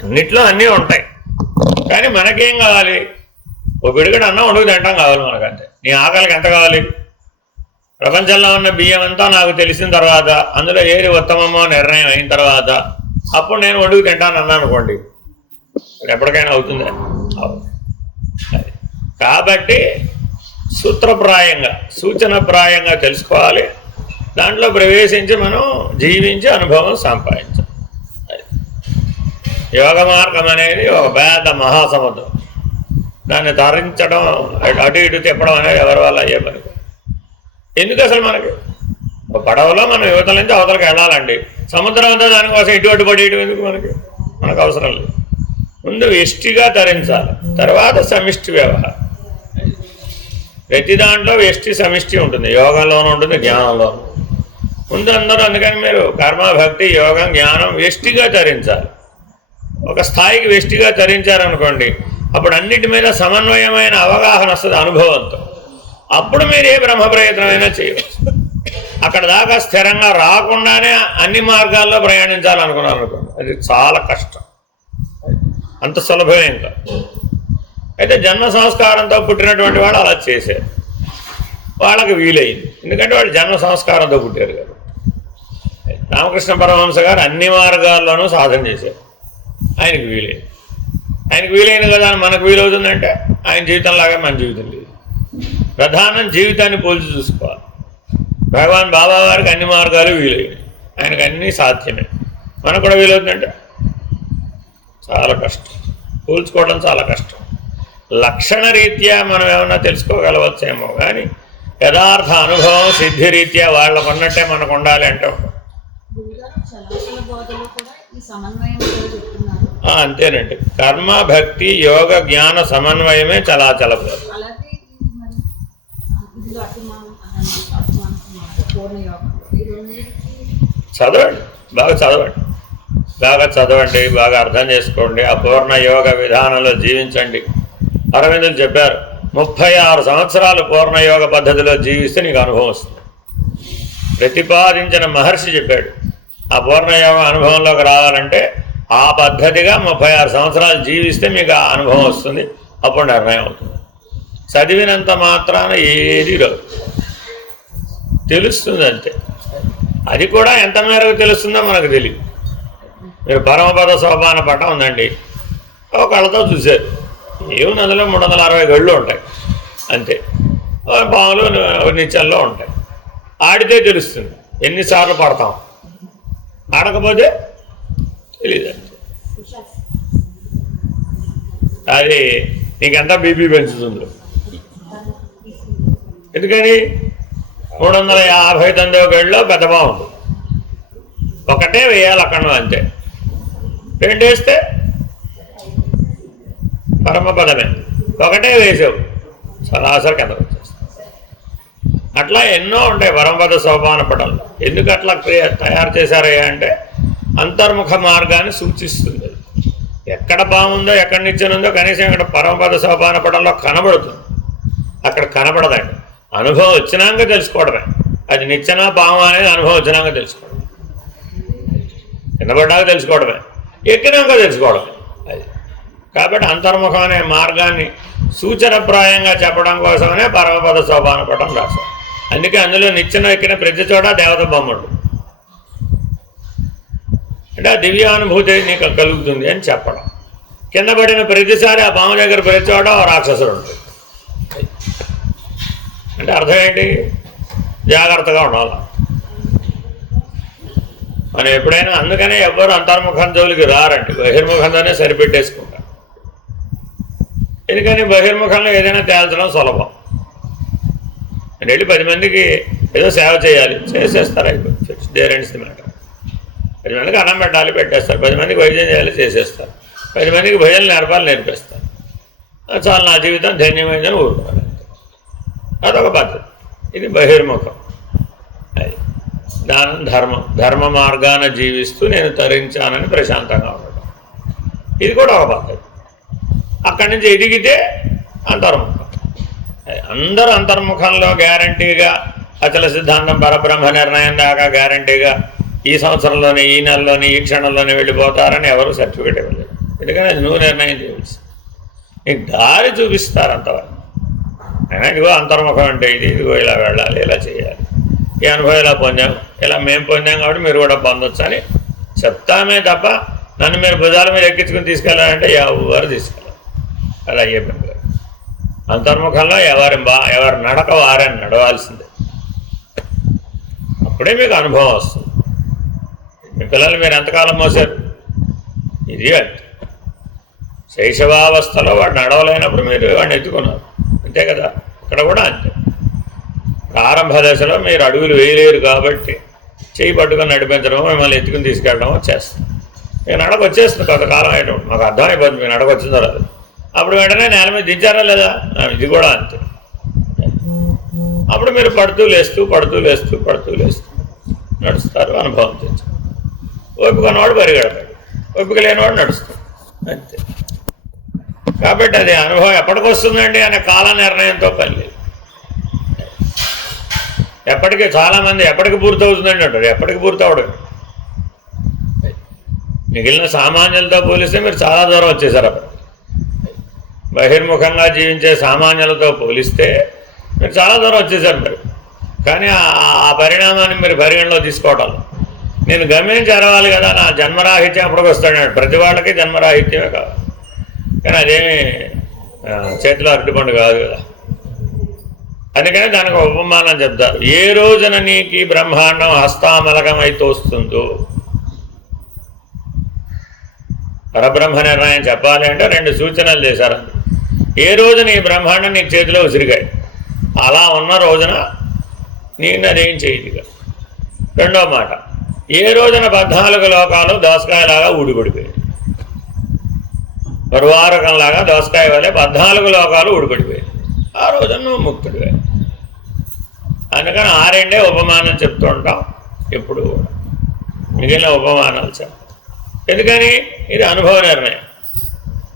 అన్నిట్లో అన్నీ ఉంటాయి. కానీ మనకేం కావాలి? ఒక పిడికడు అన్నం వండుకు తింటాం కావాలి మనకంతే. నీ ఆకలికి ఎంత కావాలి? ప్రపంచంలో ఉన్న బియ్యం అంతా నాకు తెలిసిన తర్వాత, అందులో ఏది ఉత్తమమో నిర్ణయం అయిన తర్వాత అప్పుడు నేను వండుకు తింటాను అన్నాను అనుకోండి, ఎప్పటికైనా అవుతుందా? కాబట్టి సూత్రప్రాయంగా సూచనప్రాయంగా తెలుసుకోవాలి. దాంట్లో ప్రవేశించి మనం జీవించి అనుభవం సంపాదించాలి. యోగ మార్గం అనేది ఒక పెద్ద మహాసముద్రం. దాన్ని తరించడం, అటు ఇటు తిప్పడం అనేది ఎవరి వల్ల అయ్యే పని. ఎందుకు అసలు మనకి పడవలో మనం యువతల నుంచి అవతలకి వెళ్ళాలండి. సముద్రం అంతా దానికోసం ఇటువంటి పడేయడం ఎందుకు? మనకు అవసరం లేదు. ముందు వ్యష్టిగా తరించాలి, తర్వాత సమిష్టి వ్యవహారం. ప్రతి దాంట్లో వ్యష్టి సమిష్టి ఉంటుంది. యోగంలోనూ ఉంటుంది, జ్ఞానంలోనూ. ముందు అందరూ అందుకని మీరు కర్మ, భక్తి, యోగం, జ్ఞానం వ్యష్టిగా తరించాలి. ఒక స్థాయికి వ్యష్టిగా తరించారనుకోండి, అప్పుడు అన్నిటి మీద సమన్వయమైన అవగాహన వస్తుంది అనుభవంతో. అప్పుడు మీరు ఏ బ్రహ్మ ప్రయత్నమైనా చేయవచ్చు. అక్కడ దాకా స్థిరంగా రాకుండానే అన్ని మార్గాల్లో ప్రయాణించాలనుకున్నారు అనుకోండి, అది చాలా కష్టం. అంత సులభమేం కాదు. అయితే జన్మ సంస్కారంతో పుట్టినటువంటి వాడు అలా చేశారు, వాళ్ళకి వీలైంది. ఎందుకంటే వాళ్ళు జన్మ సంస్కారంతో పుట్టారు కదా. రామకృష్ణ పరమహంస గారు అన్ని మార్గాల్లోనూ సాధన చేశారు, ఆయనకి వీలైంది. ఆయనకు వీలైంది కదా అని మనకు వీలవుతుందంటే ఆయన జీవితంలాగా మన జీవితం లేదు. ప్రధానం జీవితాన్ని పోల్చి చూసుకోవాలి. భగవాన్ బాబా వారికి అన్ని మార్గాలు వీలైనవి, ఆయనకు అన్నీ సాధ్యమే. మనకు కూడా వీలవుతుందంటే చాలా కష్టం, పోల్చుకోవడం చాలా కష్టం. లక్షణ రీత్యా మనం ఏమన్నా తెలుసుకోగలవచ్చేమో, కానీ యథార్థ అనుభవం సిద్ధిరీత్యా వాళ్ళకు ఉన్నట్టే మనకు ఉండాలి అంటే అంతేనండి. కర్మ, భక్తి, యోగ, జ్ఞాన సమన్వయమే చలాచల బోధ. చదవండి, బాగా చదవండి, బాగా అర్థం చేసుకోండి. ఆ పూర్ణ యోగ విధానంలో జీవించండి. అరవిందులు చెప్పారు, 36 సంవత్సరాలు పూర్ణయోగ పద్ధతిలో జీవిస్తే నీకు అనుభవం వస్తుంది. ప్రతిపాదించిన మహర్షి చెప్పాడు, ఆ పూర్ణయోగ అనుభవంలోకి రావాలంటే ఆ పద్ధతిగా 36 సంవత్సరాలు జీవిస్తే మీకు ఆ అనుభవం వస్తుంది. అప్పుడు నిర్ణయం అవుతుంది. చదివినంత మాత్రాన ఏది రాదు, తెలుస్తుంది అంతే. అది కూడా ఎంత మేరకు తెలుస్తుందో మనకు తెలియదు. మీరు పరమపద సోపాన పటం ఉందండి, ఒక కళ్ళతో చూశారు, ఏముంది అందులో 360 గళ్ళు ఉంటాయి అంతే. పాములు నిత్యంలో ఉంటాయి. ఆడితే తెలుస్తుంది. ఎన్నిసార్లు పడతాం, ఆడకపోతే తెలియదు. అది నీకెంత బీపీ పెంచుతుందో. ఎందుకని 359 గడిలో పెద్ద బాగుంది, ఒకటే వేయాలి అక్కడ అంతే. 2 వేస్తే పరమపదమే, ఒకటే వేసావు సరాసరి కింద వచ్చేస్తుంది. అట్లా ఎన్నో ఉంటాయి పరమపద సోపాన పటంలో. ఎందుకు అట్లా తయారు చేశారయ్యా అంటే అంతర్ముఖ మార్గాన్ని సూచిస్తుంది. ఎక్కడ బాగుందో, ఎక్కడ నిత్యనుందో కనీసం ఇక్కడ పరమపద సోపాన పటంలో కనబడుతుంది. అక్కడ కనబడదండి. అనుభవం వచ్చినాక తెలుసుకోవడమే. అది నిత్యనా పాము అనేది అనుభవం వచ్చినాక తెలుసుకోవడం, కిందపడ్డాక తెలుసుకోవడమే, ఎక్కినాక తెలుసుకోవడమే. అది కాబట్టి అంతర్ముఖం అనే మార్గాన్ని సూచనప్రాయంగా చెప్పడం కోసమనే పరమపద సోపాన పటం రాశారు. అందుకే అందులో నిచ్చెన ఎక్కిన ప్రతి చోట దేవత బొమ్మలు అంటే ఆ దివ్యానుభూతి నీకు కలుగుతుంది అని చెప్పడం. కింద పడిన ప్రతిసారి ఆ పాము దగ్గర ప్రతి చోట రాక్షసుడు ఉంటుంది. అంటే అర్థం ఏంటి? జాగ్రత్తగా ఉండాలి మనం ఎప్పుడైనా. అందుకనే ఎవ్వరు అంతర్ముఖం జోలికి రారండి, బహిర్ముఖంతోనే సరిపెట్టేసుకుంటారు. ఎందుకని బహిర్ముఖంలో ఏదైనా తేల్చడం సులభం. నేను వెళ్ళి 10 మందికి ఏదో సేవ చేయాలి, చేసేస్తారు. అయిపోయి దేర్ ఎండ్స్ ది మ్యాటర్. 10 మందికి అన్నం పెట్టాలి, పెట్టేస్తారు. 10 మందికి వైద్యం చేయాలి, చేసేస్తారు. 10 మందికి భజనలు నేర్పాలి, నేర్పిస్తారు. చాలా నా జీవితం ధన్యమైందని ఊరుకున్నాను. అదొక పద్ధతి. ఇది బహిర్ముఖం. అది దానం, ధర్మం, ధర్మ మార్గాన జీవిస్తూ నేను తరించానని ప్రశాంతంగా ఉండటం, ఇది కూడా ఒక పద్ధతి. అక్కడి నుంచి ఎదిగితే అంతర్ముఖం. అందరూ అంతర్ముఖంలో గ్యారంటీగా అచల సిద్ధాంతం పరబ్రహ్మ నిర్ణయం దాకా గ్యారంటీగా ఈ సంవత్సరంలోనే, ఈ నెలలోనే, ఈ క్షణంలోనే వెళ్ళిపోతారని ఎవరు సర్టిఫికేట్ ఇవ్వలేదు. ఎందుకని అది నువ్వు నిర్ణయం చేయవలసి. నీకు దారి చూపిస్తారు అంతవరకు. అయినా ఇదిగో అంతర్ముఖం అంటే ఇది, ఇదిగో ఇలా వెళ్ళాలి, ఇలా చేయాలి, ఈ అనుభవం ఇలా పొందాం, ఇలా మేము పొందాం కాబట్టి మీరు కూడా పొందొచ్చు అని చెప్తామే తప్ప నన్ను మీరు భుజాల మీద ఎక్కించుకుని తీసుకెళ్ళాలంటే ఎవరు తీసుకెళ్ళాలి. అలా అయ్యే పని కాదు. అంతర్ముఖంలో ఎవరి నడక వారని నడవాల్సిందే. అప్పుడే మీకు అనుభవం వస్తుంది. మీ పిల్లలు మీరు ఎంతకాలం మోసారు? ఇది అంతే. శైశవావస్థలో వాడు నడవలేనప్పుడు మీరు వాడిని ఎత్తుకున్నారు, అంతే కదా. ఇక్కడ కూడా అంతే. ప్రారంభ దశలో మీరు అడుగులు వేయలేరు కాబట్టి చేయి పట్టుకొని నడిపించడమో మిమ్మల్ని ఎత్తుకుని తీసుకెళ్ళడమో చేస్తాం. మీకు నడక వచ్చేస్తుంది, కొంతకాలం అయ్యేటప్పుడు మాకు అర్థమైపోతుంది మీకు నడక వచ్చిందో రాదు. అప్పుడు వెంటనే నేల మీద దించారా లేదా? ఇది కూడా అంతే. అప్పుడు మీరు పడుతూ లేస్తూ నడుస్తారు, అనుభవం తెచ్చు. ఓపిక ఉన్నవాడు పరిగెడతాడు, ఓపిక లేనివాడు నడుస్తాడు, అంతే. కాబట్టి అది అనుభవం ఎప్పటికి వస్తుందండి అనే కాల నిర్ణయంతో పని లేదు. ఎప్పటికీ చాలామంది ఎప్పటికి పూర్తవుతుందండి అంటారు. ఎప్పటికి పూర్తవడం. మిగిలిన సామాన్యులతో పోలిస్తే మీరు చాలా దూరం వచ్చేసారు. అప్పుడు బహిర్ముఖంగా జీవించే సామాన్యులతో పోలిస్తే మీరు చాలా దూరం వచ్చేసారు మీరు. కానీ ఆ పరిణామాన్ని మీరు పరిగణలో తీసుకోవటం. నేను గమనించి అరవాలి కదా, నా జన్మరాహిత్యం అప్పటికి వస్తాడు. ప్రతి వాళ్ళకి జన్మరాహిత్యమే కావాలి, కానీ అదేమి చేతిలో అరటిపండు కాదు కదా. అందుకని దానికి ఉపమానం చెప్తారు. ఏ రోజున నీకు బ్రహ్మాండం హస్తామలకమై తోస్తుందో, పరబ్రహ్మ నిర్ణయం చెప్పాలి అంటే 2 సూచనలు చేశారు. ఏ రోజున ఈ బ్రహ్మాండం నీకు చేతిలో ఉసిరిగాయి, అలా ఉన్న రోజున నేను అదేం చేయదుగా. రెండో మాట, ఏ రోజున 14 లోకాలు దోసకాయలాగా ఊడిపడిపోయాయి, పరువారకంలాగా దోసకాయ వల్లే 14 లోకాలు ఊడిపడిపోయాయి, ఆ రోజున నువ్వు ముక్తుడివే. అందుకని ఆ 2 ఉపమానం చెప్తూ ఉంటాం ఎప్పుడు. మిగిలిన ఉపమానాలు చెప్పాలి. ఎందుకని? ఇది అనుభవ నిర్ణయం.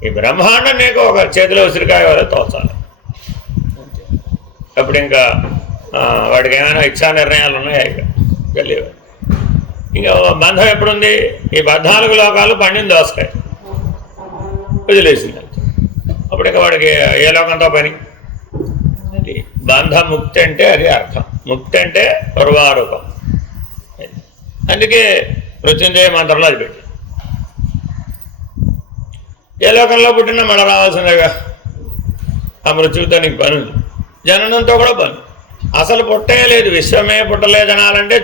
ఈ బ్రహ్మాండం నీకు ఒక చేతిలో ఉసిరికాయ వల్ల తోచాలి. అప్పుడు ఇంకా వాడికి ఏమైనా ఇచ్చా నిర్ణయాలు ఉన్నాయా? ఇక లేవు. ఇంకా బంధం ఎప్పుడుంది? ఈ 14 లోకాలు పండిన దోసకాయ వదిలేసింది. అప్పుడు ఇంకా వాడికి ఏ లోకంతో పని? అది బంధముక్తి అంటే అది అర్థం. ముక్తి అంటే పూర్వారూపం. అందుకే మృత్యుంజయ మంత్రంలో అది పెట్టి ఏ లోకంలో పుట్టినా మళ్ళీ రావాల్సిందేగా. ఆ మృత్యువుతో నీకు పని ఉంది, జననంతో కూడా పని. అసలు పుట్టే లేదు, విశ్వమే పుట్టలేదనాలంటే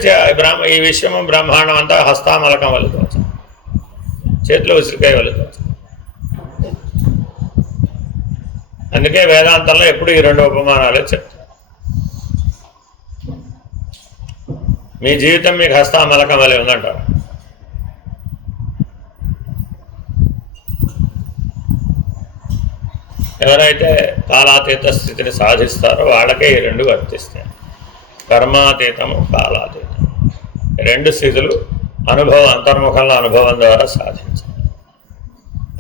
ఈ విశ్వము బ్రహ్మాండం అంతా హస్తామలకం వల్ల తోచాలి, చేతిలో ఉసిరికాయ వల్ల తోచాలి. అందుకే వేదాంతంలో ఎప్పుడు ఈ 2 ఉపమానాలే చెప్తారు. మీ జీవితం మీకు హస్తామలకం వలె ఉందంటారు. ఎవరైతే కాలాతీత స్థితిని సాధిస్తారో వాళ్ళకే ఈ 2 వర్తిస్తాయి. కర్మాతీతము, కాలాతీతం. 2 స్థితులు అనుభవం, అంతర్ముఖంలో అనుభవం ద్వారా సాధించాలి.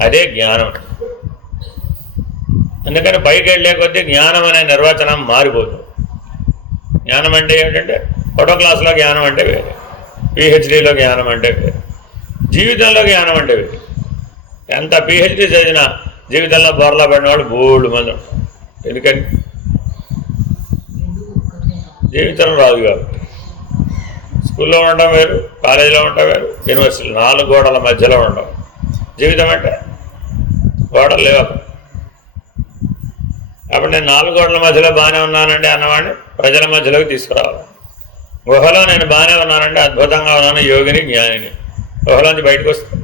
అదే జ్ఞానం. అందుకని పైకి వెళ్ళే కొద్దీ జ్ఞానం అనే నిర్వచనం మారిపోతుంది. జ్ఞానం అంటే ఏమిటంటే ఫోటో క్లాసులో జ్ఞానం అంటే వేరే, పిహెచ్డీలో జ్ఞానం అంటే వేరే, జీవితంలో జ్ఞానం అంటే వేరే. ఎంత పిహెచ్డీ చదివినా జీవితంలో బోర్లా పడినవాడు బోల్డ్ మంది ఉంటారు. ఎందుకని? జీవితం రాదు కాబట్టి. స్కూల్లో ఉండడం వేరు, కాలేజీలో ఉండడం వేరు, యూనివర్సిటీలో 4 గోడల మధ్యలో ఉండడం. జీవితం అంటే గోడలు లేవు. కాబట్టి నేను 4 గోడల మధ్యలో బాగానే ఉన్నానండి అన్నవాడిని ప్రజల మధ్యలోకి తీసుకురావాలి. గుహలో నేను బాగానే ఉన్నానంటే అద్భుతంగా ఉన్నాను, యోగిని, జ్ఞానిని. గుహలోంచి బయటకు వస్తాను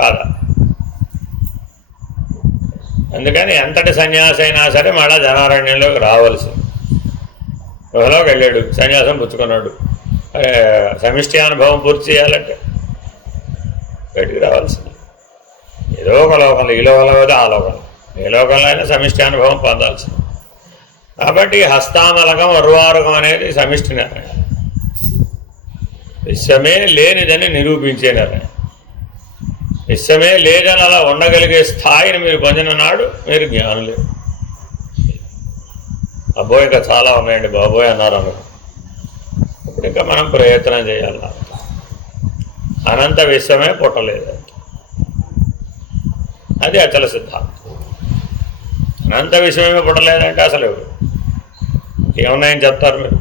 కాదా? అందుకని ఎంతటి సన్యాసి అయినా సరే మళ్ళా జనారణ్యంలోకి రావాల్సింది. గుహలోకి వెళ్ళాడు, సన్యాసం పుచ్చుకున్నాడు, సమిష్టి అనుభవం పూర్తి చేయాలంటే బయటికి రావాల్సింది. ఏదో ఒక లోకంలో, ఈ లోకంలో అయితే ఆ లోకంలో, ఏ లోకంలో అయినా సమిష్టి అనుభవం పొందాల్సింది. కాబట్టి హస్తామలకం, ఉర్వారుకం అనేది సమిష్టి నిర్ణయం. విశ్వమే లేనిదని నిరూపించే నిర్ణయం. విశ్వమే లేదని అలా ఉండగలిగే స్థాయిని మీరు పొందిన నాడు మీరు జ్ఞానులే. అబ్బోయ్ ఇంకా చాలా ఉన్నాయండి బాబోయ్ అన్నారు అనుకో. ఇప్పుడు ఇంకా మనం ప్రయత్నం చేయాలి. అనంత విశ్వమే పుట్టలేదు. అది అచల సిద్ధాంతం. అనంత విషయమే పుట్టలేదంటే అసలు ఏమున్నాయని చెప్తారు మీరు?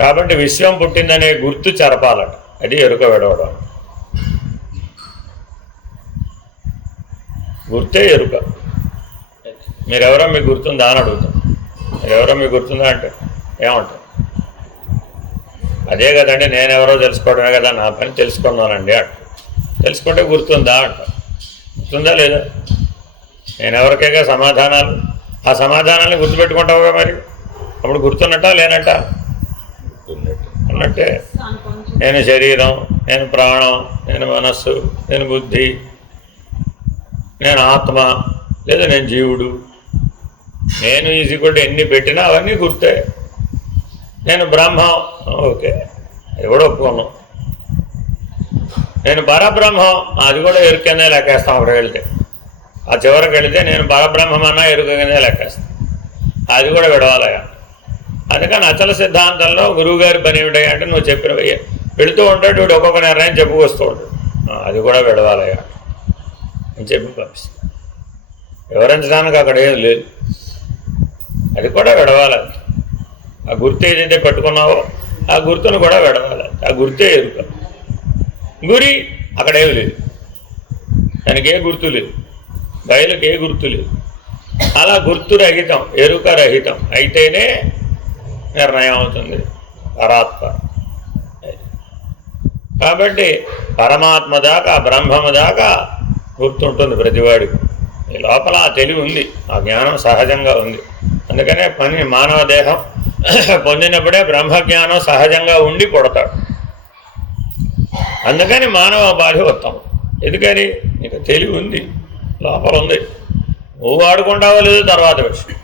కాబట్టి విశ్వం పుట్టిందనే గుర్తు చెరపాలట, అది ఎరుక విడవడం. గుర్తే ఎరుక. మీరెవరో మీకు గుర్తుందా అని అడుగుతాం. మీరెవరో మీకు గుర్తుందా అంటే ఏమంటారు? అదే కదండి, నేనెవరో తెలుసుకోవడమే కదా నా పని, తెలుసుకున్నానండి అంట. తెలుసుకుంటే గుర్తుందా అంట. గుర్తుందా లేదా? నేనెవరికేగా సమాధానాలు, ఆ సమాధానాన్ని గుర్తుపెట్టుకుంటావుగా మరి, అప్పుడు గుర్తున్నట్టా లేనట్టా? అన్నట్టే నేను శరీరం, నేను ప్రాణం, నేను మనస్సు, నేను బుద్ధి, నేను ఆత్మ, లేదా నేను జీవుడు, నేను ఈజీక్వల్ ఎన్ని పెట్టినా అవన్నీ గుర్తే. నేను బ్రహ్మం, ఓకే, అది కూడా ఒప్పుకున్నాం. నేను పరబ్రహ్మం, అది కూడా ఎరుకనే లెక్కేస్తాం. అక్కడికి వెళ్తే ఆ చివరికి వెళితే నేను పరబ్రహ్మం అన్నా ఎరుకనే లెక్కేస్తాం. అది కూడా విడవాలయా. అందుకని అచల సిద్ధాంతంలో గురువుగారి పని ఏమిటయ్యా అంటే నువ్వు చెప్పిన వెళుతూ ఉంటాడు వీడు ఒక్కొక్క నిర్ణయం చెప్పుకొస్తూ ఉంటాడు. అది కూడా విడవాలయా అని చెప్పి పంపిస్తాను. వివరించడానికి అక్కడ ఏం లేదు, అది కూడా విడవాలి. ఆ గుర్తు ఏదైతే పట్టుకున్నావో ఆ గుర్తును కూడా విడవాలి. ఆ గుర్తే ఎరుక. గురి అక్కడేమి లేదు, దానికి ఏ గుర్తు లేదు, బయలుకి ఏ గుర్తు లేదు. అలా గుర్తు రహితం, ఎరుక రహితం అయితేనే నిర్ణయం అవుతుంది పరాత్మ. కాబట్టి పరమాత్మ దాకా, బ్రహ్మము దాకా గుర్తుంటుంది ప్రతివాడికి. ఈ లోపల ఆ తెలివి ఉంది, ఆ జ్ఞానం సహజంగా ఉంది. అందుకనే మానవ దేహం పొందినప్పుడే బ్రహ్మజ్ఞానం సహజంగా ఉండి పుడతాడు. అందుకని మానవ బాధ ఉత్తమం. ఎందుకని నీకు తెలివి ఉంది, లోపల ఉంది. నువ్వు వాడుకుంటావో లేదో తర్వాత విషయం.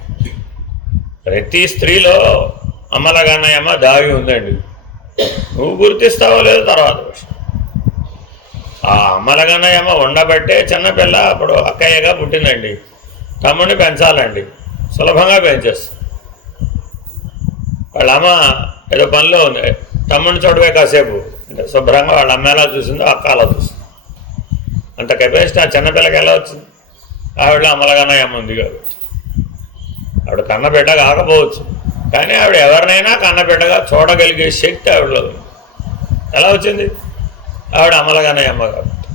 ప్రతి స్త్రీలో అమ్మలగన్నయమ్మ దాగి ఉందండి, నువ్వు గుర్తిస్తావో లేదో తర్వాత విషయం. ఆ అమ్మలగన్నయమ్మ ఉండబట్టే చిన్నపిల్ల అప్పుడు అక్కయ్యగా పుట్టిందండి. తమ్ముడిని పెంచాలండి, సులభంగా పెంచేస్తుంది. వాళ్ళ అమ్మ ఏదో పనిలో ఉంది, తమ్ముడిని చూడవే కాసేపు అంటే శుభ్రంగా వాళ్ళ అమ్మ ఎలా చూసిందో అక్క అలా చూస్తుంది. అంత కెపాసిటీ ఆ చిన్నపిల్లకి ఎలా వచ్చింది? ఆవిడ అమ్మలగన్నయమ్మ ఉంది కాబట్టి. ఆవిడ కన్నబిడ్డ కాకపోవచ్చు, కానీ ఆవిడ ఎవరినైనా కన్నబిడ్డగా చూడగలిగే శక్తి ఆవిడలో ఉంది. ఎలా వచ్చింది? ఆవిడ అమ్మలగన్నయమ్మ కాబట్టి.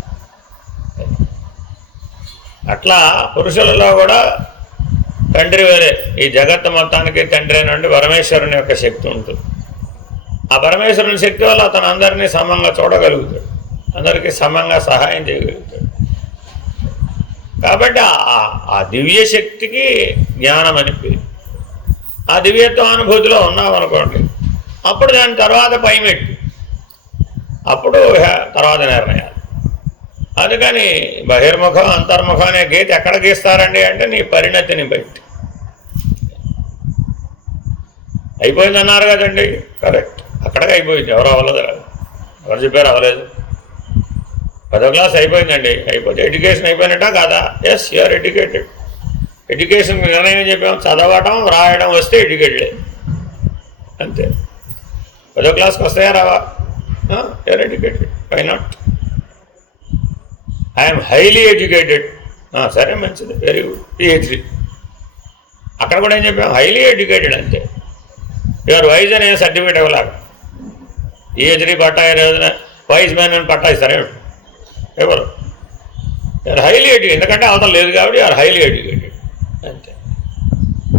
అట్లా పురుషులలో కూడా తండ్రి వేరే, ఈ జగత్తు మొత్తానికి తండ్రి నుండి పరమేశ్వరుని యొక్క శక్తి ఉంటుంది. ఆ పరమేశ్వరుని శక్తి వల్ల అతను అందరినీ సమంగా చూడగలుగుతాడు, అందరికీ సమంగా సహాయం చేయగలుగుతాడు. కాబట్టి ఆ దివ్య శక్తికి జ్ఞానం అని పేరు. ఆ దివ్యత్వ అనుభూతిలో ఉన్నామనుకోండి, అప్పుడు దాని తర్వాత పైమెట్టు, అప్పుడు తర్వాత నిర్ణయాలు. అందుకని బహిర్ముఖం అంతర్ముఖం అనే గీత ఎక్కడ గీస్తారండి అంటే నీ పరిణతిని బట్టి. అయిపోయిందన్నారు కదండి, కరెక్ట్, అక్కడికి అయిపోయింది. ఎవరు అవ్వలేదు, ఎవరు చెప్పారు అవ్వలేదు. 10వ క్లాస్ అయిపోయిందండి, అయిపోతే ఎడ్యుకేషన్ అయిపోయినట్టా కాదా? Yes, you're educated. ఎడ్యుకేషన్ నిర్ణయం చెప్పాము, చదవటం రాయడం వస్తే ఎడ్యుకేటెడ్ అంతే. 10వ క్లాస్కి వస్తాయా రావా? You are educated. Why not? I'm highly educated. సరే, మంచిది, వెరీ గుడ్, పిహెచ్డి. అక్కడ కూడా ఏం చెప్పాము? హైలీ ఎడ్యుకేటెడ్ అంతే. యూఆర్ వైజ్ అనే సర్టిఫికేట్ ఇవ్వలాగా. పిహెచ్డి పట్టా రోజున వైజ్ మ్యాన్ అని పట్టా ఇస్తారేమిటి? ఎవరు? యూఆర్ హైలీ ఎడ్యుకేటెడ్, ఎందుకంటే అవతల లేదు కాబట్టి యూఆర్ హైలీ ఎడ్యుకేటెడ్ అంతే.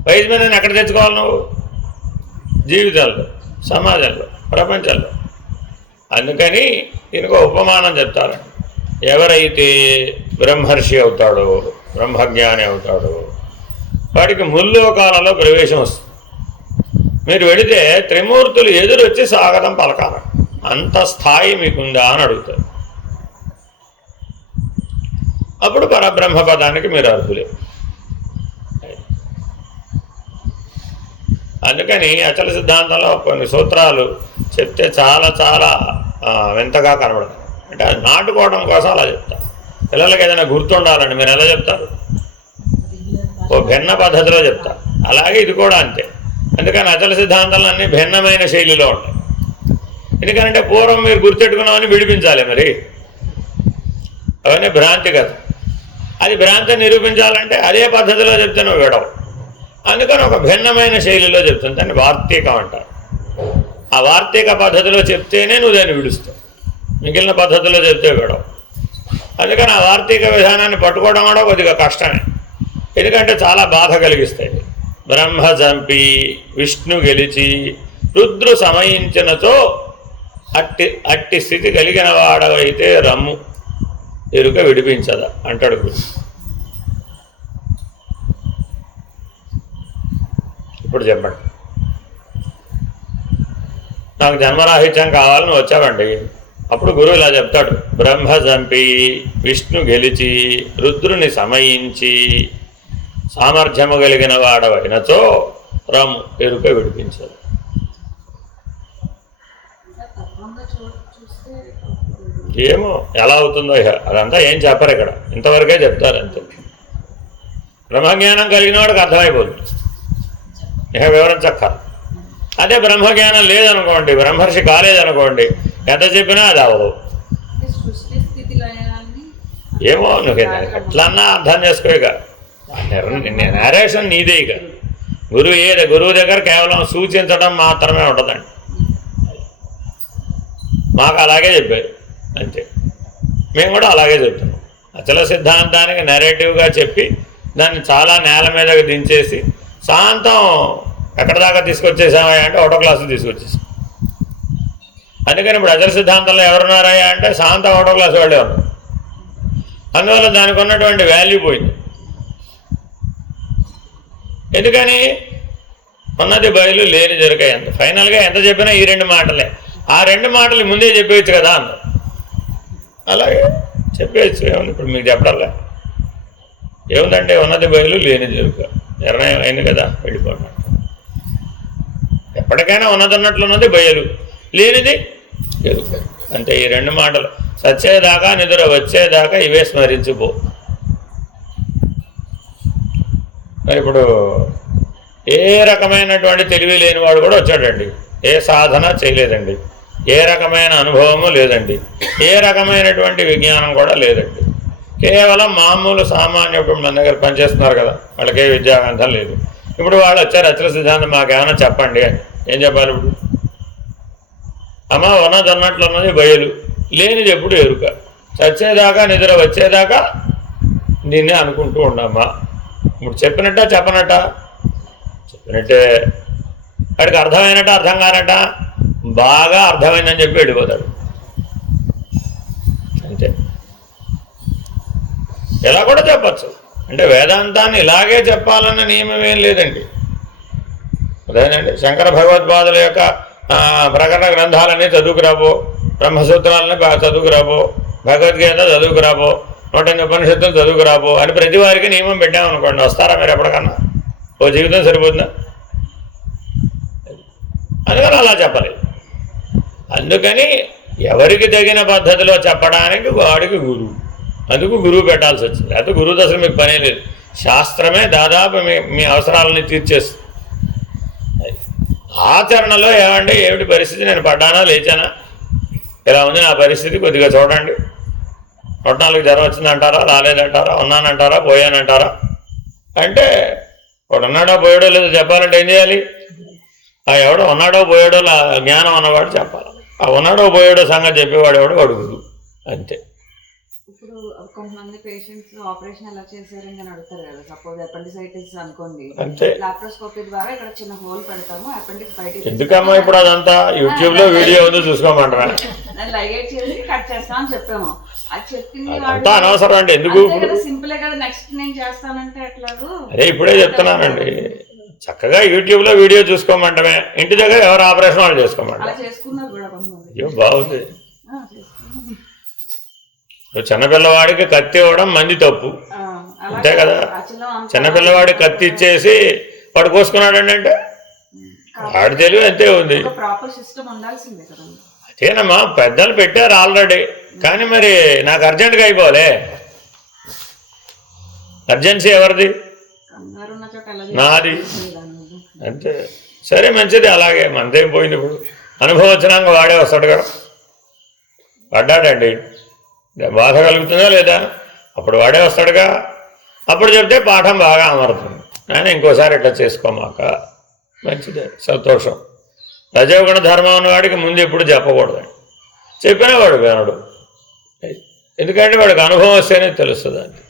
వైజ్ మ్యాన్ అని ఎక్కడ తెచ్చుకోవాలి నువ్వు? జీవితాల్లో, సమాజంలో, ప్రపంచంలో. అందుకని దీనికి ఉపమానం చెప్తారండి. ఎవరైతే బ్రహ్మర్షి అవుతాడో, బ్రహ్మజ్ఞాని అవుతాడో, వాడికి ముల్లోకాలలో ప్రవేశం వస్తుంది. మీరు వెళితే త్రిమూర్తులు ఎదురొచ్చి స్వాగతం పలకాల. అంత స్థాయి మీకుందా అని అడుగుతారు. అప్పుడు పరబ్రహ్మ పదానికి మీరు అర్హులే. అందుకని అచల సిద్ధాంతంలో కొన్ని సూత్రాలు చెప్తే చాలా చాలా వింతగా కనబడతాయి. అంటే అది నాటుకోవడం కోసం అలా చెప్తారు. పిల్లలకి ఏదైనా గుర్తుండాలని మీరు ఎలా చెప్తారు? ఓ భిన్న పద్ధతిలో చెప్తారు. అలాగే ఇది కూడా అంతే. అందుకని అచల సిద్ధాంతాలు అన్నీ భిన్నమైన శైలిలో ఉంటాయి. ఎందుకంటే పూర్వం మీరు గుర్తెట్టుకున్నామని విడిపించాలి. మరి అవన్నీ భ్రాంతి కదా. అది భ్రాంతి నిరూపించాలంటే అదే పద్ధతిలో చెప్తే నువ్వు విడవు. అందుకని ఒక భిన్నమైన శైలిలో చెప్తుంది, దాన్ని వార్తీకం అంటారు. ఆ వార్తీక పద్ధతిలో చెప్తేనే నువ్వు దాన్ని విడుస్తావు, మిగిలిన పద్ధతిలో చెప్తే విడవు. అందుకని ఆ వార్తీక విధానాన్ని పట్టుకోవడం కూడా కొద్దిగా కష్టమే, ఎందుకంటే చాలా బాధ కలిగిస్తాయి. బ్రహ్మ చంపి విష్ణు గెలిచి రుద్రు సమయించినతో అట్టి స్థితి కలిగిన వాడవైతే రమ్ము ఎరుక విడిపించదా అంటాడు గురు. ఇప్పుడు చెప్పండి, నాకు జన్మరాహిత్యం కావాలని వచ్చావండి, అప్పుడు గురువు ఇలా చెప్తాడు, బ్రహ్మ చంపి విష్ణు గెలిచి రుద్రుని సమయించి సామర్థ్యము కలిగిన వాడవైనతో రమ్ము ఎరుక విడిపించదు. ఏమో ఎలా అవుతుందో అదంతా ఏం చెప్పరు ఇక్కడ, ఇంతవరకే చెప్తారు అంతే. బ్రహ్మజ్ఞానం కలిగిన వాడికి అర్థమైపోతుంది, ఇక వివరించక్కర్. అదే బ్రహ్మజ్ఞానం లేదనుకోండి, బ్రహ్మర్షి కాలేదనుకోండి, ఎంత చెప్పినా అది అవ్వదు. ఏమో నువ్వు ఎట్లన్నా అర్థం చేసుకో. ఇక నేరేషన్ నీదే. ఇక గురువు దగ్గర కేవలం సూచించడం మాత్రమే ఉంటుందండి. మాకు అలాగే చెప్పారు అంతే, మేము కూడా అలాగే చెప్తున్నాం. అచల సిద్ధాంతానికి నెరేటివ్గా చెప్పి దాన్ని చాలా నేల మీదకి దించేసి శాంతం ఎక్కడ దాకా తీసుకొచ్చేసామా అంటే ఒకటో క్లాసు తీసుకొచ్చేసాం. అందుకని ఇప్పుడు అచల సిద్ధాంతంలో ఎవరున్నారయ్యా అంటే శాంతం ఒకటో క్లాసు వాళ్ళే ఉన్నారు. అందువల్ల దానికి ఉన్నటువంటి వాల్యూ పోయింది. ఎందుకని ఉన్నది బయలు లేని దొరికాయి. అంత ఫైనల్గా ఎంత చెప్పినా ఈ రెండు మాటలే. ఆ రెండు మాటలు ముందే చెప్పేయచ్చు కదా అన్నారు. అలాగే చెప్పేయచ్చు, ఏముంది ఇప్పుడు మీకు చెప్పడాలే. ఏముందంటే ఉన్నది బయలు లేని దొరిక నిర్ణయం అయింది కదా, వెళ్ళిపోయినా. ఎప్పటికైనా ఉన్నదన్నట్లున్నది బయలు, లేనిది ఎరుక, అంటే ఈ రెండు మాటలు. సచ్చేదాకా నిద్ర వచ్చేదాకా ఇవే స్మరించిపో. మరి ఇప్పుడు ఏ రకమైనటువంటి తెలివి లేనివాడు కూడా వచ్చాడండి, ఏ సాధన చేయలేదండి, ఏ రకమైన అనుభవము లేదండి, ఏ రకమైనటువంటి విజ్ఞానం కూడా లేదండి. కేవలం మామూలు సామాన్యుడు మన దగ్గర పనిచేస్తున్నారు కదా, వాళ్ళకే విద్యాగంధం లేదు. ఇప్పుడు వాళ్ళు వచ్చారు అచల సిద్ధాంతం మాకేమైనా చెప్పండి అని. ఏం చెప్పాలి ఇప్పుడు? అమ్మ ఉన్నది అన్నట్లున్నది బయలు, లేనిది ఎప్పుడు ఎరుక, చచ్చేదాకా నిద్ర వచ్చేదాకా దీన్నే అనుకుంటూ ఉండమ్మా. ఇప్పుడు చెప్పినట్ట చెప్పనట్ట? చెప్పినట్టే. వాడికి అర్థమైనట్ట అర్థం కానట్ట? బాగా అర్థమైందని చెప్పి వెళ్ళిపోతాడు అంతే. ఇలా కూడా చెప్పచ్చు, అంటే వేదాంతాన్ని ఇలాగే చెప్పాలన్న నియమం ఏం లేదండి. అదేనండి, శంకర భగవద్పాదుల యొక్క ప్రకటన గ్రంథాలన్నీ చదువుకురాబో, బ్రహ్మసూత్రాలని చదువుకురాబో, భగవద్గీత చదువుకురాబో, 108 ఉపనిషత్తులు చదువుకురాబో అని ప్రతి వారికి నియమం పెట్టామనుకోండి, వస్తారా మీరు ఎప్పటికన్నా? ఓ జీవితం సరిపోతుందా? అందుకని అలా చెప్పలేదు. అందుకని ఎవరికి తగిన పద్ధతిలో చెప్పడానికి వాడికి గురువు, అందుకు గురువు పెట్టాల్సి వచ్చింది. అయితే గురువు అసలు మీకు పనే లేదు, శాస్త్రమే దాదాపు మీ అవసరాలని తీర్చేస్తుంది. ఆచరణలో ఏమిటి పరిస్థితి, నేను పడ్డానా లేచానా, ఇలా ఉంది నా పరిస్థితి, కొద్దిగా చూడండి. 14 జ్వరం వచ్చిందంటారా, రాలేదంటారా, ఉన్నానంటారా, పోయానంటారా? అంటే వాడు ఉన్నాడో పోయాడో లేదో చెప్పాలంటే ఏం చేయాలి? ఆ ఎవడో ఉన్నాడో పోయాడో జ్ఞానం అన్నవాడు చెప్పాలి. ఆ ఉన్నాడో పోయాడో సంగతి చెప్పేవాడు ఎవడో అడుగుదు అంతే. ఇప్పుడు కొంతమంది పేషెంట్స్ ఆపరేషన్ ఎలా చేశారని నేను అడుగుతారు కదా. సపోజ్ అపెండిసైటిస్ అనుకోండి, లాప్రోస్కోపీ ద్వారా ఇక్కడ చిన్న హోల్ పెడతాము, అపెండిక్స్ బయటికి. ఎందుకమ్మా ఇప్పుడు అదంతా యూట్యూబ్ లో వీడియో ఉంది చూసుకోమంటారా? లైగేట్ చేసి కట్ చేస్తాం అని చెప్పాము. అది చెప్పింది అనవసరం అండి, ఎందుకు? సింపుల్ కదా, నెక్స్ట్ నేను చేస్తానంటే ఎట్లాగో. అదే ఇప్పుడే చెప్తున్నానండి, చక్కగా యూట్యూబ్ లో వీడియో చూసుకోమంటమే, ఇంటి దగ్గర ఎవరు ఆపరేషన్ వాళ్ళు చేసుకోమంటారు. చేసుకున్నారు కూడా కొంతమంది. అయ్యో బాగుంది. చిన్నపిల్లవాడికి కత్తి ఇవ్వడం మంది తప్పు అంతే కదా. చిన్నపిల్లవాడికి కత్తి ఇచ్చేసి వాడు కోసుకున్నాడండి అంటే వాడి తెలివి అంతే ఉంది. అదేనమ్మా, పెద్దలు పెట్టారు ఆల్రెడీ, కానీ మరి నాకు అర్జెంటుగా అయిపోలే. అర్జెన్సీ ఎవరిది? నాది అంతే. సరే మంచిది, అలాగే మనదేం పోయింది. ఇప్పుడు అనుభవం వచ్చినాక వాడే వస్తాడు కదా. పడ్డాడండి, బాధ కలుగుతుందా లేదా? అప్పుడు వాడే వస్తాడుగా, అప్పుడు చెప్తే పాఠం బాగా అమరుతుంది. కానీ ఇంకోసారి ఇట్లా చేసుకోమాక, మంచిదే, సంతోషం. రజోగుణ ధర్మం ఉన్నవాడికి ముందు ఎప్పుడు చెప్పకూడదు. చెప్పినా వాడు వినడు. ఎందుకంటే వాడికి అనుభవం వస్తేనే తెలుస్తుంది. అంటే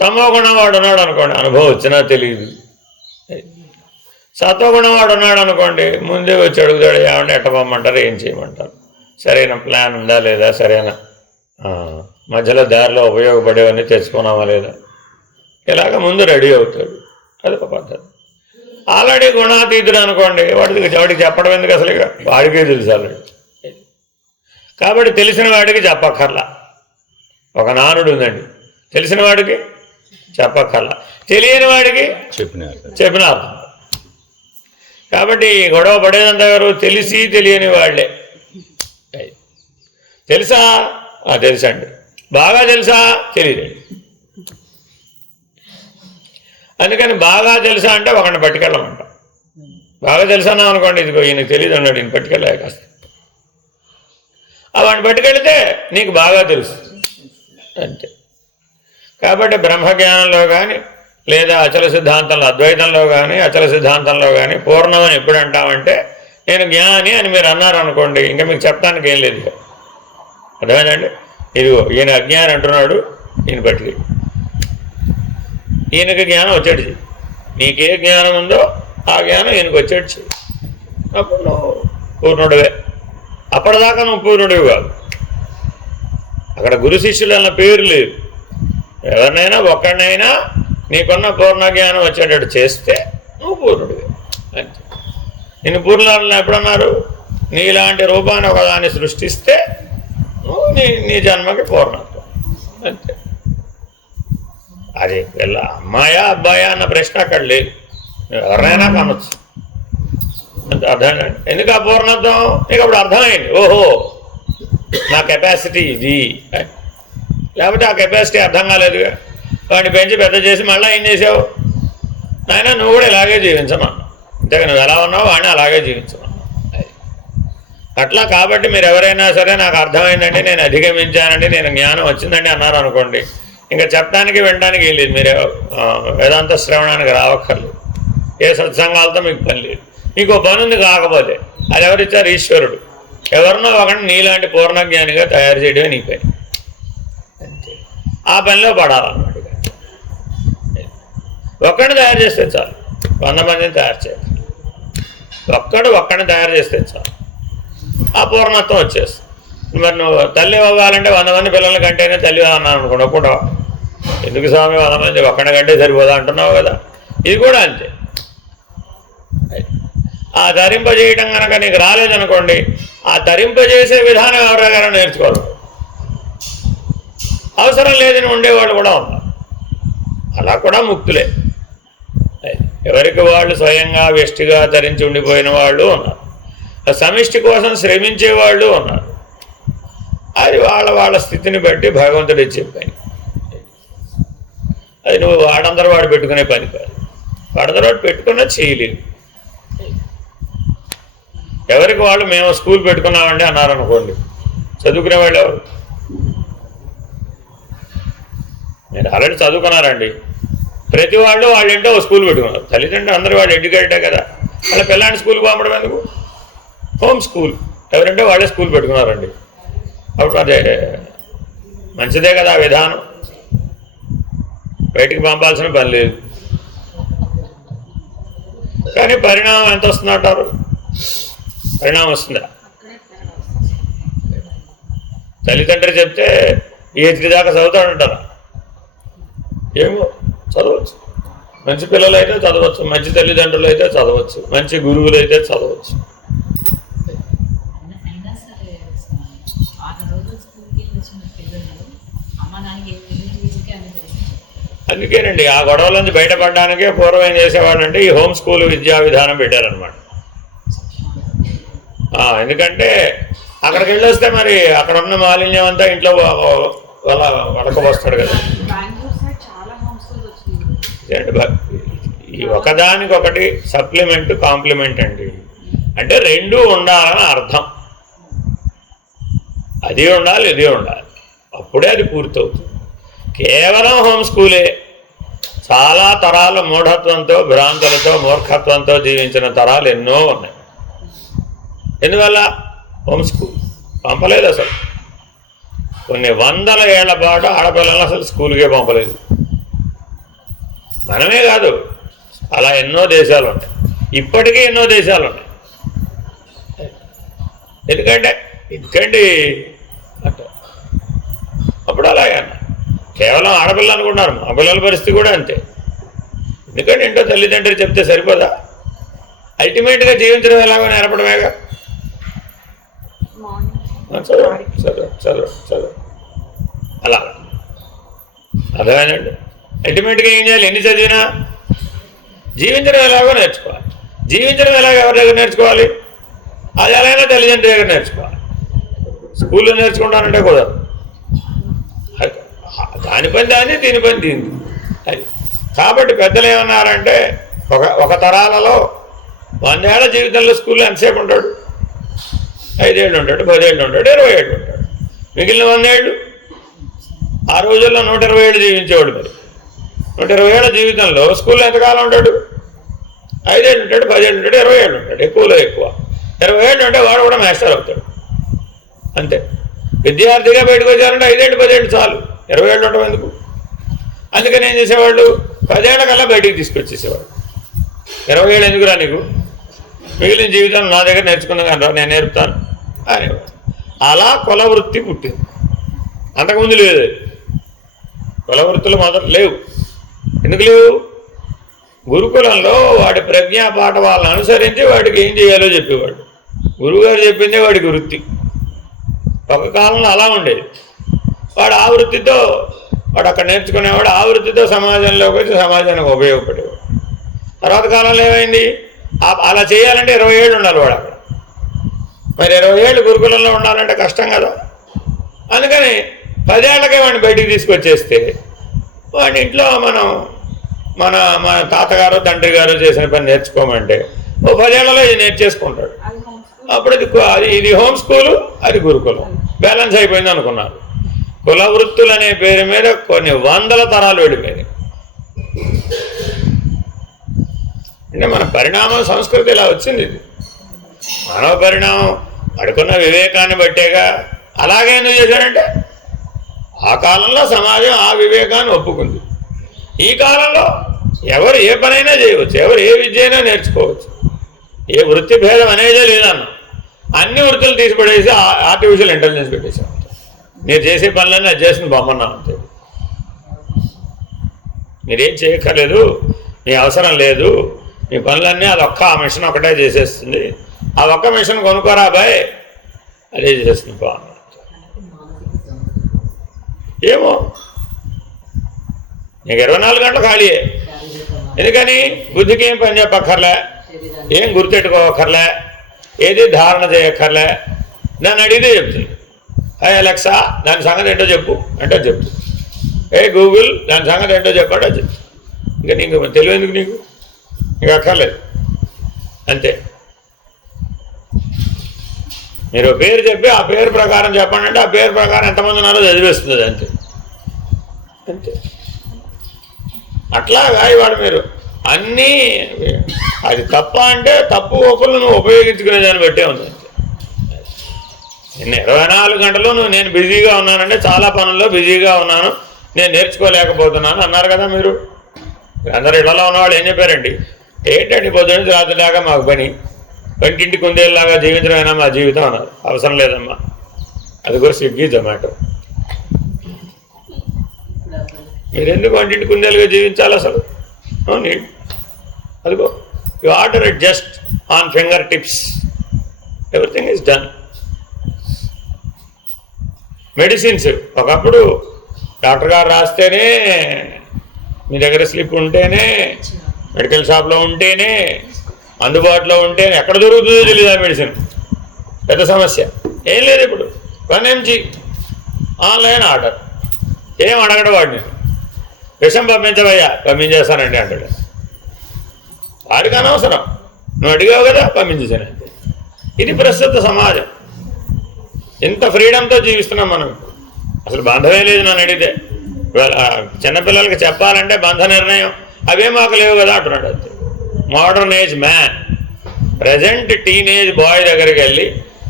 తమోగుణం వాడు ఉన్నాడు అనుకోండి, అనుభవం వచ్చినా తెలియదు. సత్వగుణం వాడు ఉన్నాడు అనుకోండి, ముందే వచ్చి అడుగుతాడు, ఏమంటే ఎట్ట పొమ్మంటారు, ఏం చేయమంటారు, సరైన ప్లాన్ ఉందా లేదా, సరైన మధ్యలో దారిలో ఉపయోగపడేవన్నీ తెచ్చుకున్నామా లేదా, ఇలాగ ముందు రెడీ అవుతాడు. అది ఒక పద్ధతి. ఆల్రెడీ గుణాతీతుడు అనుకోండి, వాడికి చెప్పడం ఎందుకు అసలు, ఇక వాడికే తెలుసు ఆల్రెడీ. కాబట్టి తెలిసిన వాడికి చెప్పక్కర్లా. ఒక నానుడు ఉందండి, తెలిసిన వాడికి చెప్పక్కర్లా, తెలియని వాడికి చెప్పిన అర్థం. కాబట్టి గొడవ పడేదంతా గారు తెలిసి తెలియని వాళ్ళే. తెలుసా? తెలుసండి. బాగా తెలుసా? తెలియదండి. అందుకని బాగా తెలుసా అంటే ఒకరిని పట్టుకెళ్ళమంట. బాగా తెలుసా అనుకోండి, ఇదిగో ఈయనకు తెలియదు అన్నాడు, ఈయన పట్టుకెళ్ళా కాస్త. వాడిని పట్టుకెళ్తే నీకు బాగా తెలుసు అంతే. కాబట్టి బ్రహ్మజ్ఞానంలో కానీ లేదా అచల సిద్ధాంతంలో, అద్వైతంలో కానీ అచల సిద్ధాంతంలో కానీ పూర్ణమని ఎప్పుడు అంటామంటే, నేను జ్ఞాని అని మీరు అన్నారనుకోండి, ఇంకా మీకు చెప్పడానికి ఏం లేదు. అర్థమైందండి? ఇదిగో ఈయన అజ్ఞాని అంటున్నాడు, ఈయన పట్టుకెళ్ళి ఈయనకి జ్ఞానం వచ్చేటి చెయ్యి. నీకే జ్ఞానం ఉందో ఆ జ్ఞానం ఈయనకు వచ్చేటి చెయ్యి. అప్పుడు నువ్వు పూర్ణుడివే. అప్పటిదాకా నువ్వు పూర్ణుడివి కాదు. అక్కడ గురు శిష్యులు అన్న పేరు లేదు. ఎవరినైనా ఒక్కడినైనా నీకున్న పూర్ణ జ్ఞానం వచ్చేటట్టు చేస్తే నువ్వు పూర్ణుడివే అంతే. నిన్ను పూర్ణులను ఎప్పుడన్నారు? నీలాంటి రూపాన్ని ఒకదాన్ని సృష్టిస్తే నువ్వు నీ జన్మకి పూర్ణత్వం అంతే. అది పిల్ల అమ్మాయా అబ్బాయా అన్న ప్రశ్న అక్కడ లేదు. ఎవరినైనా కనొచ్చు. అంత అర్థమైంది. ఎందుకు ఆ పూర్ణత్వం? నీకు అప్పుడు అర్థమైంది, ఓహో నా కెపాసిటీ ఇది. లేకపోతే ఆ కెపాసిటీ అర్థం కాలేదుగా. వాడిని పెంచి పెద్ద చేసి మళ్ళీ ఏం చేసావు? నాయన నువ్వు కూడా ఇలాగే జీవించమన్నా. అంతేగా నువ్వు ఎలా ఉన్నావు వాడిని అలాగే జీవించమన్నా. అట్లా కాబట్టి మీరు ఎవరైనా సరే నాకు అర్థమైందండి, నేను అధిగమించానండి, నేను జ్ఞానం వచ్చిందండి అన్నారు అనుకోండి, ఇంకా చెప్పడానికి వినడానికి ఏం లేదు. మీరు వేదాంత శ్రవణానికి రావక్కర్లేదు. ఏ సత్సంగాలతో మీకు పని లేదు. మీకు పని ఉంది, కాకపోతే అది ఎవరిచ్చారు? ఈశ్వరుడు. ఎవరినో ఒకటి నీలాంటి పూర్ణజ్ఞానిగా తయారు చేయడమే నీ పని అంతే. ఆ పనిలో పడాలన్నమాట. ఒక్కడిని తయారు చేస్తే చాలు, 100 మందిని తయారు చేయాలి. ఒక్కడిని తయారు చేస్తే చాలు, ఆ పూర్ణత్వం వచ్చేస్తుంది. మరి నువ్వు తల్లి అవ్వాలంటే 100 మంది పిల్లల కంటేనే తల్లి అన్నాను అనుకోండి, ఒక్కడో ఎందుకు స్వామి 100 మంది ఒక్కడి కంటే సరిపోదా అంటున్నావు కదా. ఇది కూడా అంతే. ఆ ధరింపజేయటం కనుక నీకు రాలేదనుకోండి, ఆ ధరింపజేసే విధానం ఎవరైనా నేర్చుకోవాలి. అవసరం లేదని ఉండేవాళ్ళు కూడా ఉన్నారు. అలా కూడా ముక్తులే. ఎవరికి వాళ్ళు స్వయంగా వ్యష్టిగా ధరించి ఉండిపోయిన వాళ్ళు ఉన్నారు. సమిష్టి కోసం శ్రమించే వాళ్ళు ఉన్నారు. అది వాళ్ళ స్థితిని బట్టి భగవంతుడు ఇచ్చే పని. అది నువ్వు వాడందరూ వాడు పెట్టుకునే పని కాదు. వాడందరూ వాడు పెట్టుకున్నా చేయలేదు. ఎవరికి వాళ్ళు మేము స్కూల్ పెట్టుకున్నామండి అన్నారనుకోండి, చదువుకునే వాళ్ళు ఎవరు? మీరు ఆల్రెడీ చదువుకున్నారండి. ప్రతి వాళ్ళు వాళ్ళంటే ఓ స్కూల్ పెట్టుకున్నారు. తల్లిదండ్రులు అందరూ వాళ్ళు ఎడ్యుకేటెడ్ కదా. వాళ్ళ పిల్లాన్ని స్కూల్కి పంపడం ఎందుకు? Home school. ఎవరంటే వాళ్ళే స్కూల్ పెట్టుకున్నారండి. అప్పుడు అదే మంచిదే కదా ఆ విధానం. బయటికి పంపాల్సిన పని లేదు. కానీ పరిణామం ఎంత వస్తుందంటారు? పరిణామం వస్తుందా? తల్లిదండ్రులు చెప్తే ఏజ్కి దాకా చదువుతాడంటారా? ఏమో, చదవచ్చు. మంచి పిల్లలు అయితే చదవచ్చు, మంచి తల్లిదండ్రులు అయితే చదవచ్చు, మంచి గురువులు అయితే చదవచ్చు. అందుకేనండి ఆ గొడవల నుంచి బయటపడడానికే పూర్వం ఏం చేసేవాళ్ళంటే ఈ హోమ్ స్కూల్ విద్యా విధానం పెట్టారనమాట. ఎందుకంటే అక్కడికి వెళ్ళొస్తే మరి అక్కడ ఉన్న మాలిన్యం అంతా ఇంట్లో వలకపోస్తాడు కదా. ఈ ఒకదానికొకటి సప్లిమెంట్ కాంప్లిమెంట్ అండి. అంటే రెండూ ఉండాలని అర్థం. అది ఉండాలి, ఇది ఉండాలి, అప్పుడే అది పూర్తవుతుంది. కేవలం హోమ్ స్కూలే చాలా తరాలు మూఢత్వంతో, భ్రాంతులతో, మూర్ఖత్వంతో జీవించిన తరాలు ఎన్నో ఉన్నాయి. ఎందువల్ల? హోమ్ స్కూల్ పంపలేదు. అసలు కొన్ని వందల ఏళ్ల పాటు ఆడపిల్లలను అసలు స్కూల్కే పంపలేదు. మనమే కాదు, అలా ఎన్నో దేశాలు ఉన్నాయి, ఇప్పటికీ ఎన్నో దేశాలు ఉన్నాయి. ఎందుకంటే అంటే అప్పుడు అలాగే అన్న కేవలం ఆడపిల్ల అనుకుంటున్నారు, మా పిల్లల పరిస్థితి కూడా అంతే. ఎందుకంటే ఏంటో తల్లిదండ్రులు చెప్తే సరిపోదా? అల్టిమేట్గా జీవించడం ఎలాగో నేర్పడమేగా. చదువు చదువు చదువు చదువు అలా అర్థమైందండి. అల్టిమేట్గా ఏం చేయాలి? ఎన్ని చదివినా జీవించడం ఎలాగో నేర్చుకోవాలి. జీవించడం ఎలాగో ఎవరి దగ్గర నేర్చుకోవాలి? అది ఎలాగైనా తల్లిదండ్రుల దగ్గర నేర్చుకోవాలి. స్కూల్లో నేర్చుకుంటానంటే కుదరదు. దాని పని దాన్ని, దీని పని దీన్ని. అది కాబట్టి పెద్దలు ఏమన్నారంటే ఒక తరాలలో 100 ఏళ్ల జీవితంలో స్కూల్లో ఎంతసేపు ఉంటాడు? 5 ఏళ్ళు ఉంటాడు, 10 ఏళ్ళు ఉంటాడు, 20 ఏళ్ళు ఉంటాడు. మిగిలిన 100 ఏళ్ళు ఆ రోజుల్లో 120 ఏళ్ళు జీవించేవాడు. మరి 120 ఏళ్ల జీవితంలో స్కూల్లో ఎంతకాలం ఉంటాడు? 5 ఏళ్ళు ఉంటాడు, 10 ఏళ్ళు ఉంటాడు, 20 ఏళ్ళు ఉంటాడు. ఎక్కువలో ఎక్కువ 20 ఏళ్ళు ఉంటే వాడు కూడా మాస్టర్ అవుతాడు. అంతే. విద్యార్థిగా బయటకు వచ్చారంటే 5 ఏళ్ళు 10 ఏళ్ళు చాలు, 20 ఏళ్ళు ఉండడం ఎందుకు? అందుకని ఏం చేసేవాళ్ళు? 10 ఏళ్ల కల్లా బయటికి తీసుకొచ్చేసేవాడు. 20 ఏళ్ళు ఎందుకురా నీకు, మిగిలిన జీవితం నా దగ్గర నేర్చుకున్నా కానీ నేను నేర్పుతాను అనేవాడు. అలా కుల వృత్తి పుట్టింది. అంతకుముందు లేదు, కుల వృత్తులు మొదలు లేవు. ఎందుకు లేవు? గురుకులంలో వాడి ప్రజ్ఞా పాఠవాళ్ళని అనుసరించి వాడికి ఏం చేయాలో చెప్పేవాడు. గురువుగారు చెప్పిందే వాడికి వృత్తి. ఒక కాలంలో అలా ఉండేది. వాడు ఆ వృత్తితో వాడు అక్కడ నేర్చుకునేవాడు, ఆ వృత్తితో సమాజంలోకి వచ్చి సమాజానికి ఉపయోగపడేవాడు. తర్వాత కాలంలో ఏమైంది? అలా చేయాలంటే 20 ఏళ్ళు ఉండాలి వాడు అక్కడ. మరి 20 ఏళ్ళు గురుకులంలో ఉండాలంటే కష్టం కదా. అందుకని 10 ఏళ్ళకే వాడిని బయటికి తీసుకొచ్చేస్తే వాడి ఇంట్లో మన తాతగారు తండ్రి గారు చేసిన పని నేర్చుకోమంటే ఓ 10 ఏళ్లలో ఇది నేర్చేసుకుంటాడు. అప్పుడు ఇది హోమ్ స్కూలు, అది గురుకులం. బ్యాలెన్స్ అయిపోయింది అనుకున్నారు. కుల వృత్తులు అనే పేరు మీద కొన్ని వందల తరాలు వెళ్ళిపోయింది. అంటే మన పరిణామం, సంస్కృతి ఇలా వచ్చింది. ఇది మానవ పరిణామం అడుకున్న వివేకాన్ని బట్టేగా. అలాగే ఎందుకు చేశారంటే ఆ కాలంలో సమాజం ఆ వివేకాన్ని ఒప్పుకుంది. ఈ కాలంలో ఎవరు ఏ పనైనా చేయవచ్చు, ఎవరు ఏ విద్య అయినా నేర్చుకోవచ్చు. ఏ వృత్తి భేదం అనేదే లేదన్నా. అన్ని వృత్తులు తీసిపడేసి ఆర్టిఫిషియల్ ఇంటెలిజెన్స్ పెట్టేసాం. మీరు చేసే పనులన్నీ అది చేసిన బొమ్మన్నా అంతే. మీరేం చేయక్కర్లేదు, మీ అవసరం లేదు, మీ పనులన్నీ అది ఆ మిషన్ ఒకటే చేసేస్తుంది. ఆ ఒక్క మిషన్ కొనుక్కోరా బాయ్, అదే చేసేస్తుంది బా. ఏమో నీకు 24 గంటలు ఖాళీయే. ఎందుకని? బుద్ధికి ఏం పని చెప్పక్కర్లే, ఏం గుర్తెట్టుకోవక్కర్లే, ఏది ధారణ చేయక్కర్లే. నన్ను అడిగితే చెప్తుంది. అలెక్సా దాని సంగతి ఏంటో చెప్పు అంటే చెప్తుంది. గూగుల్ దాని సంగతి ఏంటో చెప్పాడో చెప్తుంది. ఇంకా నీకు తెలియదు, నీకు అక్కర్లేదు. అంతే. మీరు పేరు చెప్పి ఆ పేరు ప్రకారం చెప్పండి అంటే ఆ పేరు ప్రకారం ఎంతమంది ఉన్నారో చదివేస్తుంది. అంతే అంతే. అట్లాగా ఇవాళ మీరు అన్నీ అది తప్ప అంటే తప్పు ఒప్పులు నువ్వు ఉపయోగించుకునే దాన్ని బట్టే ఉంది. నిన్న 24 గంటలు నేను బిజీగా ఉన్నానంటే చాలా పనుల్లో బిజీగా ఉన్నాను, నేను నేర్చుకోలేకపోతున్నాను అన్నారు కదా మీరు. అందరు ఇళ్లలో ఉన్నవాళ్ళు ఏం చెప్పారండి? ఏంటండి పొద్దున్న రాత్రి దాకా మాకు పని, వంటింటి కుందేలాగా జీవించడమైనా మా జీవితం అన్నారు. అవసరం లేదమ్మా, అదిగో స్విగ్గీ జొమాటో. మీరెందుకు వంటింటి కుందేలుగా జీవించాలి అసలు? అదిగో you order it just on finger tips, everything is done. Medicines ఒకప్పుడు డాక్టర్ గారు రాస్తేనే, మీ దగ్గర స్లిప్ ఉంటేనే, మెడికల్ షాప్లో ఉంటేనే, అందుబాటులో ఉంటేనే. ఎక్కడ దొరుకుతుందో తెలియదు ఆ మెడిసిన్. పెద్ద సమస్య. ఏం లేదు ఇప్పుడు 1 mg ఆన్లైన్ ఆర్డర్. ఏం అడగడం వాడిని, విషం పంపించవయ్యా, పంపించేస్తానండి అంటాడు. వాడికి అనవసరం, నువ్వు అడిగావు కదా పంపించేసాను అంతే. ఇది ప్రస్తుత సమాజం. ఇంత ఫ్రీడంతో జీవిస్తున్నాం మనం. అసలు బంధమే లేదు నన్ను అడిగితే. చిన్నపిల్లలకి చెప్పాలంటే బంధ నిర్ణయం అవే మాకు లేవు కదా అంటున్నాడు. అంతే modern age man. Present teenage boy దగ్గరికి వెళ్ళి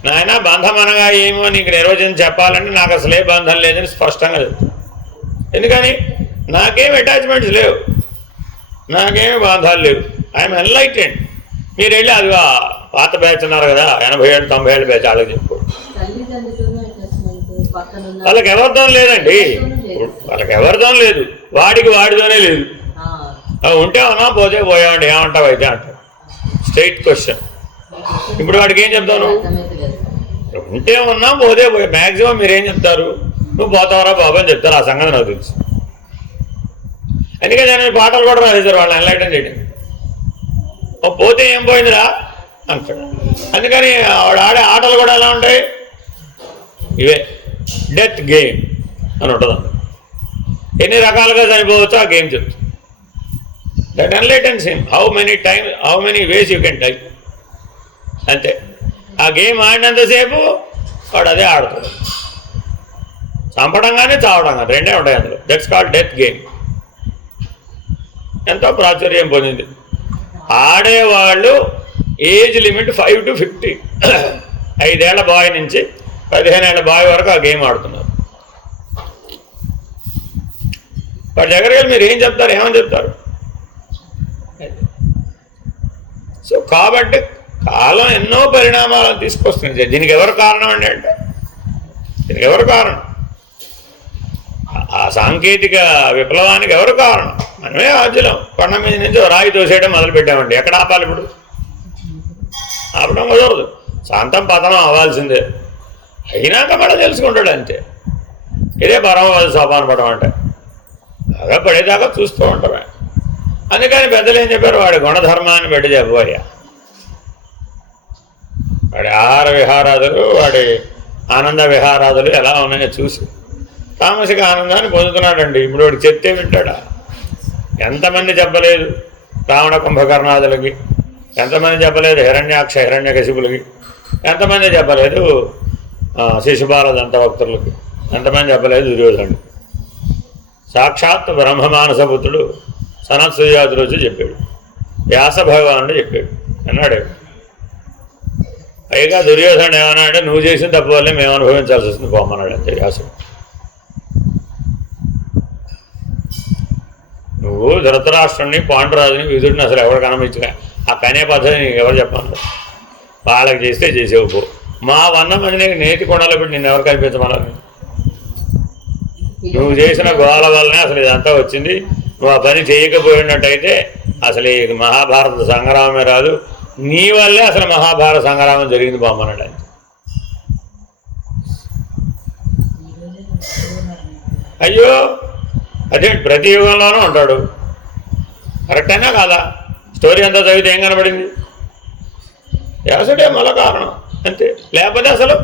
నాయన బంధం అనగా ఏమో నీకు నిర్వచనం చెప్పాలంటే నాకు అసలే బంధం లేదని స్పష్టంగా చెప్తాను. ఎందుకని నాకేం అటాచ్మెంట్స్ లేవు, నాకేమి బంధాలు లేవు. I'm enlightened. మీరు వెళ్ళి అది పాత బ్యాచ్ ఉన్నారు కదా 80 ఏళ్ళు 90 ఏళ్ళ బ్యాచ్ వాళ్ళకి చెప్పుకోండి. వాళ్ళకి ఎవరితో లేదండి, వాళ్ళకి ఎవరితో లేదు, వాడికి వాడితోనే లేదు. ఉంటే ఉన్నా పోతే పోయామండి ఏమంటావు అయితే అంటావు. Straight question. ఇప్పుడు వాడికి ఏం చెప్తాను? ఉంటే ఉన్నా పోతే పోయా. మ్యాక్సిమం మీరేం చెప్తారు? నువ్వు పోతావరా బాబు అని చెప్తారు. ఆ సంగతి నాకు తెలుసు. అందుకే దాని పాటలు కూడా రాసేశారు వాళ్ళని ఎన్లైటన్ చేయడం. పోతే ఏం పోయిందిరా అంటాడు. అందుకని ఆవిడ ఆడే ఆటలు కూడా ఎలా ఉంటాయి? ఇవే డెత్ గేమ్ అని ఉంటుంది. ఎన్ని రకాలుగా చనిపోవచ్చో ఆ గేమ్ చెప్తుంది. That enlightens him how many ways you can die. అంతే. ఆ గేమ్ ఆడినంతసేపు వాడు అదే ఆడుతాడు. చంపడం కానీ చావడం కానీ రెండే ఉంటాయి అందులో. That's called death game. ఎంతో ప్రాచుర్యం పొందింది. ఆడేవాళ్ళు ఏజ్ లిమిట్ 5 to 50. 5 ఏళ్ల బాయ్ నుంచి 15 ఏళ్ల బాయ్ వరకు ఆ గేమ్ ఆడుతున్నారు. వాడి దగ్గరికి వెళ్ళి మీరు ఏం చెప్తారు? ఏమని చెప్తారు? సో కాబట్టి కాలం ఎన్నో పరిణామాలను తీసుకొస్తుంది. దీనికి ఎవరు కారణం అండి అంటే దీనికి ఎవరు కారణం? ఆ సాంకేతిక విప్లవానికి ఎవరు కారణం? మనమే ఆద్యులం. కొండ మీద నుంచి రాయి తోసేయడం మొదలుపెట్టామండి. ఎక్కడ ఆపాలి ఇప్పుడు? ఆపడం కుదరదు. శాంతం పతనం అవ్వాల్సిందే. అయినాక మళ్ళీ తెలుసుకుంటాడు అంతే. ఇదే పరమవాది సోపాన పడడం అంటే బాగా పడేదాకా చూస్తూ ఉంటామే. అందుకని పెద్దలు ఏం చెప్పారు? వాడి గుణధర్మాన్ని బట్టి చెప్పబోయా. వాడి ఆహార విహారాదులు, వాడి ఆనంద విహారాదులు ఎలా ఉన్నాయో చూసి తామసిక ఆనందాన్ని పొందుతున్నాడండి. ఇప్పుడు వాడికి చెప్తే వింటాడా? ఎంతమంది చెప్పలేదు రావణ కుంభకర్ణాదులకి? ఎంతమంది చెప్పలేదు హిరణ్యాక్ష హిరణ్యకశిపులకి? ఎంతమంది చెప్పలేదు శిశుపాల దంతభక్తులకి? ఎంతమంది చెప్పలేదు దుర్యోధనుడు? సాక్షాత్ బ్రహ్మమానసపుత్రుడు సనత్సుజాతుడు వచ్చి చెప్పాడు. వ్యాస భగవానుడు చెప్పాడు అన్నాడు. పైగా దుర్యోధనుడు ఏమన్నాడు? నువ్వు చేసిన తప్పు వల్లే మేము అనుభవించాల్సి వస్తుంది పోమన్నాడు. అంతే వ్యాసుడు. నువ్వు ధృతరాష్ట్రుని పాండురాజుని విదుడిని అసలు ఎవరు కనిపించగా ఆ కనే పద్ధతి నీకు ఎవరు చెప్పాలి? వాళ్ళకి చేస్తే చేసేవు పో. మా 100 మందిని నేతి కొండలో పెట్టి నిన్ను ఎవరు కనిపించమన్నారు? నువ్వు చేసిన గోల వల్లనే అసలు ఇదంతా వచ్చింది. నువ్వు ఆ పని చేయకపోయినట్టయితే అసలు ఈ మహాభారత సంగ్రామమే రాదు. నీ వల్లే అసలు మహాభారత సంగ్రామం జరిగింది బామ్మన్నాడు. ఆయన అయ్యో అదే ప్రతి యుగంలోనూ ఉంటాడు. కరెక్టేనా కాదా? స్టోరీ అంతా చదివితే ఏం కనబడింది? వ్యాసుడే మూల కారణం అంతే. లేకపోతే అసలు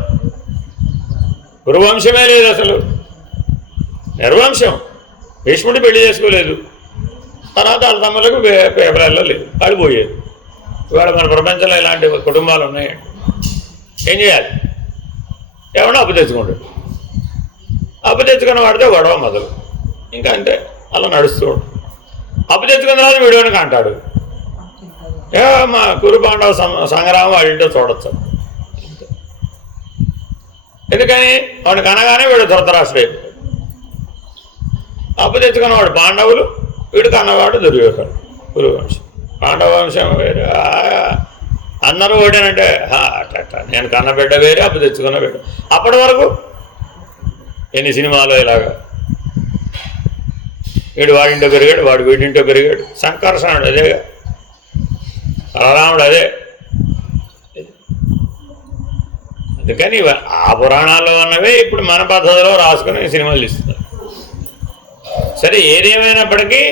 గురువంశమే లేదు. అసలు నిర్వంశం. భీష్ముడు పెళ్లి చేసుకోలేదు. తర్వాత వాళ్ళ తమ్ములకు పేపర్లలో లేదు. వాళ్ళు పోయేది. ఇవాళ మన ప్రపంచంలో ఇలాంటి కుటుంబాలు ఉన్నాయండి. ఏం చేయాలి? ఎవడో అప్పు తెచ్చుకుంటాడు. అప్పు తెచ్చుకున్న వాడితే గొడవ మొదలు. ఇంకా అంటే అలా నడుస్తూ ఉంటాడు. అప్పు తెచ్చుకున్న తర్వాత వీడియోనికి అంటాడు మా కురు పాండవ సంగ్రామం వాళ్ళింటో చూడొచ్చు. ఎందుకని వాడిని కనగానే వీడు ధృతరాష్ట్రుడు. అప్పు తెచ్చుకున్నవాడు పాండవులు, వీడు కన్నవాడు దుర్యోధనుడు. కురువంశం. పాండవ వంశం వేరే. అందరూ ఓడానంటే అట్ట నేను కన్నబిడ్డ వేరే, అప్పు తెచ్చుకున్న బిడ్డ. అప్పటి వరకు ఎన్ని సినిమాలు ఇలాగా వీడు వాడింటో పెరిగాడు, వాడు వీడింటో పెరిగాడు. సంకర్షణుడు అదేగా, బలరాముడు అదే. అందుకని ఆ పురాణాల్లో ఉన్నవే ఇప్పుడు మన పద్ధతిలో రాసుకుని సినిమాలు ఇస్తున్నారు. సరే, ఏదేమైనప్పటికీ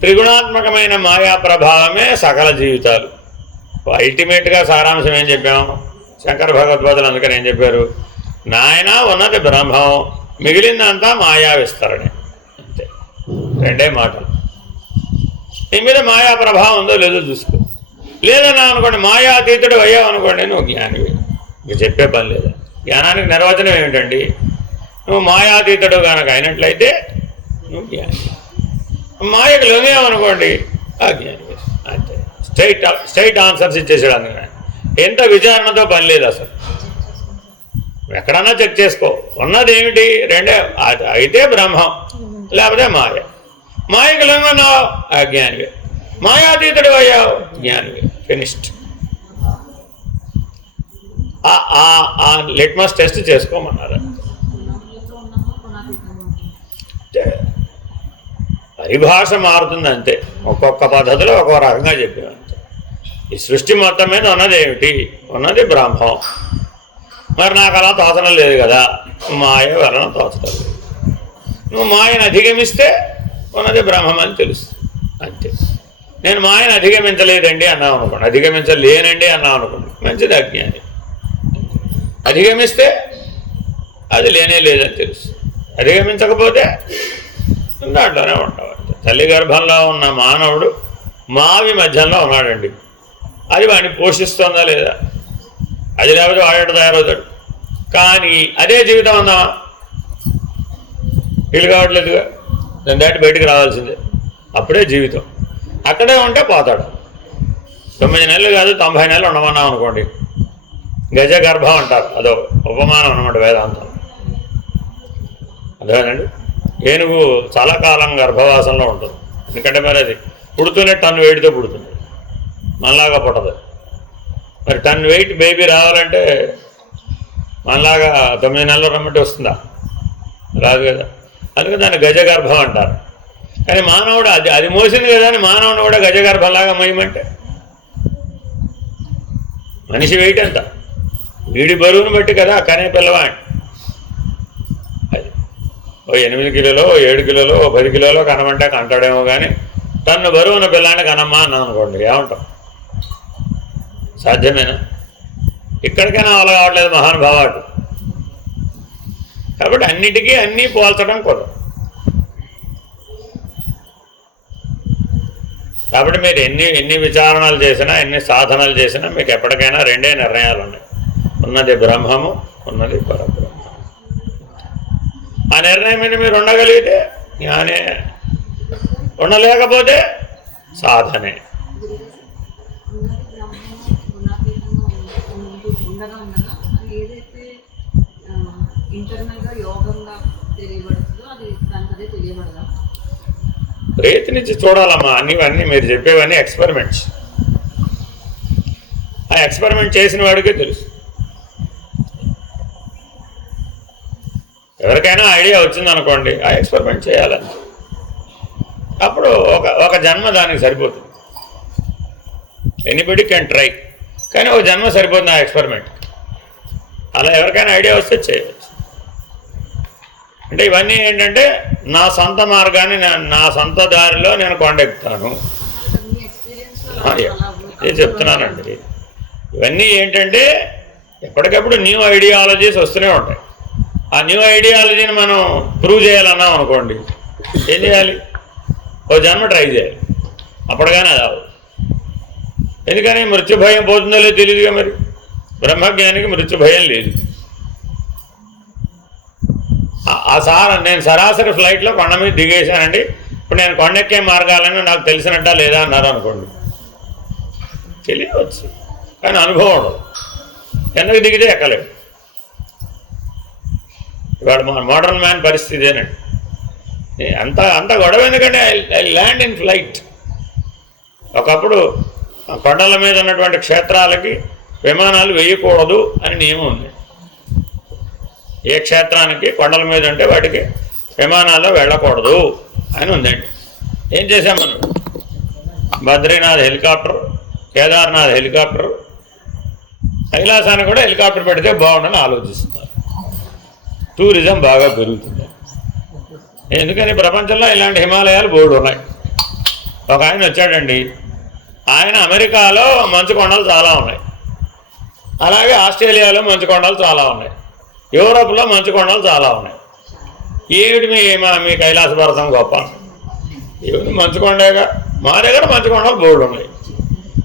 త్రిగుణాత్మకమైన మాయా ప్రభావమే సకల జీవితాలు. అల్టిమేట్గా సారాంశం ఏం చెప్పాము? శంకర భగవద్పాదులు అందుకని ఏం చెప్పారు? నాయన ఉన్నది బ్రహ్మం, మిగిలిందంతా మాయా విస్తరణే. అంతే, రెండే మాటలు. నీ మీద మాయా ప్రభావం ఉందో లేదో చూసుకో. లేదన్నా అనుకోండి, మాయా అతీతుడు అయ్యావు అనుకోండి, నువ్వు జ్ఞానివి. ఇంక చెప్పే పని లేదా. జ్ఞానానికి నిర్వచనం ఏమిటండి? నువ్వు మాయాతీతుడు కనుక అయినట్లయితే నువ్వు జ్ఞాని. మాయకు లొంగేమనుకోండి అజ్ఞాని. అంతే. స్ట్రైట్ ఆన్సర్స్ ఇచ్చేసాడు. అందుకని ఎంత విచారణతో పని లేదు అసలు. ఎక్కడన్నా చెక్ చేసుకో. ఉన్నది ఏమిటి? రెండే. అయితే బ్రహ్మం, లేకపోతే మాయ. మాయకు లొంగన్నావు అజ్ఞానివే, మాయాతీతుడు అయ్యావు జ్ఞానివే. ఫినిష్డ్. లిట్మస్ టెస్ట్ చేసుకోమన్నారు. పరిభాష మారుతుంది అంతే. ఒక్కొక్క పద్ధతిలో ఒక్కొక్క రకంగా చెప్పాను అంతే. ఈ సృష్టి మొత్తం మీద ఉన్నది ఏమిటి? ఉన్నది బ్రహ్మం. మరి నాకు అలా తోచడం లేదు కదా, మాయ వలన తోచడం లేదు. నువ్వు మాయను అధిగమిస్తే ఉన్నది బ్రహ్మం అని తెలుస్తుంది అంతే. నేను మాయను అధిగమించలేదండి అన్నావు అనుకోండి, అధిగమించలేనండి అన్నావు అనుకోండి, మంచిది అజ్ఞాని. అధిగమిస్తే అది లేనే లేదని తెలుస్తుంది. అధిగమించకపోతే దాంట్లోనే ఉంటావు. తల్లి గర్భంలో ఉన్న మానవుడు మావి మధ్యంలో ఉన్నాడండి. అది వాడిని పోషిస్తుందా లేదా? అది లేకపోతే వాడు తయారవుతాడు. కానీ అదే జీవితం ఉందా? వీలు కావట్లేదుగా, దాన్ని దాటి బయటికి రావాల్సిందే. అప్పుడే జీవితం. అక్కడే ఉంటే పోతాడు. 9 నెలలు కాదు 90 నెలలు ఉండమన్నాం అనుకోండి, గజ గర్భం అంటారు. అదో ఉపమానం అన్నమాట వేదాంతం. అదేనండి. ఏనుగు చాలా కాలం గర్భవాసంలో ఉంటుంది. ఎందుకంటే మరి అది పుడుతూనే టన్ను వెయిట్తో పుడుతుంది, మనలాగా పుట్టదు. మరి టన్ వెయిట్ బేబీ రావాలంటే మనలాగా 9 నెలలు రమ్మంటే వస్తుందా? రాదు కదా. అందుకే దాన్ని గజగర్భం అంటారు. కానీ మానవుడు అది మోసింది కదా అని మానవుడు కూడా గజగర్భంలాగా మోయమంటే మనిషి వెయిట్ ఎంత? వీడి బరువును బట్టి కదా కనే పిల్లవాడి. అది 8 కిలోలో 7 కిలోలో 10 కిలోలో కనమంటే కంటాడేమో. కానీ టన్ను బరువు ఉన్న పిల్లాన్ని కనమ్మా అన్నాం అనుకోండి, ఏమంటాం? సాధ్యమేనా? ఇక్కడికైనా అలా కావట్లేదు మహానుభావాడు. కాబట్టి అన్నిటికీ అన్నీ పోల్చడం కుదరదు. కాబట్టి మీరు ఎన్ని విచారణలు చేసినా, ఎన్ని సాధనలు చేసినా మీకు ఎప్పటికైనా రెండే నిర్ణయాలు ఉన్నాయి. ఉన్నది బ్రహ్మము, ఉన్నది పరబ్రహ్మ. ఆ నిర్ణయం మీద మీరు ఉండగలిగితే జ్ఞానే, ఉండలేకపోతే సాధనే. ప్రయత్నించి చూడాలమ్మా. అన్నీ మీరు చెప్పేవన్నీ ఎక్స్పెరిమెంట్స్. ఆ ఎక్స్పెరిమెంట్ చేసిన వాడికే తెలుసు. ఎవరికైనా ఐడియా వచ్చిందనుకోండి, ఆ ఎక్స్పెరిమెంట్ చేయాలని. అప్పుడు ఒక జన్మ దానికి సరిపోతుంది. ఎనీబడి కెన్ ట్రై, కానీ ఒక జన్మ సరిపోతుంది ఆ ఎక్స్పెరిమెంట్. అలా ఎవరికైనా ఐడియా వస్తే చేయవచ్చు. అంటే ఇవన్నీ ఏంటంటే నా సొంత మార్గాన్ని, నా సొంత దారిలో నేను కొండెక్కుతాను. ఇది చెప్తున్నానండి. ఇవన్నీ ఏంటంటే ఎప్పటికప్పుడు న్యూ ఐడియాలజీస్ వస్తూనే ఉంటాయి. ఆ న్యూ ఐడియాలజీని మనం ప్రూవ్ చేయాలన్నాం అనుకోండి, ఏం చేయాలి? ఓ జన్మ ట్రై చేయాలి. అప్పటికైనా అది అవ్వదు. ఎందుకని? మృత్యుభయం పోతుందో లేదో తెలియదుగా. మరి బ్రహ్మజ్ఞానికి మృత్యుభయం లేదు. నేను సరాసరి ఫ్లైట్లో కొండ మీద దిగేశానండి, ఇప్పుడు నేను కొండెక్కే మార్గాలని నాకు తెలిసినట్టా లేదా అన్నారు అనుకోండి, తెలియవచ్చు. కానీ అనుభవం ఉండదు. కిందకి దిగితే ఎక్కలేడు. ఇవాడు మోడర్న్ మ్యాన్ పరిస్థితి ఏనండి. అంత గొడవ ఎందుకంటే ఐ ల్యాండ్ ఇన్ ఫ్లైట్. ఒకప్పుడు కొండల మీద ఉన్నటువంటి క్షేత్రాలకి విమానాలు వేయకూడదు అని నియమం ఉంది. ఏ క్షేత్రానికి కొండల మీద ఉంటే వాటికి విమానాల్లో వెళ్ళకూడదు అని ఉందండి. ఏం చేశాం మనం? బద్రీనాథ్ హెలికాప్టర్, కేదార్నాథ్ హెలికాప్టర్, కైలాసానికి కూడా హెలికాప్టర్ పెడితే బాగుండని ఆలోచిస్తున్నారు. టూరిజం బాగా పెరుగుతుంది. ఎందుకని? ప్రపంచంలో ఇలాంటి హిమాలయాలు బోర్డు ఉన్నాయి. ఒక ఆయన వచ్చాడండి, ఆయన అమెరికాలో మంచు కొండలు చాలా ఉన్నాయి, అలాగే ఆస్ట్రేలియాలో మంచు కొండలు చాలా ఉన్నాయి, యూరోప్లో మంచు కొండలు చాలా ఉన్నాయి. ఏమిటి మీ కైలాస పర్వతం గొప్ప? ఏమిటి? మంచు కొండగా. మా దగ్గర మంచు కొండలు బోర్డు ఉన్నాయి.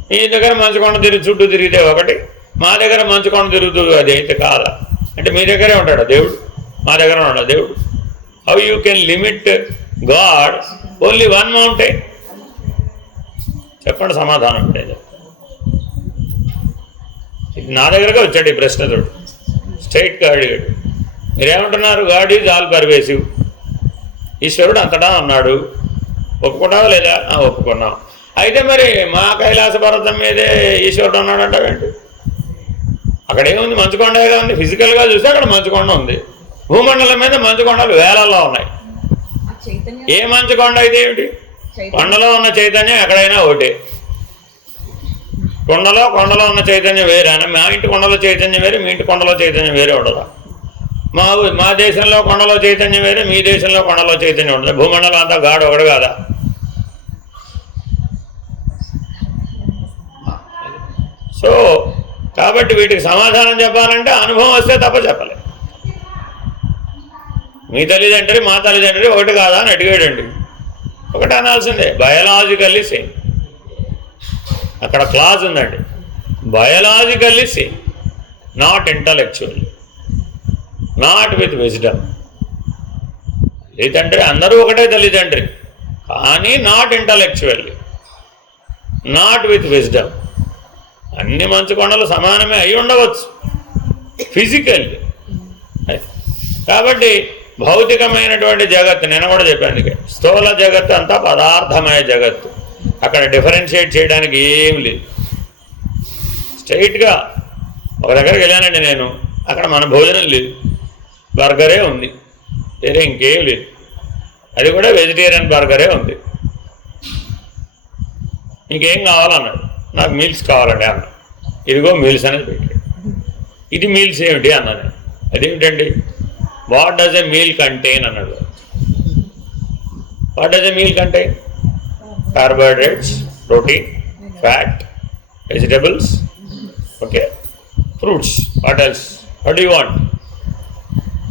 మీ దగ్గర మంచు కొండ చుట్టూ తిరిగితే ఒకటి, మా దగ్గర మంచు కొండ తిరుగుతూ అది అయితే కాదా అంటే మీ దగ్గరే ఉంటాడా దేవుడు, మా దగ్గర ఉన్నాడా దేవుడు? How you can limit God only one mountain? చెప్పండి సమాధానం. ఇది నా దగ్గరగా వచ్చాడు ఈ ప్రశ్నతోడు, స్ట్రైట్గా అడిగాడు. మీరేమంటున్నారు? గాడ్ ఈజ్ ఆల్ పర్వేసివ్, ఈశ్వరుడు అంతటా ఉన్నాడు. ఒప్పుకున్నావా లేదా? ఒప్పుకున్నాం. అయితే మరి మా కైలాస పర్వతం మీదే ఈశ్వరుడు ఉన్నాడు అంటావేంటి? అక్కడ ఏముంది? మంచుకొండగా ఉంది. ఫిజికల్గా చూస్తే అక్కడ మంచుకొండ ఉంది. భూమండలం మీద మంచుకొండలు వేలల్లో ఉన్నాయి. ఏ మంచుకొండ అయితే ఏమిటి? కొండలో ఉన్న చైతన్యం ఎక్కడైనా ఒకటే. కొండలో ఉన్న చైతన్యం వేరేనా? మా ఇంటి కొండలో చైతన్యం వేరే, మీ ఇంటి కొండలో చైతన్యం వేరే ఉండదా? మా దేశంలో కొండలో చైతన్యం వేరే, మీ దేశంలో కొండలో చైతన్యం ఉండదు. భూమండలం అంతా గాడు ఒకడు కాదా? సో కాబట్టి వీటికి సమాధానం చెప్పాలంటే అనుభవం వస్తే తప్ప చెప్పలేదు. మీ తల్లిదండ్రి మా తల్లిదండ్రి ఒకటి కాదా అని అడిగాడండి. ఒకటి అనాల్సిందే. Biologically same. అక్కడ క్లాజ్ ఉందండి. Biologically same, not intellectually, not with wisdom. తల్లిదండ్రి అందరూ ఒకటే తల్లిదండ్రి, కానీ not intellectually, not with wisdom. అన్ని మంచు కొండలు సమానమే అయి ఉండవచ్చు ఫిజికల్లీ. కాబట్టి భౌతికమైనటువంటి జగత్తు నేను కూడా చెప్పాను, స్థూల జగత్తు అంతా పదార్థమయ జగత్తు. అక్కడ డిఫరెన్షియేట్ చేయడానికి ఏం లేదు. స్ట్రైట్గా ఒక దగ్గరికి వెళ్ళానండి నేను, అక్కడ మన భోజనం లేదు, బర్గరే ఉంది, వేరే ఇంకేం లేదు. అది కూడా వెజిటేరియన్ బర్గరే ఉంది. ఇంకేం కావాలన్నాడు. నాకు మీల్స్ కావాలండి అన్న. ఇదిగో మీల్స్ అనేది పెట్టాడు. ఇది మీల్స్ ఏమిటి అన్నాను. అదేమిటండి? What does a meal contain అన్నాడు. What does a meal contain? Carbohydrates, protein, fat, vegetables, okay, fruits. What else? What do you want?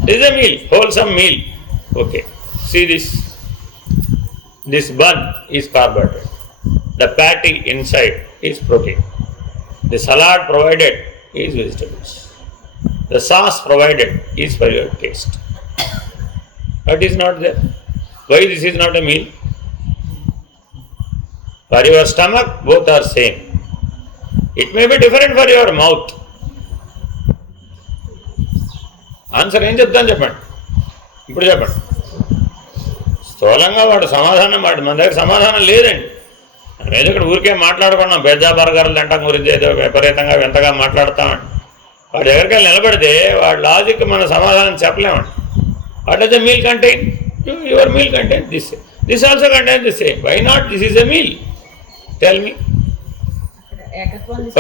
This is a meal, wholesome meal. Okay, see this. This bun is carbohydrate. The patty inside is protein. The salad provided is vegetables. The sauce provided is for your taste. What is not there? Why this is not a meal? For your stomach, both are same. It may be different for your mouth. Answer ఏం చెప్తాను చెప్పండి, ఇప్పుడు చెప్పండి. స్థూలంగా వాడు సమాధానం, మన దగ్గర సమాధానం లేదండి. మనం ఏదో ఇక్కడ ఊరికే మాట్లాడుకున్నాం, పిజ్జా బర్గర్లు తింటాం గురించి ఏదో విపరీతంగా వింతగా మాట్లాడతామండి. వాడి దగ్గరికి వెళ్ళి నిలబడితే వాడి లాజిక్ మన సమాధానం చెప్పలేమండి. What does the meal contain? Your meal contain this. This also contain this. Why not? This is a meal. Tell me.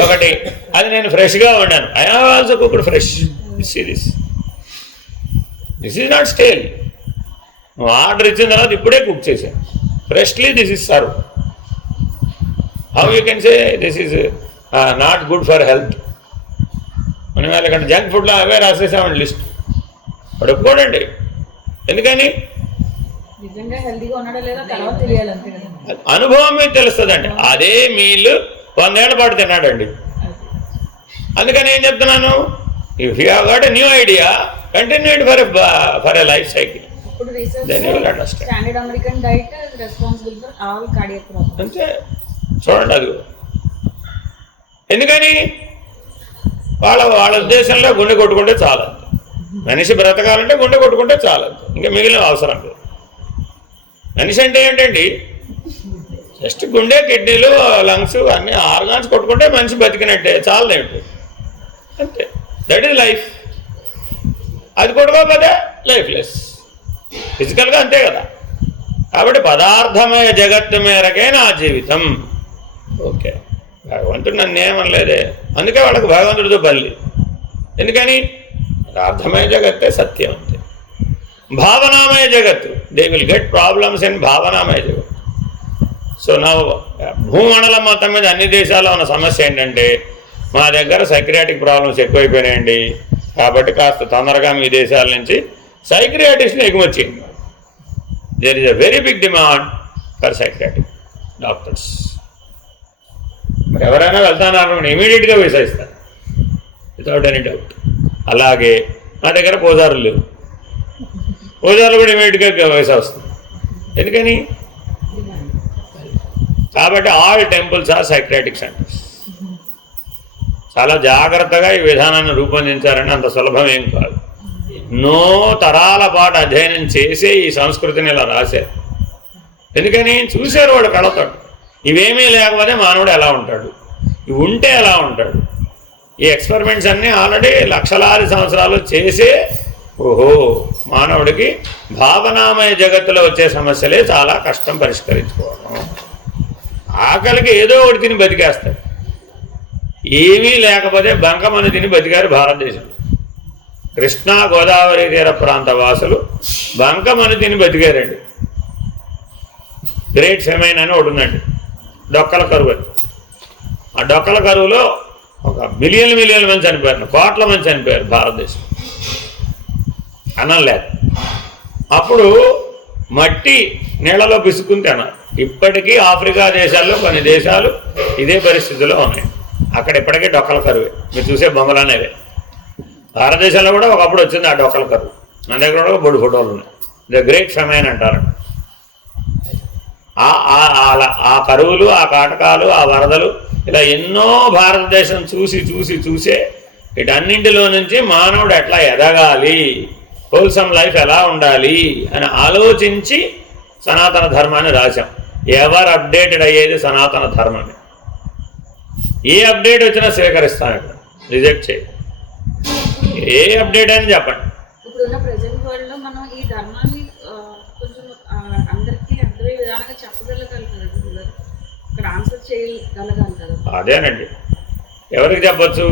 ఒకటి, అది నేను ఫ్రెష్గా వండాను. I have also cooked fresh. This is not stale. నువ్వు order ఇచ్చిన తర్వాత ఇప్పుడే cook చేశాను. Freshly this is serve. How you can say this is not good for health? మనం వాళ్ళు ఇక్కడ జంక్ ఫుడ్లో అవే రాసేసామండి లిస్ట్. వాడు ఒప్పుకోడండి. ఎందుకని? అనుభవం మీద తెలుస్తుందండి. అదే మీల్ 100 ఏళ్ల పాటు తిన్నాడండి. అందుకని ఏం చెప్తున్నాను, if you have got a new idea, continue it for a life cycle. Then you will understand. అంతే. చూడండి అది. ఎందుకని? వాళ్ళ ఉద్దేశంలో గుండె కొట్టుకుంటే చాలు. మనిషి బ్రతకాలంటే గుండె కొట్టుకుంటే చాలు, ఇంకా మిగిలిన అవసరం లేదు. మనిషి అంటే ఏంటండి? జస్ట్ గుండె, కిడ్నీలు, లంగ్స్ అన్ని ఆర్గాన్స్ కొట్టుకుంటే మనిషి బతికినట్టే, చాలదేమిటి? అంతే. That is life. అది కొట్టుకోకపోతే లైఫ్లెస్. ఫిజికల్గా అంతే కదా. కాబట్టి పదార్థమయ జగత్తు మేరకే నా జీవితం. ఓకే, భగవంతుడు నన్ను ఏమనలేదే, అందుకే వాళ్ళకి భగవంతుడితో బల్లి. ఎందుకని? పదార్థమయ జగత్తే సత్యం. అంతే. భావనామయ జగత్తు, they will get problems in భావనామయ జగత్. సో నా భూమండలం మొత్తం మీద అన్ని దేశాల్లో ఉన్న సమస్య ఏంటంటే, మా దగ్గర సైక్రియాటిక్ ప్రాబ్లమ్స్ ఎక్కువైపోయినాయండి. కాబట్టి కాస్త తొందరగా మీ దేశాల నుంచి సైక్రియాటిస్ట్ని ఎగుమతి చేయండి. There is a very big demand for psychiatric doctors. మరి ఎవరైనా వెళ్తానని ఇమీడియట్గా వీసా ఇస్తారు. Without any doubt. అలాగే నా దగ్గర పూజారులు లేవు, పూజారులు కూడా ఇమీడియట్గా వయసు వస్తుంది. ఎందుకని? కాబట్టి all temples are psychiatric centres. చాలా జాగ్రత్తగా ఈ విధానాన్ని రూపొందించారని అంత సులభం ఏం కాదు. ఎన్నో తరాల పాటు అధ్యయనం చేసే ఈ సంస్కృతిని ఇలా రాశారు. ఎందుకని? చూశారు వాడు కళతాడు. ఇవేమీ లేకపోతే మానవుడు ఎలా ఉంటాడు, ఇవి ఉంటే ఎలా ఉంటాడు. ఈ ఎక్స్పెరిమెంట్స్ అన్నీ ఆల్రెడీ లక్షలాది సంవత్సరాలు చేసే ఓహో మానవుడికి భావనామయ జగత్తులో వచ్చే సమస్యలే చాలా కష్టం పరిష్కరించుకోవడం. ఆకలికి ఏదో ఒకటి తిని బతికేస్తాడు. ఏమీ లేకపోతే బంకమని తిని బతికారు భారతదేశంలో. కృష్ణా గోదావరి తీర ప్రాంత వాసులు బంకమని తిని బతికారండి. గ్రేట్ ఫెమైన్ అని ఒకటి ఉందండి, డొక్కల కరువు అని. ఆ డొక్కల కరువులో ఒక మిలియన్ల మంది చనిపోయారు, కోట్ల మంది చనిపోయారు భారతదేశం అన్నం లేక. అప్పుడు మట్టి నీళ్లలో పిసుకుని తిన్నారు. ఇప్పటికీ ఆఫ్రికా దేశాల్లో కొన్ని దేశాలు ఇదే పరిస్థితిలో ఉన్నాయి. అక్కడ ఇప్పటికీ డొక్కల కరువే, మీరు చూసే బొమ్మలనేవే. భారతదేశంలో కూడా ఒకప్పుడు వచ్చింది ఆ డొక్కల కరువు. మన దగ్గర కూడా బొడు ఫోటోలు ఉన్నాయి. ద గ్రేట్ ఫెమైన్ అంటారు. ఆ కరువులు, ఆ కాటకాలు, ఆ వరదలు ఇలా ఎన్నో భారతదేశం చూసే వీటన్నింటిలో నుంచి మానవుడు ఎట్లా ఎదగాలి, హోల్సమ్ లైఫ్ ఎలా ఉండాలి అని ఆలోచించి సనాతన ధర్మాన్ని రాశాం. ఎవరు అప్డేటెడ్ అయ్యేది సనాతన ధర్మాన్ని. ఏ అప్డేట్ వచ్చినా స్వీకరిస్తాను, ఇక్కడ రిజెక్ట్ చేయి. ఏ అప్డేట్ అని చెప్పండి. ఇప్పుడున్న ప్రెజెంట్ వరల్డ్ లో మనం ఈ ధర్మాన్ని కొంచెం అందరికీ అర్థమయ్యే విధానంగా చెప్పగలగాలి కదా, ఇక్కడ ఆన్సర్ చేయగలగాలి కదా. అదేనండి, ఎవరికి చెప్పచ్చు?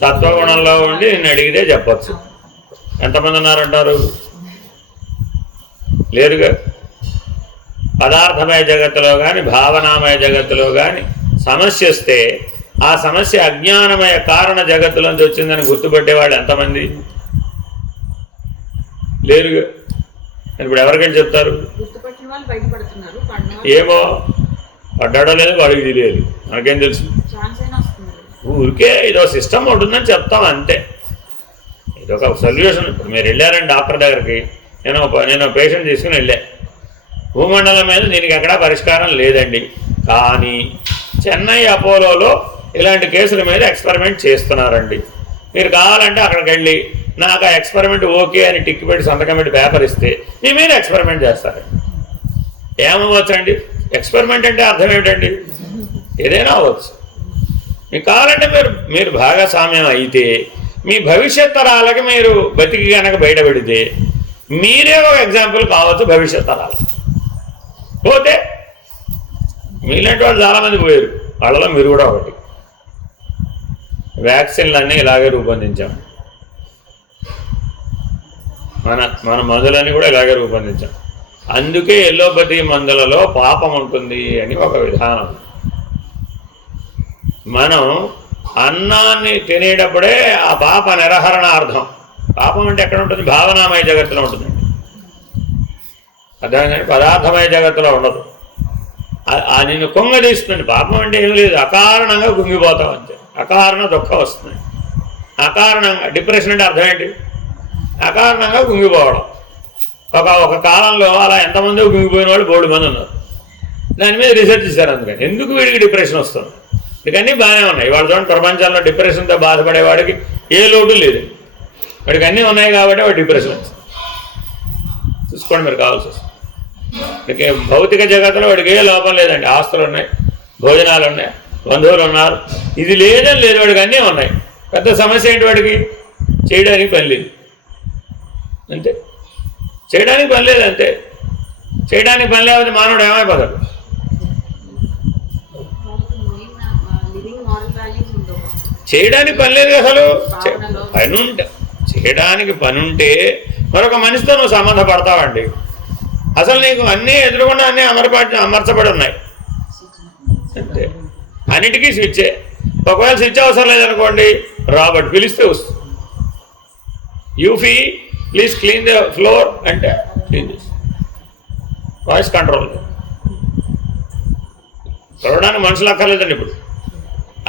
సత్వగుణంలో ఉండి నిన్ను అడిగితే చెప్పచ్చు. ఎంతమంది ఉన్నారంటారు? లేరుగా. పదార్థమయ జగత్తులో కానీ భావనామయ జగత్తులో కానీ సమస్య వస్తే ఆ సమస్య అజ్ఞానమయ కారణ జగత్తులోంచి వచ్చిందని గుర్తుపట్టేవాళ్ళు ఎంతమంది? లేరుగా. ఇప్పుడు ఎవరికైనా చెప్తారు? ఏమో పడ్డాడో లేదు వాడికి తెలియదు, మనకేం తెలుసు. ఊరికే ఇదో సిస్టమ్ ఉంటుందని చెప్తాం అంతే. ఇదొక సొల్యూషన్. ఇప్పుడు మీరు వెళ్ళారండి డాక్టర్ దగ్గరికి, నేను పేషెంట్ తీసుకుని వెళ్ళా. భూమండలం మీద దీనికి ఎక్కడా పరిష్కారం లేదండి, కానీ చెన్నై అపోలోలో ఇలాంటి కేసుల మీద ఎక్స్పెరిమెంట్ చేస్తున్నారండి. మీరు కావాలంటే అక్కడికి వెళ్ళి నాకు ఆ ఎక్స్పెరిమెంట్ ఓకే అని టిక్ పెట్టి సంతకం పెట్టి పేపర్ ఇస్తే మీ మీద ఎక్స్పెరిమెంట్ చేస్తారండి. ఏమవ్వచ్చండి? ఎక్స్పెరిమెంట్ అంటే అర్థం ఏమిటండి? ఏదైనా అవ్వచ్చు. మీకు కావాలంటే మీరు భాగస్వామ్యం అయితే మీ భవిష్యత్ తరాలకి మీరు బతికి కనుక బయటపెడితే మీరే ఒక ఎగ్జాంపుల్ కావచ్చు భవిష్యత్ తరాలు. పోతే మీలాంటి వాళ్ళు చాలామంది పోయారు, వాళ్ళలో మీరు కూడా ఒకటి. వ్యాక్సిన్లన్నీ ఇలాగే రూపొందించాం, మన మందులన్నీ కూడా ఇలాగే రూపొందించాం. అందుకే ఎల్లోపతి మందులలో పాపం ఉంటుంది అని ఒక విధానం. మనం అన్నాన్ని తినేటప్పుడే ఆ పాప నిరహరణార్థం. పాపం అంటే ఎక్కడ ఉంటుంది? భావనామయ జగత్తులో ఉంటుందండి. అర్థమైందని పదార్థమయ జగత్తులో ఉండదు. నిన్ను కుంగదీస్తుంది. పాపం అంటే ఏం లేదు, అకారణంగా కుంగిపోతాం అంతే. అకారణ దుఃఖం వస్తుంది. అకారణంగా డిప్రెషన్ అంటే అర్థం ఏంటి? అకారణంగా కుంగిపోవడం. ఒక కాలంలో అలా ఎంతమంది కుంగిపోయిన వాళ్ళు 3 మంది ఉన్నారు. దాని మీద రీసెర్చ్ చేశారు. అందుకని ఎందుకు వీడికి డిప్రెషన్ వస్తుంది? ఇవన్నీ బాగానే ఉన్నాయి. వాళ్ళ చూడండి, ప్రపంచంలో డిప్రెషన్తో బాధపడేవాడికి ఏ లోటు లేదు. వాడికి అన్నీ ఉన్నాయి కాబట్టి వాడు డిప్రెషన్ వచ్చింది. చూసుకోండి, మీరు కావాల్సి వస్తుంది. భౌతిక జగత్తులో వాడికి ఏ లోపం లేదండి. ఆస్తులు ఉన్నాయి, భోజనాలు ఉన్నాయి, బంధువులు ఉన్నారు. ఇది లేదని లేదు, వాడికి అన్నీ ఉన్నాయి. పెద్ద సమస్య ఏంటి? వాడికి చేయడానికి పని లేదు అంతే. చేయడానికి పని లేదు అంతే. చేయడానికి పని లేకపోతే మానవుడు ఏమైపోతాడు? చేయడానికి పని లేదు అసలు. చేయడానికి పని ఉంటే మరొక మనిషితో నువ్వు సంబంధపడతావండి. అసలు నీకు అన్నీ ఎదురుగుండా అన్నీ అమర్చబడి ఉన్నాయి అంతే. అన్నిటికీ స్విచ్చే. ఒకవేళ స్విచ్ అవసరం లేదనుకోండి, రాబర్ట్ పిలిస్తే వస్తుంది. యూఫీ ప్లీజ్ క్లీన్ ద ఫ్లోర్ అంటే క్లీన్ చేస్తుంది. Voice control. చూడడానికి మనుషులు అక్కర్లేదండి. ఇప్పుడు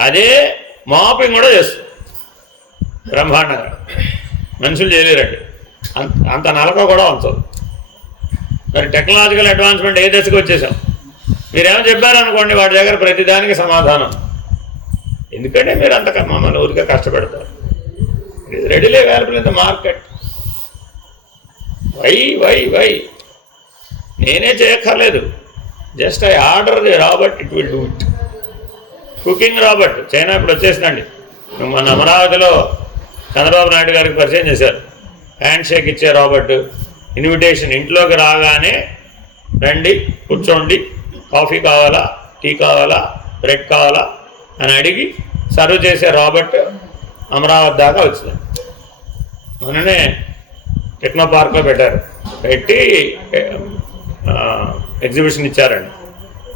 అదే మాపింగ్ కూడా చేస్తుంది. బ్రహ్మాండంగా మనుషులు చేయలేరండి, అంత నలక కూడా ఉంచదు. మరి టెక్నాలజికల్ అడ్వాన్స్మెంట్ ఏ దశకు వచ్చేసాం. మీరేమో చెప్పారనుకోండి వాడి దగ్గర ప్రతిదానికి సమాధానం. ఎందుకంటే మీరు అంత మమ్మల్ని ఊరికే కష్టపెడతారు. It is readily available in the market. Why నేనే చేయక్కర్లేదు, just I order the robot, it will do it. Cooking robot China ఇప్పుడు వచ్చేసిందండి. మన అమరావతిలో చంద్రబాబు నాయుడు గారికి పరిచయం చేశారు. హ్యాండ్ షేక్ ఇచ్చే రాబర్ట్, ఇన్విటేషన్ ఇంట్లోకి రాగానే రండి కూర్చోండి, కాఫీ కావాలా, టీ కావాలా, బ్రెడ్ కావాలా అని అడిగి సర్వ్ చేసే రాబర్ట్ అమరావతి దాకా వచ్చింది. మొన్ననే టెక్నో పార్క్లో పెట్టారు, పెట్టి ఎగ్జిబిషన్ ఇచ్చారండి.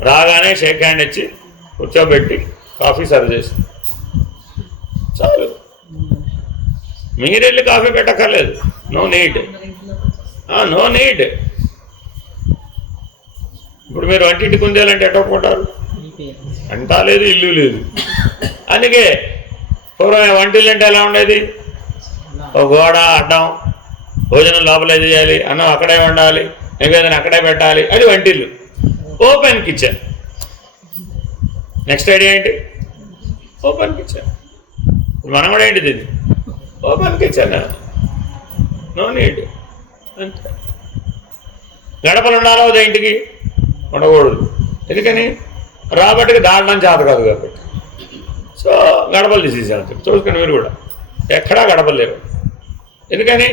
రాగానే షేక్ హ్యాండ్ ఇచ్చి కూర్చోబెట్టి కాఫీ సర్వ్ చేసి చాలు. మీరెళ్ళి కాఫీ పెట్టక్కర్లేదు, నో నీడ్. ఇప్పుడు మీరు వంటింటి కుందేలంటే ఎట్టకుంటారు, అంటా లేదు ఇల్లు లేదు. అందుకే పూర్వం వంటిల్లు అంటే ఎలా ఉండేది, ఒక గోడ అడ్డం, భోజనం లోపలే చేయాలి, అన్నం అక్కడే వండాలి, నివేదన అక్కడే పెట్టాలి, అది వంటిల్లు. Open kitchen. నెక్స్ట్ ఐడియా ఏంటి, ఓపెన్ కిచెన్. మనం కూడా ఏంటిది ఇది, ఓపెన్ కిచెన్, నో నీడ్. అంతే. గడపలు ఉండాలో అదే ఇంటికి ఉండకూడదు. ఎందుకని, రాబట్టికి దాడడం చేత కాదు కాబట్టి. సో గడపలు తీసేసాను. చూసుకుని మీరు కూడా ఎక్కడా గడపలు లేవు. ఎందుకని,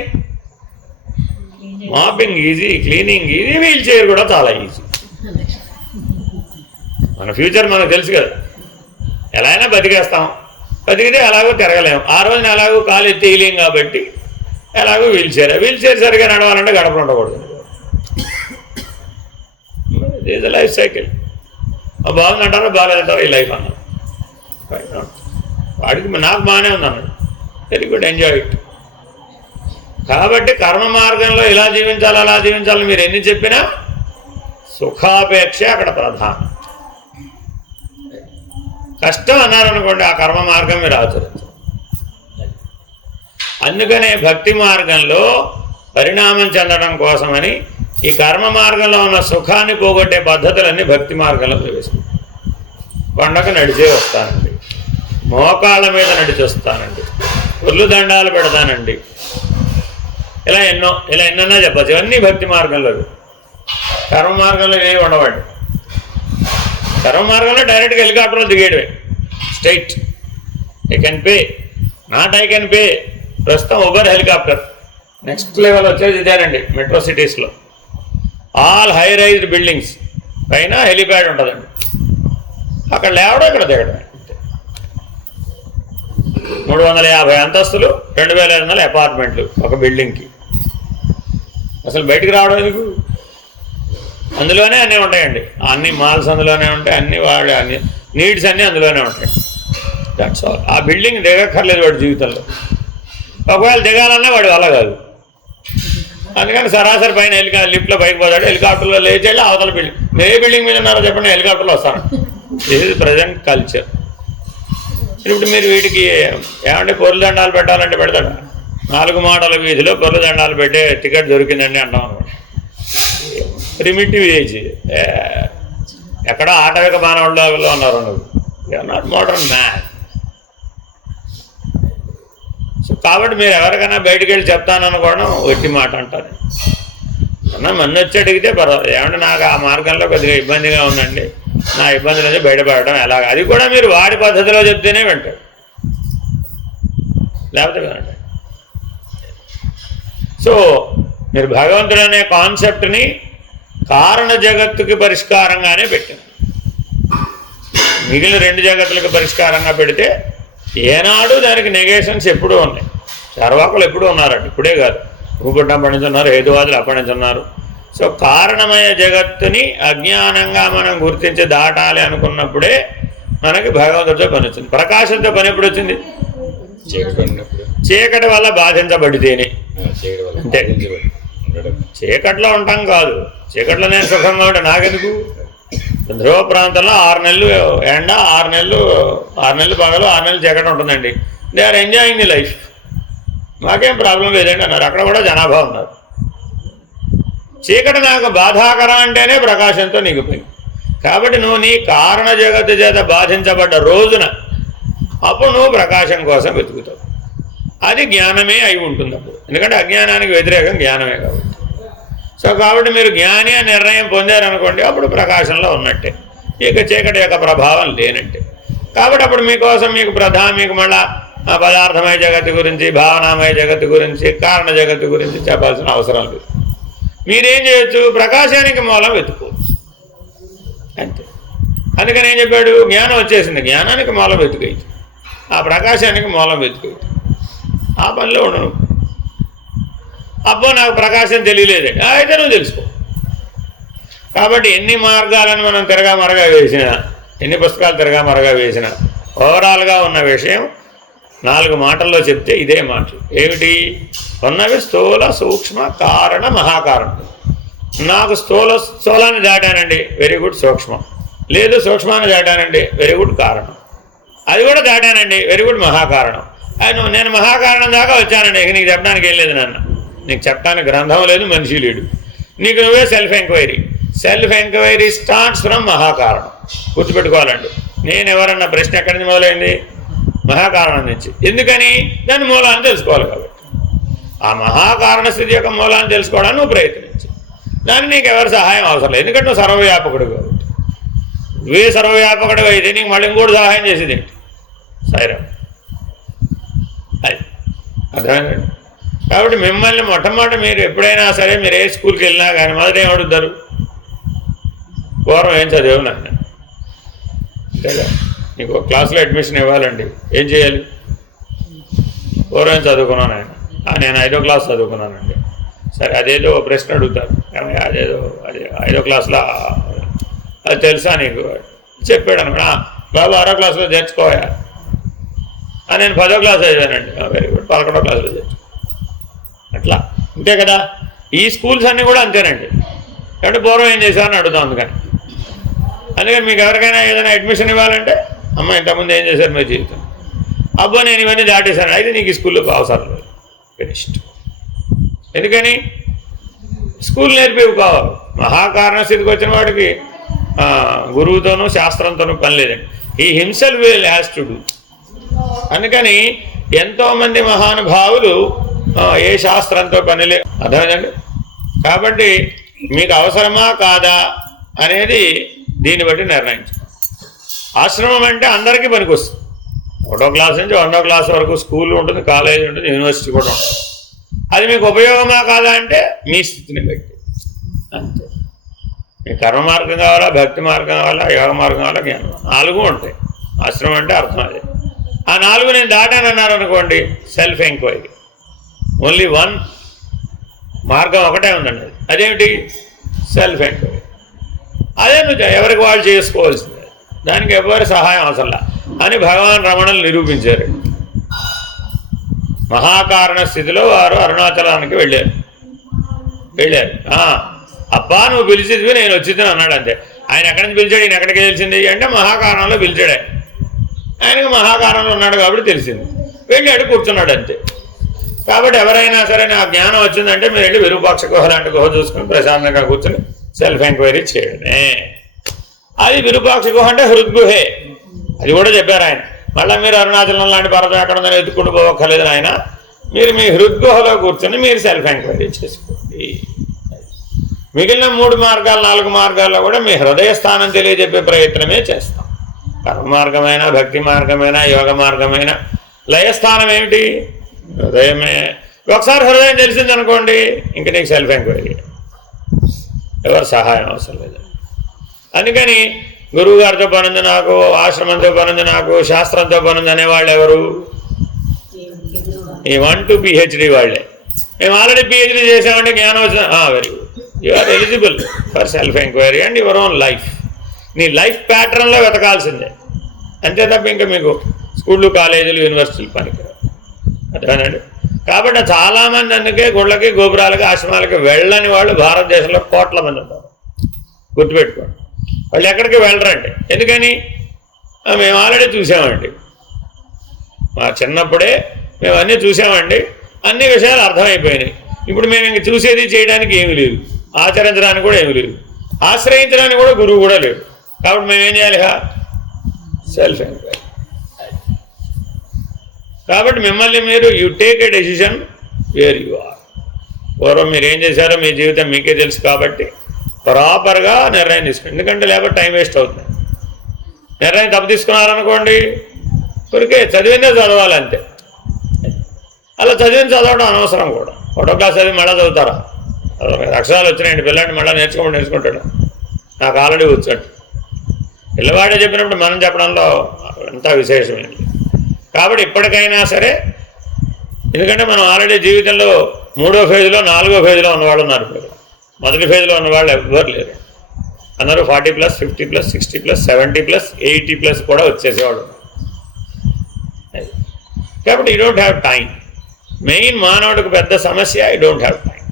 mopping easy, cleaning easy, wheelchair కూడా చాలా ఈజీ. మన ఫ్యూచర్ మనకు తెలుసు కదా, ఎలా అయినా బతికేస్తాం, బతికితే ఎలాగో తిరగలేము. ఆ రోజున ఎలాగో కాలు ఎత్తేయలేం కాబట్టి ఎలాగో వీల్ చైర్ సరిగా నడవాలంటే గడపలు ఉండకూడదు. ఇది లైఫ్ సైకిల్. బాగుందంటారో బాగాలేదంటారో ఈ లైఫ్ అన్నారు. వాడికి నాకు బాగానే ఉంది అన్నాడు, వెరీ గుడ్, ఎంజాయ్ ఇట్. కాబట్టి కర్మ మార్గంలో ఇలా జీవించాలి అలా జీవించాలని మీరు ఎన్ని చెప్పినా సుఖాపేక్ష అక్కడ ప్రధానం. కష్టం అన్నారనుకోండి, ఆ కర్మ మార్గం మీరు ఆచరించాలి. అందుకనే భక్తి మార్గంలో పరిణామం చెందడం కోసమని ఈ కర్మ మార్గంలో ఉన్న సుఖాన్ని పోగొట్టే పద్ధతులన్నీ భక్తి మార్గంలో ప్రవేశిస్తాయి. కొండకు నడిచే వస్తానండి, మోకాళ్ళ మీద నడిచి వస్తానండి, ఒళ్ళు దండాలు పెడతానండి, ఇలా ఎన్నన్నా చెప్పచ్చు. ఇవన్నీ భక్తి మార్గంలో. కర్మ మార్గంలో ఏమి ఉండవండి. కర్మ మార్గంలో డైరెక్ట్గా హెలికాప్టర్లో దిగేయడమే, straight. I can pay, not I can pay. ప్రస్తుతం ఉబర్ హెలికాప్టర్ నెక్స్ట్ లెవెల్ వచ్చేది ఇదేనండి. మెట్రో సిటీస్లో ఆల్ హై రైజ్డ్ బిల్డింగ్స్ పైన హెలిప్యాడ్ ఉంటుందండి. అక్కడ లేవడం, ఇక్కడ దిగడం. 350 అంతస్తులు, 2500 అపార్ట్మెంట్లు ఒక బిల్డింగ్కి. అసలు బయటికి రావడం ఎందుకు, అందులోనే అన్నీ ఉంటాయండి. అన్ని మాల్స్ అందులోనే ఉంటాయి, అన్ని నీడ్స్ అన్నీ అందులోనే ఉంటాయి. That's all. ఆ బిల్డింగ్ దిగక్కర్లేదు వాడి జీవితంలో. ఒకవేళ దిగాలన్నా వాడి వల్ల కాదు. అందుకని సరాసరి పైన లిఫ్ట్లో పైకి పోతాడు, హెలికాప్టర్లో లేచి వెళ్ళి అవతల బిల్డింగ్. ఏ బిల్డింగ్ మీద ఉన్నారో చెప్పండి, హెలికాప్టర్లో వస్తాను. This is present culture. ఇప్పుడు మీరు వీటికి ఏమంటే పొర్లు దండాలు పెట్టాలంటే పెడతాడు. 4 మాటల వీధిలో పొర్లు దండాలు పెట్టే టికెట్ దొరికిందండి అంటాం అనమాట. Primitive age. ఎక్కడో ఆటవిక మానవుల్లో ఉన్నారు నువ్వు. You are not modern man. So కాబట్టి మీరు ఎవరికైనా బయటికి వెళ్ళి చెప్తాననుకోవడం ఒట్టి మాట అంటారు. అన్నా మంది వచ్చి అడిగితే పర్వాలేదు, ఏమంటే నాకు ఆ మార్గంలో కొద్దిగా ఇబ్బందిగా ఉందండి, నా ఇబ్బంది నుంచి బయటపడటం ఎలాగ, అది కూడా మీరు వాడి పద్ధతిలో చెప్తేనే వింటాడు, లేకపోతే వినండి. సో మీరు భగవంతుడు అనే కాన్సెప్ట్ని కారణ జగత్తుకి పరిష్కారంగానే పెట్టారు. మిగిలిన 2 జగత్తులకు పరిష్కారంగా పెడితే ఏనాడు దానికి నెగేషన్స్ ఎప్పుడూ ఉన్నాయి. చార్వాకులు ఎప్పుడూ ఉన్నారండి, ఇప్పుడే కాదు. భూపుట్టం పండించున్నారు, హేతువాదులు అప్పటించున్నారు. సో కారణమయ జగత్తుని అజ్ఞానంగా మనం గుర్తించి దాటాలి అనుకున్నప్పుడే మనకి భగవంతుడితో పని వచ్చింది. ప్రకాశంతో పని ఎప్పుడు వచ్చింది, చీకటి వల్ల బాధించబడితేనే. అంటే చీకట్లో ఉంటాం కాదు, చీకట్లో నేను సుఖంగా ఉంటాను, నాకెందుకు. ధ్రువ ప్రాంతంలో 6 నెలలు ఎండ, 6 నెలలు పగలు, 6 నెలలు చీకటి ఉంటుందండి. They are enjoying the life. మాకేం ప్రాబ్లం లేదండి అన్నారు. అక్కడ కూడా జనాభా ఉన్నారు. చీకటి నాకు బాధాకరం అంటేనే ప్రకాశంతో నిగిపోయింది. కాబట్టి నువ్వు నీ కారణ జగత్తు చేత బాధించబడ్డ రోజున అప్పుడు నువ్వు ప్రకాశం కోసం వెతుకుతావు. అది జ్ఞానమే అయి ఉంటుంది అప్పుడు. ఎందుకంటే అజ్ఞానానికి వ్యతిరేకం జ్ఞానమే కాబట్టి. సో కాబట్టి మీరు జ్ఞాని అని నిర్ణయం పొందారనుకోండి, అప్పుడు ప్రకాశంలో ఉన్నట్టే, ఇక చీకటి యొక్క ప్రభావం లేనట్టే. కాబట్టి అప్పుడు మీకోసం మీకు మళ్ళా పదార్థమయ జగత్తు గురించి, భావనామయ జగత్తు గురించి, కారణ జగత్తు గురించి చెప్పాల్సిన అవసరం లేదు. మీరేం చేయొచ్చు, ప్రకాశానికి మూలం వెతుక్కోవచ్చు అంతే. అందుకని ఏం చెప్పాడు, జ్ఞానం వచ్చేసింది, జ్ఞానానికి మూలం వెతుకైతే, ఆ ప్రకాశానికి మూలం వెతుకైతే, ఆ పనిలో ఉండను. అబ్బో నాకు ప్రకాశం తెలియలేదండి, అయితే నువ్వు తెలుసుకో. కాబట్టి ఎన్ని మార్గాలను మనం తిరగామరగా వేసినా, ఎన్ని పుస్తకాలు తిరగామరగా వేసినా, ఓవరాల్గా ఉన్న విషయం 4 మాటల్లో చెప్తే ఇదే మాటలు. ఏమిటి ఉన్నవి? స్థూల, సూక్ష్మ, కారణ, మహాకారణం. నాకు స్థూలాన్ని దాటానండి, వెరీ గుడ్ సూక్ష్మం. లేదు సూక్ష్మాన్ని దాటానండి, వెరీ గుడ్ కారణం. అది కూడా దాటానండి, వెరీ గుడ్ మహాకారణం. నేను మహాకారణం దాకా వచ్చానండి, ఇక నీకు చెప్పడానికి ఏం లేదు నాన్న. నీకు చెప్పడానికి గ్రంథం లేదు, మనిషి లేడు. నీకు నువ్వే సెల్ఫ్ ఎంక్వైరీ స్టార్ట్స్ ఫ్రమ్ మహాకారణం. గుర్తుపెట్టుకోవాలండి. నేను ఎవరన్నా ప్రశ్న ఎక్కడి నుంచి మొదలైంది? మహాకారణం నుంచి. ఎందుకని? దాని మూలాన్ని తెలుసుకోవాలి కాబట్టి. ఆ మహాకారణ స్థితి యొక్క మూలాన్ని తెలుసుకోవడానికి నువ్వు ప్రయత్నించు. దాన్ని నీకు ఎవరి సహాయం అవసరం లేదు, ఎందుకంటే నువ్వు సర్వవ్యాపకుడు కాబట్టి. నువ్వే సర్వవ్యాపకుడు అయితే నీకు మళ్ళీ ఇంకోటి సహాయం చేసేది ఏంటి? సైరం అది అర్థమైందండి. కాబట్టి మిమ్మల్ని మొట్టమొదటి మీరు ఎప్పుడైనా సరే మీరు ఏ స్కూల్కి వెళ్ళినా కానీ మొదట ఏం అడుగుతారు? పూర్వం ఏం చదివావు నాన్న? అంతేగా, నీకు క్లాస్లో అడ్మిషన్ ఇవ్వాలండి, ఏం చేయాలి? పూర్వం ఏం చదువుకున్నాను ఆయన? నేను 5వ క్లాస్ చదువుకున్నానండి. సరే, అదేదో ప్రశ్న అడుగుతారు, అదేదో 5వ క్లాస్లో అది తెలుసా నీకు? చెప్పాడు అనమాట. బాబు 6వ క్లాస్లో చేర్చుకోయా. నేను 10వ క్లాస్ చదివానండి. వెరీ గుడ్, 11వ క్లాస్లో చేర్చు. అట్లా అంతే కదా. ఈ స్కూల్స్ అన్నీ కూడా అంతేనండి. అంటే పూర్వం ఏం చేశారని అడుగుతాం. అందుకని మీకు ఎవరికైనా ఏదైనా అడ్మిషన్ ఇవ్వాలంటే, అమ్మ ఇంతకుముందు ఏం చేశారు మీ జీవితం? అబ్బో నేను ఇవన్నీ దాటేశాను, అయితే నీకు ఈ స్కూల్లో అవసరం లేదు, ఫినిష్డ్. ఎందుకని? స్కూల్ నేర్పేవి కావాలి. మహాకారణ స్థితికి వచ్చిన వాడికి గురువుతోనూ శాస్త్రంతోనూ పని లేదండి. ఈ himself will has to do. అందుకని ఎంతోమంది మహానుభావులు ఏ శాస్త్రంతో పని లేదు, అర్థమైందండి. కాబట్టి మీకు అవసరమా కాదా అనేది దీన్ని బట్టి నిర్ణయించు. ఆశ్రమం అంటే అందరికీ పనికొస్తుంది. 1వ క్లాస్ నుంచి 100వ క్లాస్ వరకు స్కూల్ ఉంటుంది, కాలేజీ ఉంటుంది, యూనివర్సిటీ కూడా ఉంటుంది. అది మీకు ఉపయోగమా కాదా అంటే మీ స్థితిని బట్టి అంతే. మీ కర్మ మార్గం కావాలా, భక్తి మార్గం కావాలా, యోగ మార్గం కావాలా, జ్ఞానం, 4 ఉంటాయి. ఆశ్రమం అంటే అర్థం అదే. ఆ 4 నేను దాటానన్నారు అనుకోండి, సెల్ఫ్ ఎంక్వైరీ. ఓన్లీ 1 మార్గం ఒకటే ఉందండి. అదేమిటి? Self enquiry. అదే నువ్వు ఎవరికి వాళ్ళు చేసుకోవాల్సిందే, దానికి ఎవరి సహాయం అవసరంలా అని భగవాన్ రమణులు నిరూపించారు. మహాకారణ స్థితిలో వారు అరుణాచలానికి వెళ్ళారు. అబ్బా నువ్వు పిలిచిదివి, నేను వచ్చింది అన్నాడు అంతే. ఆయన ఎక్కడి నుంచి పిలిచాడు, ఈయన ఎక్కడికి తెలిసింది అంటే మహాకారణంలో పిలిచాడు. ఆయనకు మహాకారణంలో ఉన్నాడు కాబట్టి తెలిసింది. వెళ్ళాడు, కూర్చున్నాడు అంతే. కాబట్టి ఎవరైనా సరే నా జ్ఞానం వచ్చిందంటే మీరు వెళ్ళి విరూపాక్ష గుహ లాంటి గుహ చూసుకుని ప్రశాంతంగా కూర్చొని సెల్ఫ్ ఎంక్వైరీ చేయడమే. అది విరూపాక్ష గుహ అంటే హృద్గుహే, అది కూడా చెప్పారు ఆయన. మళ్ళీ మీరు అరుణాచలం లాంటి పర్వతం ఎక్కడ ఉందని ఎత్తుకుంటూ పోవక్కర్లేదు ఆయన. మీరు మీ హృద్గుహలో కూర్చొని మీరు సెల్ఫ్ ఎంక్వైరీ చేసుకోండి. మిగిలిన 3 మార్గాలు 4 మార్గాల్లో కూడా మీ హృదయ స్థానం తెలియజెప్పే ప్రయత్నమే చేస్తాం. కర్మ మార్గమైనా, భక్తి మార్గమైనా, యోగ మార్గమైనా లయస్థానం ఏమిటి? హృదయమే. ఒకసారి హృదయం తెలిసిందనుకోండి, ఇంక నీకు సెల్ఫ్ ఎంక్వైరీ, ఎవరు సహాయం అవసరం లేదు. అందుకని గురువుగారితో పనుంది నాకు, ఆశ్రమంతో పనుంది నాకు, శాస్త్రంతో పనుంది అనేవాళ్ళు ఎవరు? ఈ 1 to PhD వాళ్ళే. మేము ఆల్రెడీ PhD చేసామంటే జ్ఞానం వచ్చిన very good, you are eligible for self enquiry and your own life. నీ లైఫ్ ప్యాటర్న్లో వెతకాల్సిందే అంతే తప్ప ఇంకా మీకు స్కూళ్ళు, కాలేజీలు, యూనివర్సిటీలు పనికిరావు. అర్థమేనండి. కాబట్టి చాలామంది అందుకే గుళ్ళకి, గోపురాలకి, ఆశ్రమాలకి వెళ్ళని వాళ్ళు భారతదేశంలో కోట్ల మంది ఉంటారు. గుర్తుపెట్టుకోండి. వాళ్ళు ఎక్కడికి వెళ్ళరండి. ఎందుకని? మేము ఆల్రెడీ చూసామండి. మా చిన్నప్పుడే మేము అన్నీ చూసామండి. అన్ని విషయాలు అర్థమైపోయినాయి. ఇప్పుడు మేము ఇంక చూసేది చేయడానికి ఏమీ లేదు, ఆచరించడానికి కూడా ఏమీ లేదు, ఆశ్రయించడానికి కూడా గురువు కూడా లేడు. కాబట్టి మేమేం చేయాలి? Self enquiry. కాబట్టి మిమ్మల్ని మీరు you take a decision where you are. పూర్వం మీరు ఏం చేశారో మీ జీవితం మీకే తెలుసు కాబట్టి ప్రాపర్గా నిర్ణయం తీసుకోండి. ఎందుకంటే లేకపోతే టైం వేస్ట్ అవుతుంది. నిర్ణయం తప్పు తీసుకున్నారనుకోండి, ఊరికే చదివిందే చదవాలంతే. అలా చదవడం అనవసరం కూడా. ఒకటో క్లాస్ చదివి మళ్ళీ చదువుతారా? అక్షరాలు వచ్చినాయండి, పిల్లాడిని మళ్ళీ నేర్చుకుంటాడు. నాకు ఆల్రెడీ వచ్చాడు. పిల్లవాడే చెప్పినప్పుడు మనం చెప్పడంలో అంత విశేషమైంది. కాబట్టి ఇప్పటికైనా సరే, ఎందుకంటే మనం ఆల్రెడీ జీవితంలో 3వ ఫేజ్లో 4వ ఫేజ్లో ఉన్నవాళ్ళు ఉన్నారు. మొదటి ఫేజ్లో ఉన్నవాళ్ళు ఎవ్వరు లేరు. అందరూ 40+, 50+, 60+, 70+, 80+ కూడా వచ్చేసేవాడు. కాబట్టి you don't have time. Main మానవుడికి పెద్ద సమస్య యూ డోంట్ హ్యావ్ టైం.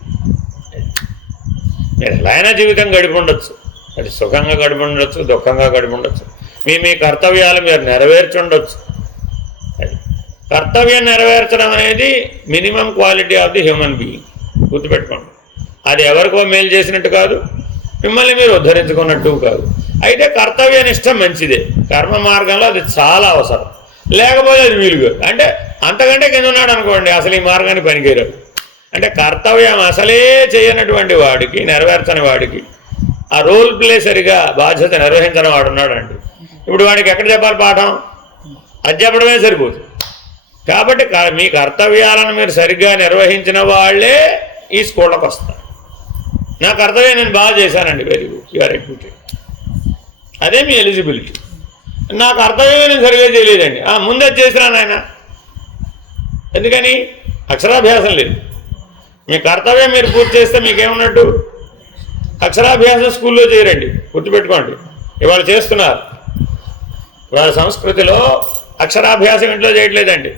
మీరు ఎలా అయినా జీవితం గడిపి ఉండొచ్చు, అది సుఖంగా గడిపి ఉండొచ్చు, దుఃఖంగా గడిపి ఉండొచ్చు. మీ కర్తవ్యాలు మీరు నెరవేర్చి ఉండొచ్చు. కర్తవ్యం నెరవేర్చడం అనేది minimum quality of the human being. గుర్తుపెట్టుకోండి. అది ఎవరికో మేలు చేసినట్టు కాదు, మిమ్మల్ని మీరు ఉద్ధరించుకున్నట్టు కాదు. అయితే కర్తవ్యనిష్ట మంచిదే, కర్మ మార్గంలో అది చాలా అవసరం. లేకపోతే అది వీలు కాదు. అంటే అంతకంటే కింద ఉన్నాడు అనుకోండి, అసలు ఈ మార్గాన్ని పనికిరాడు. అంటే కర్తవ్యం అసలే చేయనటువంటి వాడికి, నెరవేర్చని వాడికి ఆ రోల్ ప్లే సరిగా బాధ్యత నిర్వహించని వాడు ఉన్నాడండి. ఇప్పుడు వాడికి ఎక్కడ చెప్పాలి పాఠం? అది చెప్పడమే సరిపోతుంది. కాబట్టి మీ కర్తవ్యాలను మీరు సరిగ్గా నిర్వహించిన వాళ్ళే ఈ స్కూళ్ళకి వస్తారు. నా కర్తవ్యం నేను బాగా చేశానండి, very good, you are educated, అదే మీ ఎలిజిబిలిటీ. నా కర్తవ్యం నేను సరిగ్గా చేయలేదండి, ముందే చేసినాను ఆయన. ఎందుకని? అక్షరాభ్యాసం లేదు. మీ కర్తవ్యం మీరు పూర్తి చేస్తే మీకేమన్నట్టు? అక్షరాభ్యాసం స్కూల్లో చేయరండి, గుర్తుపెట్టుకోండి. ఇవాళ చేస్తున్నారు. ఇవాళ సంస్కృతిలో అక్షరాభ్యాసం ఇంట్లో చేయట్లేదండి.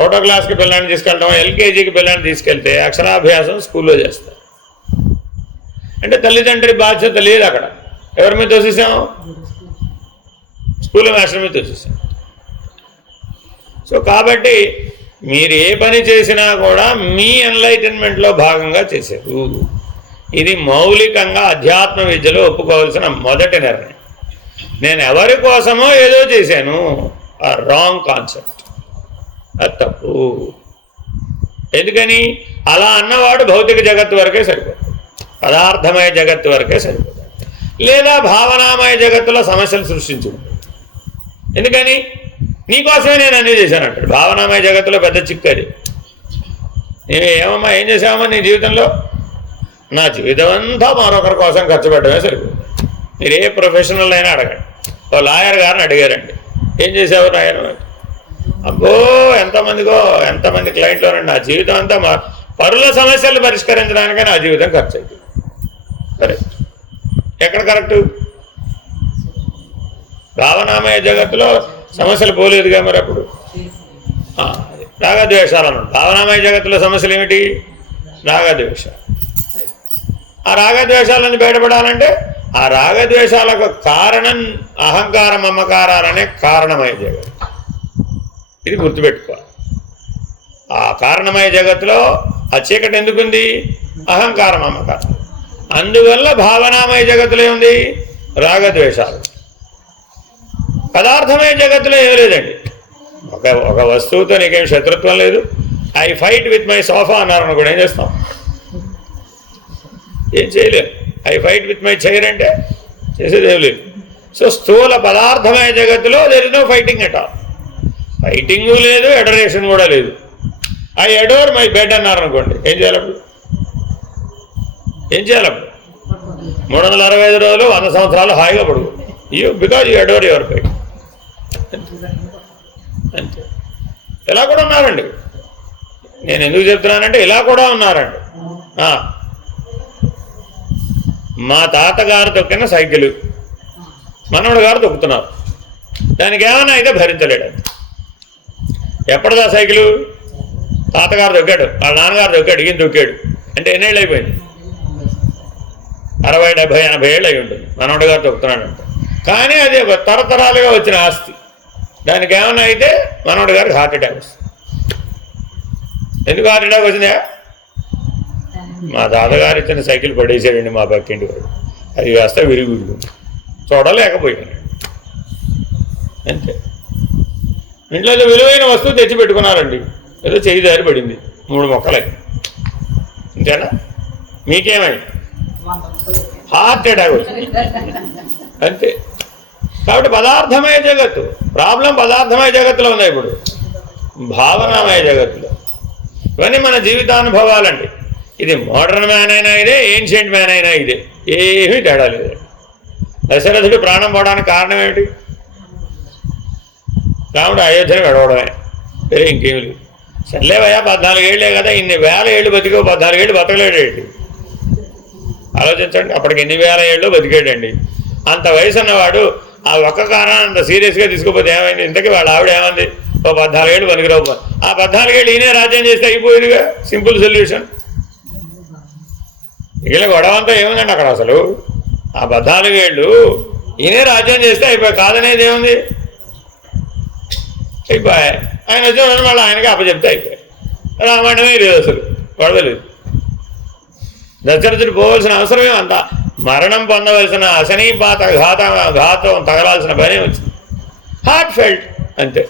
ఒకటో క్లాస్కి పిల్లాన్ని తీసుకెళ్ళటం, ఎల్కేజీకి పిల్లాన్ని తీసుకెళ్తే అక్షరాభ్యాసం స్కూల్లో చేస్తారు. అంటే తల్లిదండ్రి బాధ్యత లేదు అక్కడ. ఎవరి మీద తోసేసాం? స్కూల్ మాస్టర్ మీద తోసేసాం. సో కాబట్టి మీరు ఏ పని చేసినా కూడా మీ ఎన్లైటన్మెంట్లో భాగంగా చేశారు. ఇది మౌలికంగా అధ్యాత్మ విద్యలో ఒప్పుకోవాల్సిన మొదటి నిర్ణయం. నేను ఎవరి కోసమో ఏదో చేశాను, ఆ రాంగ్ కాన్సెప్ట్, అది తప్పు. ఎందుకని? అలా అన్నవాడు భౌతిక జగత్తు వరకే సరిపోతుంది, పదార్థమయ జగత్తు వరకే సరిపోతుంది. లేదా భావనామయ జగత్తులో సమస్యలు సృష్టించుకుంటాడు. ఎందుకని? నీకోసమే నేను అన్నీ చేశానంటాడు. భావనామయ జగత్తులో పెద్ద చిక్కది. నేను ఏమమ్మా ఏం చేసావమ్మా నీ జీవితంలో? నా జీవితం అంతా మరొకరి కోసం ఖర్చు పెట్టడమే సరిపోతుంది. మీరు ఏ ప్రొఫెషనల్ అయినా అడగండి. ఓ లాయర్ గారిని అడిగారండి, ఏం చేసావు నాయన? అబ్బో ఎంతమంది క్లయింట్లోనండి, నా జీవితం అంతా పరుల సమస్యలు పరిష్కరించడానికే నా జీవితం ఖర్చు అవుతుంది. కరెక్ట్. ఎక్కడ కరెక్టు? భావనామయ జగత్తులో సమస్యలు పోలేదుగా మరి అప్పుడు. రాగద్వేషాలు అన్నాడు. భావనామయ జగత్తులో సమస్యలు ఏమిటి? రాగద్వేషాలు. ఆ రాగద్వేషాలను బయటపడాలంటే ఆ రాగద్వేషాలకు కారణం అహంకార మమకారాలనే కారణమయ జగత్తు. ఇది గుర్తుపెట్టుకోవాలి. ఆ కారణమయ జగత్తులో ఆ చీకటి ఎందుకుంది? అహంకార మమకారం. అందువల్ల భావనామయ జగత్తులో ఏముంది? రాగద్వేషాలు. పదార్థమయ జగత్తులో ఏం లేదండి. ఒక వస్తువుతో నీకేం శత్రుత్వం లేదు. I fight with my sofa అన్నారని కూడా ఏం చేస్తాం? ఏం చేయలేదు. I fight with my chair అంటే చేసేది ఏం లేదు. సో స్థూల పదార్థమయ జగత్తులో there is no fighting at all. Fighting లేదు, ఎడరేషన్ కూడా లేదు. ఐ అడోర్ మై బెడ్ అన్నారనుకోండి, ఏం చేయాలి అప్పుడు? 365 రోజులు 100 సంవత్సరాలు హాయిగా పడుకో. Because you adore your bed. అంతే. ఇలా కూడా ఉన్నారండి. నేను ఎందుకు చెప్తున్నానంటే ఇలా కూడా ఉన్నారండి. మా తాతగారు తొక్కిన సైకిల్ మనవడు గారు తొక్కుతున్నారు. దానికి ఏమైనా అయితే భరించలేడు. ఎప్పటిదా సైకిలు? తాతగారు తొక్కాడు, వాళ్ళ నాన్నగారు తొక్కాడు, ఈయన తొక్కాడు. అంటే ఎన్నేళ్ళు అయిపోయింది? 60, 70, 80 ఏళ్ళు అయి ఉంటుంది. మనవడు గారు తొక్కుతున్నాడు అంటే. కానీ అది ఒక తరతరాలుగా వచ్చిన ఆస్తి. దానికి ఏమైనా అయితే మనవడు గారికి హార్ట్ అటాక్ వస్తుంది. ఎందుకు హార్ట్ అటాక్ వచ్చిందా? మా తాతగారు ఇచ్చిన సైకిల్ పడేసాడండి మా పక్కింటి వాడు, అది వేస్తే విరిగి చూడలేకపోయాను అంతే. ఇంట్లో ఏదో విలువైన వస్తువు తెచ్చి పెట్టుకున్నారండి, ఏదో చెయ్యి దారి పడింది, 3 మొక్కలై, అంతేనా? మీకేమైంది? హార్ట్ అటాక్ వచ్చింది అంతే. కాబట్టి పదార్థమయ జగత్తు ప్రాబ్లం పదార్థమయ జగత్తులో ఉంది. ఇప్పుడు భావనామయ జగత్తులో ఇవన్నీ మన జీవితానుభవాలండి. ఇది మోడర్న్ మ్యాన్ అయినా ఇదే, ఏన్షియంట్ మ్యాన్ అయినా ఇదే, ఏమీ తేడా లేదు. దశరథుడు ప్రాణం పోవడానికి కారణం ఏమిటి? రాముడు అయోధ్యను గడవడమే, వేరే ఇంకేమి లేదు. సర్లేవయ్యా 14 ఏళ్లే కదా, ఇన్ని వేల ఏళ్ళు బతికో, 14 ఏళ్ళు బతకలేడేంటి? ఆలోచించండి, అప్పటికి ఎన్ని వేల ఏళ్ళు బతికాడండి. అంత వయసు ఉన్నవాడు ఆ ఒక్క కారణం అంత సీరియస్గా తీసుకోపోతే ఏమైంది? ఇంతకీ వాళ్ళ ఆవిడ ఏమంది? 14 ఏళ్ళు బతికిరావు. ఆ 14 ఏళ్ళు ఈయనే రాజ్యం చేస్తే అయిపోయేదిగా, సింపుల్ సొల్యూషన్. ఇలా గొడవ అంతా ఏముందండి అక్కడ అసలు? ఆ 14 ఏళ్ళు ఈయనే రాజ్యం చేస్తే అయిపోయి, కాదనేది ఏముంది? అయిపోయాయి. ఆయన వచ్చిన వాళ్ళు ఆయనకి అప్పచెప్తే అయిపోయాయి. రామాయణమే లేదు, అసలు గొడవ లేదు. దశరథుడు పోవలసిన అవసరమే అంత, మరణం పొందవలసిన అశనీపాత ఘాతం తగలాల్సిన పనే వచ్చింది. హార్ట్ ఫెల్ట్ అంతే.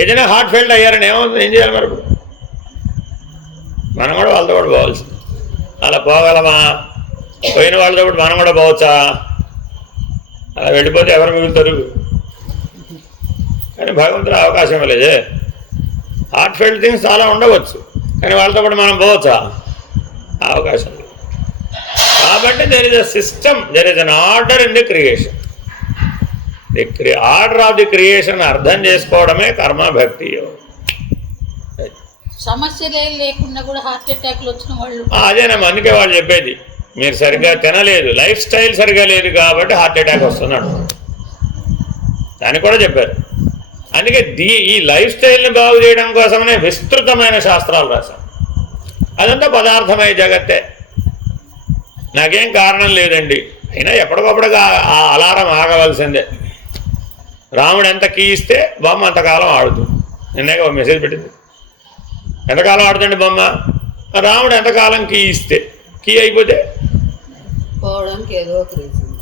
ఏదైనా హార్ట్ ఫెల్ట్ అయ్యారని ఏమవుతుంది? ఏం చేయాలి మరి? ఇప్పుడు మనం కూడా వాళ్ళతో కూడా పోవాల్సింది. అలా పోగలమా? పోయిన వాళ్ళతో కూడా మనం కూడా పోవచ్చా? అలా వెళ్ళిపోతే ఎవరు మిగులుతారు? కానీ భగవంతుడు అవకాశం లేదే. హార్ట్ ఫెల్ట్ థింగ్స్ చాలా ఉండవచ్చు, కానీ వాళ్ళతో పాటు మనం పోవచ్చా? అవకాశం లేదు. కాబట్టి there is a system, there is an order in the creation. The order of the creation అర్థం చేసుకోవడమే కర్మభక్తి యోగం. సమస్యలే లేకుండా కూడా హార్ట్ అటాక్లు వచ్చిన వాళ్ళు అదేనమ్మా, అందుకే వాళ్ళు చెప్పేది మీరు సరిగ్గా తినలేదు, లైఫ్ స్టైల్ సరిగ్గా లేదు కాబట్టి హార్ట్ అటాక్ వస్తున్నాడు అని కూడా చెప్పారు. అందుకే ఈ లైఫ్ స్టైల్ని బాగు చేయడం కోసమనే విస్తృతమైన శాస్త్రాలు రాశాం. అదంతా పదార్థమయ జగత్తే, నాకేం కారణం లేదండి. అయినా ఎప్పటికప్పుడుగా ఆ అలారం ఆగవలసిందే. రాముడు ఎంత కీ ఇస్తే బొమ్మ అంతకాలం ఆడుతుంది. నిన్నే ఒక మెసేజ్ పెట్టింది, ఎంతకాలం ఆడుతుంది బొమ్మ? రాముడు ఎంతకాలం కీ ఇస్తే, కీ అయిపోతే పోవడానికి ఏదో ఒక రీజన్,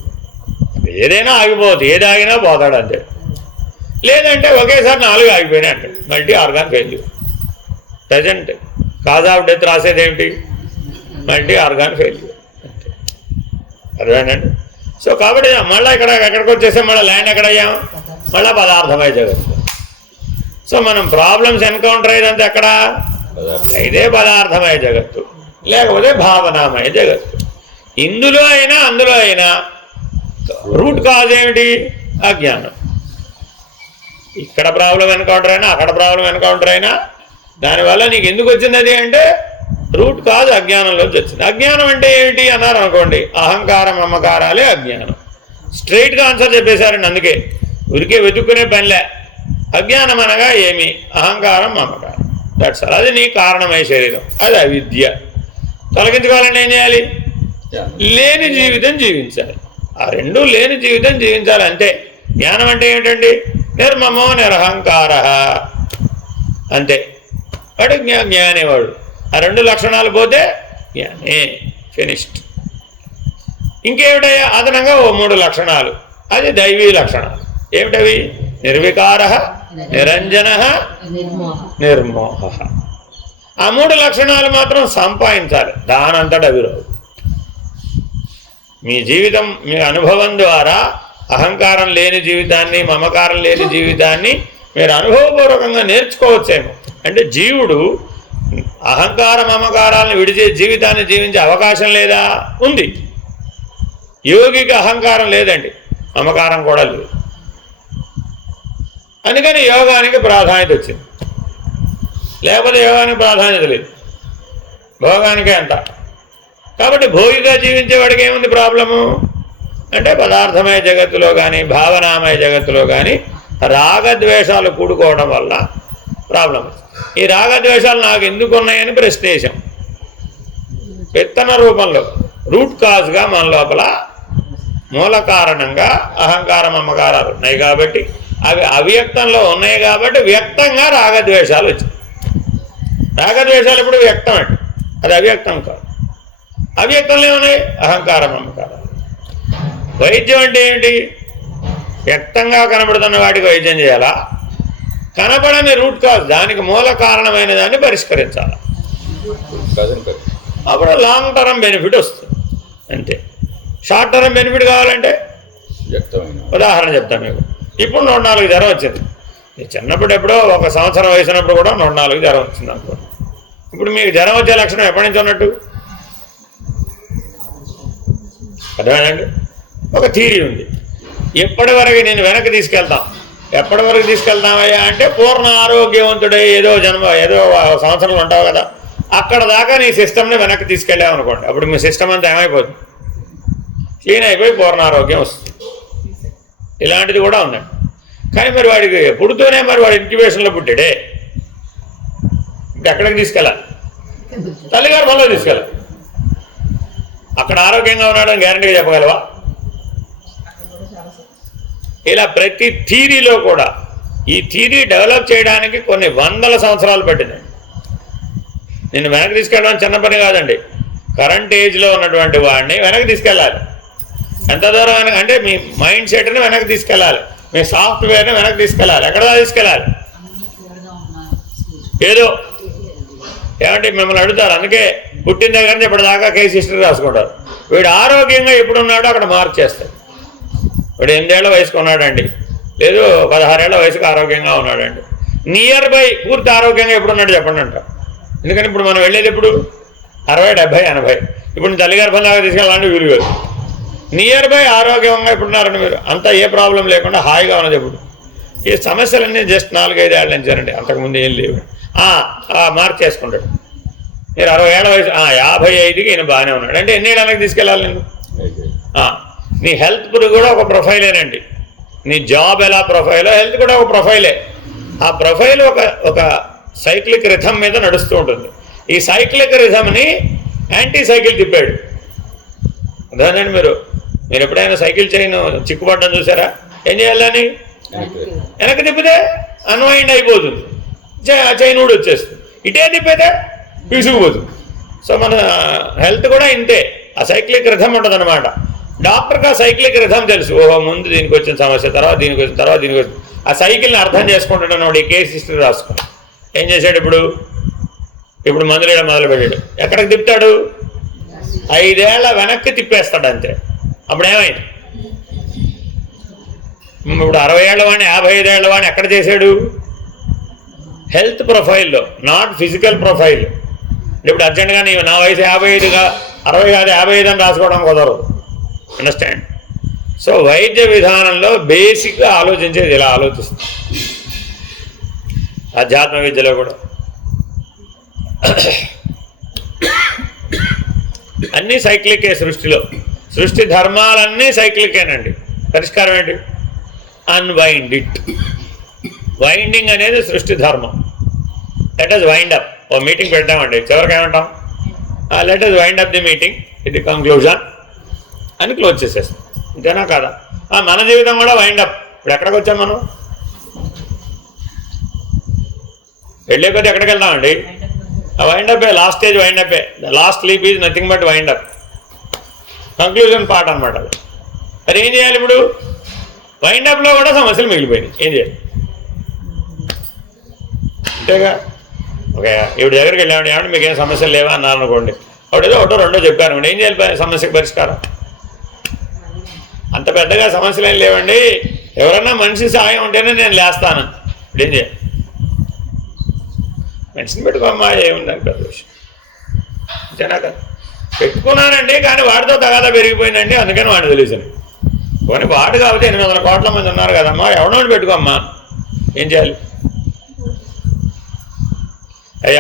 ఏదైనా ఆగిపోతుంది, ఏది ఆగినా పోతాడు అంతే. లేదంటే ఒకేసారి 4 ఆగిపోయినాయి అంటే multi organ failure. Present cause of death రాసేదేమిటి? మల్టీ ఆర్గాన్ ఫెయిల్యూర్ అంతే. అర్థమేనండి? సో కాబట్టి మళ్ళీ ఎక్కడికి వచ్చేసాం? మళ్ళీ ల్యాండ్ ఎక్కడయ్యాం? మళ్ళీ పదార్థమయ జగత్తు. సో మనం ప్రాబ్లమ్స్ ఎన్కౌంటర్ అయ్యేదంతా ఎక్కడ? ఇదే పదార్థమయ జగత్తు, లేకపోతే భావనామయ జగత్తు. ఇందులో అయినా అందులో అయినా రూట్ కాజ్ ఏమిటి? అజ్ఞానం. ఇక్కడ ప్రాబ్లం ఎన్కౌంటర్ అయినా అక్కడ ప్రాబ్లం ఎన్కౌంటర్ అయినా దానివల్ల నీకు ఎందుకు వచ్చింది అది అంటే రూట్ కాజ్ అజ్ఞానంలోంచి వచ్చింది. అజ్ఞానం అంటే ఏమిటి అన్నారు అనుకోండి, అహంకారం మమకారాలే అజ్ఞానం. స్ట్రైట్గా ఆన్సర్ చెప్పేశారండి. అందుకే ఉరికే వెతుక్కునే పనిలే. అజ్ఞానం అనగా ఏమి? అహంకారం మమకారం, దట్స్ ఆల్. అది నీ కారణమయ శరీరం, అది అవిద్య. తొలగించుకోవాలంటే ఏం చేయాలి? లేని జీవితం జీవించాలి. ఆ రెండూ లేని జీవితం జీవించాలి అంతే. జ్ఞానం అంటే ఏమిటండి? నిర్మమో నిరహంకార అంతే. వాడు జ్ఞానేవాడు. ఆ 2 లక్షణాలు పోతే జ్ఞానే, ఫినిష్డ్. ఇంకేమిటయ్యా అదనంగా ఓ 3 లక్షణాలు, అది దైవీ లక్షణాలు. ఏమిటవి? నిర్వికార, నిరంజన, నిర్మోహ. ఆ 3 లక్షణాలు మాత్రం సంపాదించాలి, దానంతట అవిరావు. మీ జీవితం, మీ అనుభవం ద్వారా అహంకారం లేని జీవితాన్ని, మమకారం లేని జీవితాన్ని మీరు అనుభవపూర్వకంగా నేర్చుకోవచ్చేమో. అంటే జీవుడు అహంకార మమకారాలను విడిచే జీవితాన్ని జీవించే అవకాశం లేదా? ఉంది. యోగికి అహంకారం లేదండి, మమకారం కూడా లేదు. అందుకని యోగానికి ప్రాధాన్యత వచ్చింది, లేకపోతే యోగానికి ప్రాధాన్యత లేదు, భోగానికే అంత. కాబట్టి భోగిగా జీవించేవాడికి ఏముంది ప్రాబ్లము అంటే పదార్థమయ జగత్తులో కానీ భావనామయ జగత్తులో కానీ రాగద్వేషాలు కూడుకోవడం వల్ల ప్రాబ్లం. ఈ రాగద్వేషాలు నాకు ఎందుకు ఉన్నాయని ప్రశ్న వేశాం. విత్తన రూపంలో రూట్ కాజ్గా మన లోపల మూల కారణంగా అహంకారం మమకారాలు ఉన్నాయి కాబట్టి, అవి అవ్యక్తంలో ఉన్నాయి కాబట్టి వ్యక్తంగా రాగద్వేషాలు వచ్చాయి. రాగద్వేషాలు ఇప్పుడు వ్యక్తం అండి, అది అవ్యక్తం కాదు. అవ్యక్తంలో ఏమున్నాయి? అహంకారం, మమకారం. వైద్యం అంటే ఏంటి? వ్యక్తంగా కనబడుతున్న వాటికి వైద్యం చేయాలా, కనబడని రూట్ కాజ్, దానికి మూల కారణమైన దాన్ని పరిష్కరించాలి. అప్పుడు లాంగ్ టర్మ్ బెనిఫిట్ వస్తుంది అంతే. షార్ట్ టర్మ్ బెనిఫిట్ కావాలంటే ఉదాహరణ చెప్తాను మీకు. ఇప్పుడు 104 జ్వరం వచ్చింది. చిన్నప్పుడు ఎప్పుడో 1 సంవత్సరం వయసున్నప్పుడు కూడా 104 జ్వరం వచ్చింది అనుకో. ఇప్పుడు మీకు జ్వరం వచ్చే లక్షణం ఎప్పటి నుంచి ఉన్నట్టు? అర్థమైందండి? ఒక థీరీ ఉంది. ఎప్పటి వరకు నేను వెనక్కి తీసుకెళ్తాం. ఎప్పటి వరకు తీసుకెళ్తామయ్యా అంటే పూర్ణ ఆరోగ్యవంతుడై ఏదో సంవత్సరంలో ఉంటావు కదా, అక్కడ దాకా నీ సిస్టమ్ని వెనక్కి తీసుకెళ్ళావు అనుకోండి. అప్పుడు మీ సిస్టమ్ అంతా ఏమైపోతుంది? క్లీన్ అయిపోయి పూర్ణ ఆరోగ్యం వస్తుంది. ఇలాంటిది కూడా ఉందండి. కానీ మరి వాడికి పుడుతూనే మరి వాడు ఇంక్యుబేషన్లో పుట్టాడే, ఎక్కడికి తీసుకెళ్ళాలి? తల్లిగారు మనలో తీసుకెళ్ళాలి. అక్కడ ఆరోగ్యంగా ఉన్నాడని గ్యారంటీగా చెప్పగలవా? ఇలా ప్రతి థీరీలో కూడా, ఈ థీరీ డెవలప్ చేయడానికి కొన్ని 100 సంవత్సరాలు పట్టిందండి. నేను వెనక్కి తీసుకెళ్ళడం చిన్న పని కాదండి. కరెంట్ ఏజ్లో ఉన్నటువంటి వాడిని వెనక్కి తీసుకెళ్ళాలి. ఎంత దూరం వెనక అంటే మీ మైండ్ సెట్ని వెనక్కి తీసుకెళ్ళాలి, మీ సాఫ్ట్వేర్ని వెనక్కి తీసుకెళ్ళాలి. ఎక్కడ తీసుకెళ్ళాలి? ఏదో ఏమంటే మిమ్మల్ని అడుగుతారు. అందుకే పుట్టిన దగ్గర నుంచి ఇప్పటిదాకా కేసు హిస్టరీ రాసుకుంటారు. వీడు ఆరోగ్యంగా ఎప్పుడున్నాడో అక్కడ మార్క్ చేస్తాడు. వీడు 8 ఏళ్ల వయసుకు ఉన్నాడండి, లేదు 16 ఏళ్ల వయసుకు ఆరోగ్యంగా ఉన్నాడండి. నియర్ బై పూర్తి ఆరోగ్యంగా ఎప్పుడున్నాడు చెప్పండి అంటారు. ఎందుకని ఇప్పుడు మనం వెళ్ళేది ఎప్పుడు 60, 70, 80. ఇప్పుడు తల్లిగర్భం దాకా తీసుకెళ్ళాలంటే వీలు కాదు. నియర్ బై ఆరోగ్యంగా ఎప్పుడున్నారండి మీరు? అంతా ఏ ప్రాబ్లం లేకుండా హాయిగా ఉన్నది. ఎప్పుడు ఈ సమస్యలన్నీ జస్ట్ 4-5 ఏళ్ళ నుంచారండి, అంతకుముందు ఏం లేవు. మార్క్ చేసుకుంటాడు. మీరు 60 ఏళ్ల వయసు, 55కి ఈయన బాగానే ఉన్నాడు అంటే ఎన్ని ఏళ్ళకి తీసుకెళ్ళాలి నేను? నీ హెల్త్ కూడా ఒక ప్రొఫైలేనండి. నీ జాబ్ ఎలా ప్రొఫైలో హెల్త్ కూడా ఒక ప్రొఫైలే. ఆ ప్రొఫైల్ ఒక సైక్లిక్ రిథం మీద నడుస్తూ ఉంటుంది. ఈ సైక్లిక్ రిథంని యాంటీ సైకిల్ తిప్పాడు. అదేనండి, మీరు ఎప్పుడైనా సైకిల్ చైన్ చిక్కుపడ్డం చూసారా? ఏం చేయాలని? వెనక్కి తిప్పితే అన్వైండ్ అయిపోతుంది, చైన్ కూడా వచ్చేస్తుంది. ఇటే తిప్పితే తీసుకుపోతుంది. సో మన హెల్త్ కూడా ఇంతే, ఆ సైక్లిక్ రిథం ఉంటుంది అనమాట. డాక్టర్కి ఆ సైక్లిక్ రిథం తెలుసు. ఓహో, ముందు దీనికి వచ్చిన సమస్య, తర్వాత దీనికి వచ్చిన, తర్వాత దీనికి వచ్చింది. ఆ సైకిల్ని అర్థం చేసుకుంటున్నాడు. ఈ కేసు హిస్టరీ రాసుకుని ఏం చేశాడు? ఇప్పుడు మందులేయడం మొదలుపెట్టాడు. ఎక్కడికి తిప్పుతాడు? 5 ఏళ్ల వెనక్కి తిప్పేస్తాడు అంతే. అప్పుడు ఏమైంది? ఇప్పుడు 60 ఏళ్ల వాడిని 55 ఏళ్ల వాడిని ఎక్కడ చేశాడు? హెల్త్ ప్రొఫైల్లో, నాట్ ఫిజికల్ ప్రొఫైల్. ఇప్పుడు అర్జెంట్గా నా వయసు 55గా 60 కాదు 55 అని రాసుకోవడం కుదరదు. అండర్స్టాండ్? సో వైద్య విధానంలో బేసిక్గా ఆలోచించేది ఇలా ఆలోచిస్తుంది. ఆధ్యాత్మ విద్యలో కూడా అన్నీ సైక్లికే. సృష్టి ధర్మాలన్నీ సైక్లికేనండి. పరిష్కారం ఏంటి? Unwind it. వైండింగ్ అనేది సృష్టి ధర్మం. Let us wind up. ఓ మీటింగ్ పెడతామండి, చివరికి ఏమంటాం? Let us wind up the meeting, ఇది కంక్లూజన్ అని క్లోజ్ చేసేస్తాం. అంతేనా కాదా? మన జీవితం కూడా వైండ్ అప్. ఇప్పుడు ఎక్కడికి వచ్చాం మనం? వెళ్ళే కొద్ది ఎక్కడికి వెళ్తామండి? Wind up. Last stage wind up. Last sleep is nothing but wind up. Conclusion part అనమాట. అది ఏం చేయాలి? ఇప్పుడు వైండ్ అప్లో కూడా సమస్యలు మిగిలిపోయినాయి. ఏం చేయాలి? అంతేగా. ఓకే, ఇప్పుడు దగ్గరికి వెళ్ళామండి, ఏమంటే మీకు ఏం సమస్యలు లేవా అన్నారు అనుకోండి. అప్పుడు ఏదో 1, 2 చెప్పారు. ఏం చేయాలి సమస్యకు పరిష్కారం? అంత పెద్దగా సమస్యలు ఏం లేవండి, ఎవరన్నా మనిషి సాయం ఉంటేనే నేను లేస్తాను. ఇప్పుడు ఏం చేయాలి? మనిషిని పెట్టుకోమ్మా, ఏముందని పెద్ద విషయం. అంతేనా కదా? పెట్టుకున్నానండి, కానీ వాడితో తగాదా పెరిగిపోయిందండి, అందుకని వాడిని తెలియదు. పోనీ వాడు కాబట్టి 800 కోట్ల మంది ఉన్నారు కదమ్మా, ఎవడోని పెట్టుకోమ్మా. ఏం చేయాలి?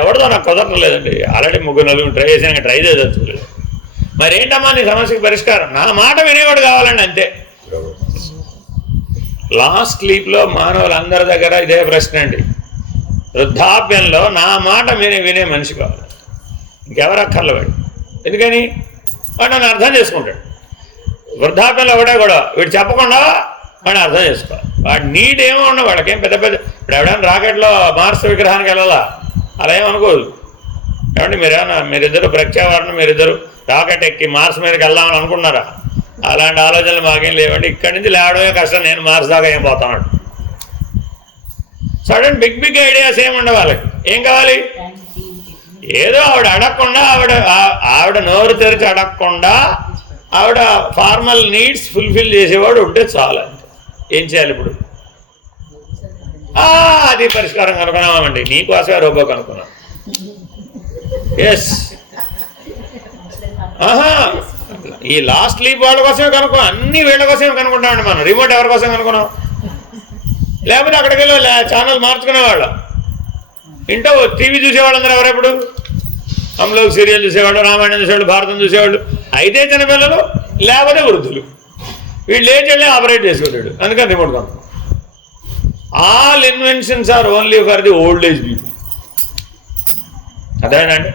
ఎవరితో నాకు కుదరట్లేదండి, ఆల్రెడీ 3-4 ట్రై చేసి ట్రై చేయదలుచుకోలేదు. మరి ఏంటమ్మా నీ సమస్యకి పరిష్కారం? నా మాట వినేవాడు కావాలండి, అంతే. లాస్ట్ స్లీప్లో మానవులందరి దగ్గర ఇదే ప్రశ్న అండి. వృద్ధాప్యంలో నా మాట వినే మనిషి కావాలి, ఇంకెవరు అక్కర్లేవాడు. ఎందుకని? వాడు నన్ను అర్థం చేసుకుంటాడు. వృద్ధాప్యంలో ఒకటే కూడా వీడు చెప్పకుండా వాడిని అర్థం చేసుకోవాలి. వాడి నీడ్ ఏమో ఉన్న వాళ్ళకేం పెద్ద ఇప్పుడు ఎవడైనా రాకెట్లో మార్స్ విగ్రహానికి వెళ్ళాలా, అలా ఏమనుకోదు. ఏమంటే మీరిద్దరు ప్రత్యావరణ మీరిద్దరు రాకెట్ ఎక్కి మార్స్ మీదకి వెళ్దామని అనుకున్నారా? అలాంటి ఆలోచనలు మాకేం లేవండి. ఇక్కడి నుంచి లేవడమే కష్టం, నేను మార్స్ దాకా ఏం పోతాను. సడన్ బిగ్ ఐడియాస్ ఏమి ఉండవు వాళ్ళకి. ఏం కావాలి? ఏదో ఆవిడ అడగకుండా, ఆవిడ నోరు తెరిచి అడగకుండా ఆవిడ ఫార్మల్ నీడ్స్ ఫుల్ఫిల్ చేసేవాడు ఉంటే చాలా. ఏం చేయాలి ఇప్పుడు? అది పరిష్కారం కనుక్కున్నామండి. నీకోసమే రోబో కనుక్కున్నాం. ఎస్, ఈ లాస్ట్ లీప్ వాళ్ళ కోసమే కనుక్కున్నాం. అన్ని వీళ్ళ కోసమే కనుక్కుంటామండి మనం. రిమోట్ ఎవరి కోసం కనుక్కున్నాం? లేకపోతే అక్కడికి వెళ్ళి ఛానల్ మార్చుకునేవాళ్ళం. ఇంట్లో టీవీ చూసేవాళ్ళందరూ ఎవరెప్పుడు? అమ్మలో సీరియల్ చూసేవాళ్ళు, రామాయణం చూసేవాళ్ళు, భారతం చూసేవాళ్ళు. అయితే చిన్నపిల్లలు, లేకపోతే వృద్ధులు. వీళ్ళు ఏం చేయలే ఆపరేట్ చేసుకుంటాడు. అందుకని రిమోట్ కనుక్కున్నాం. All inventions are only for the old age people. అదేనండి,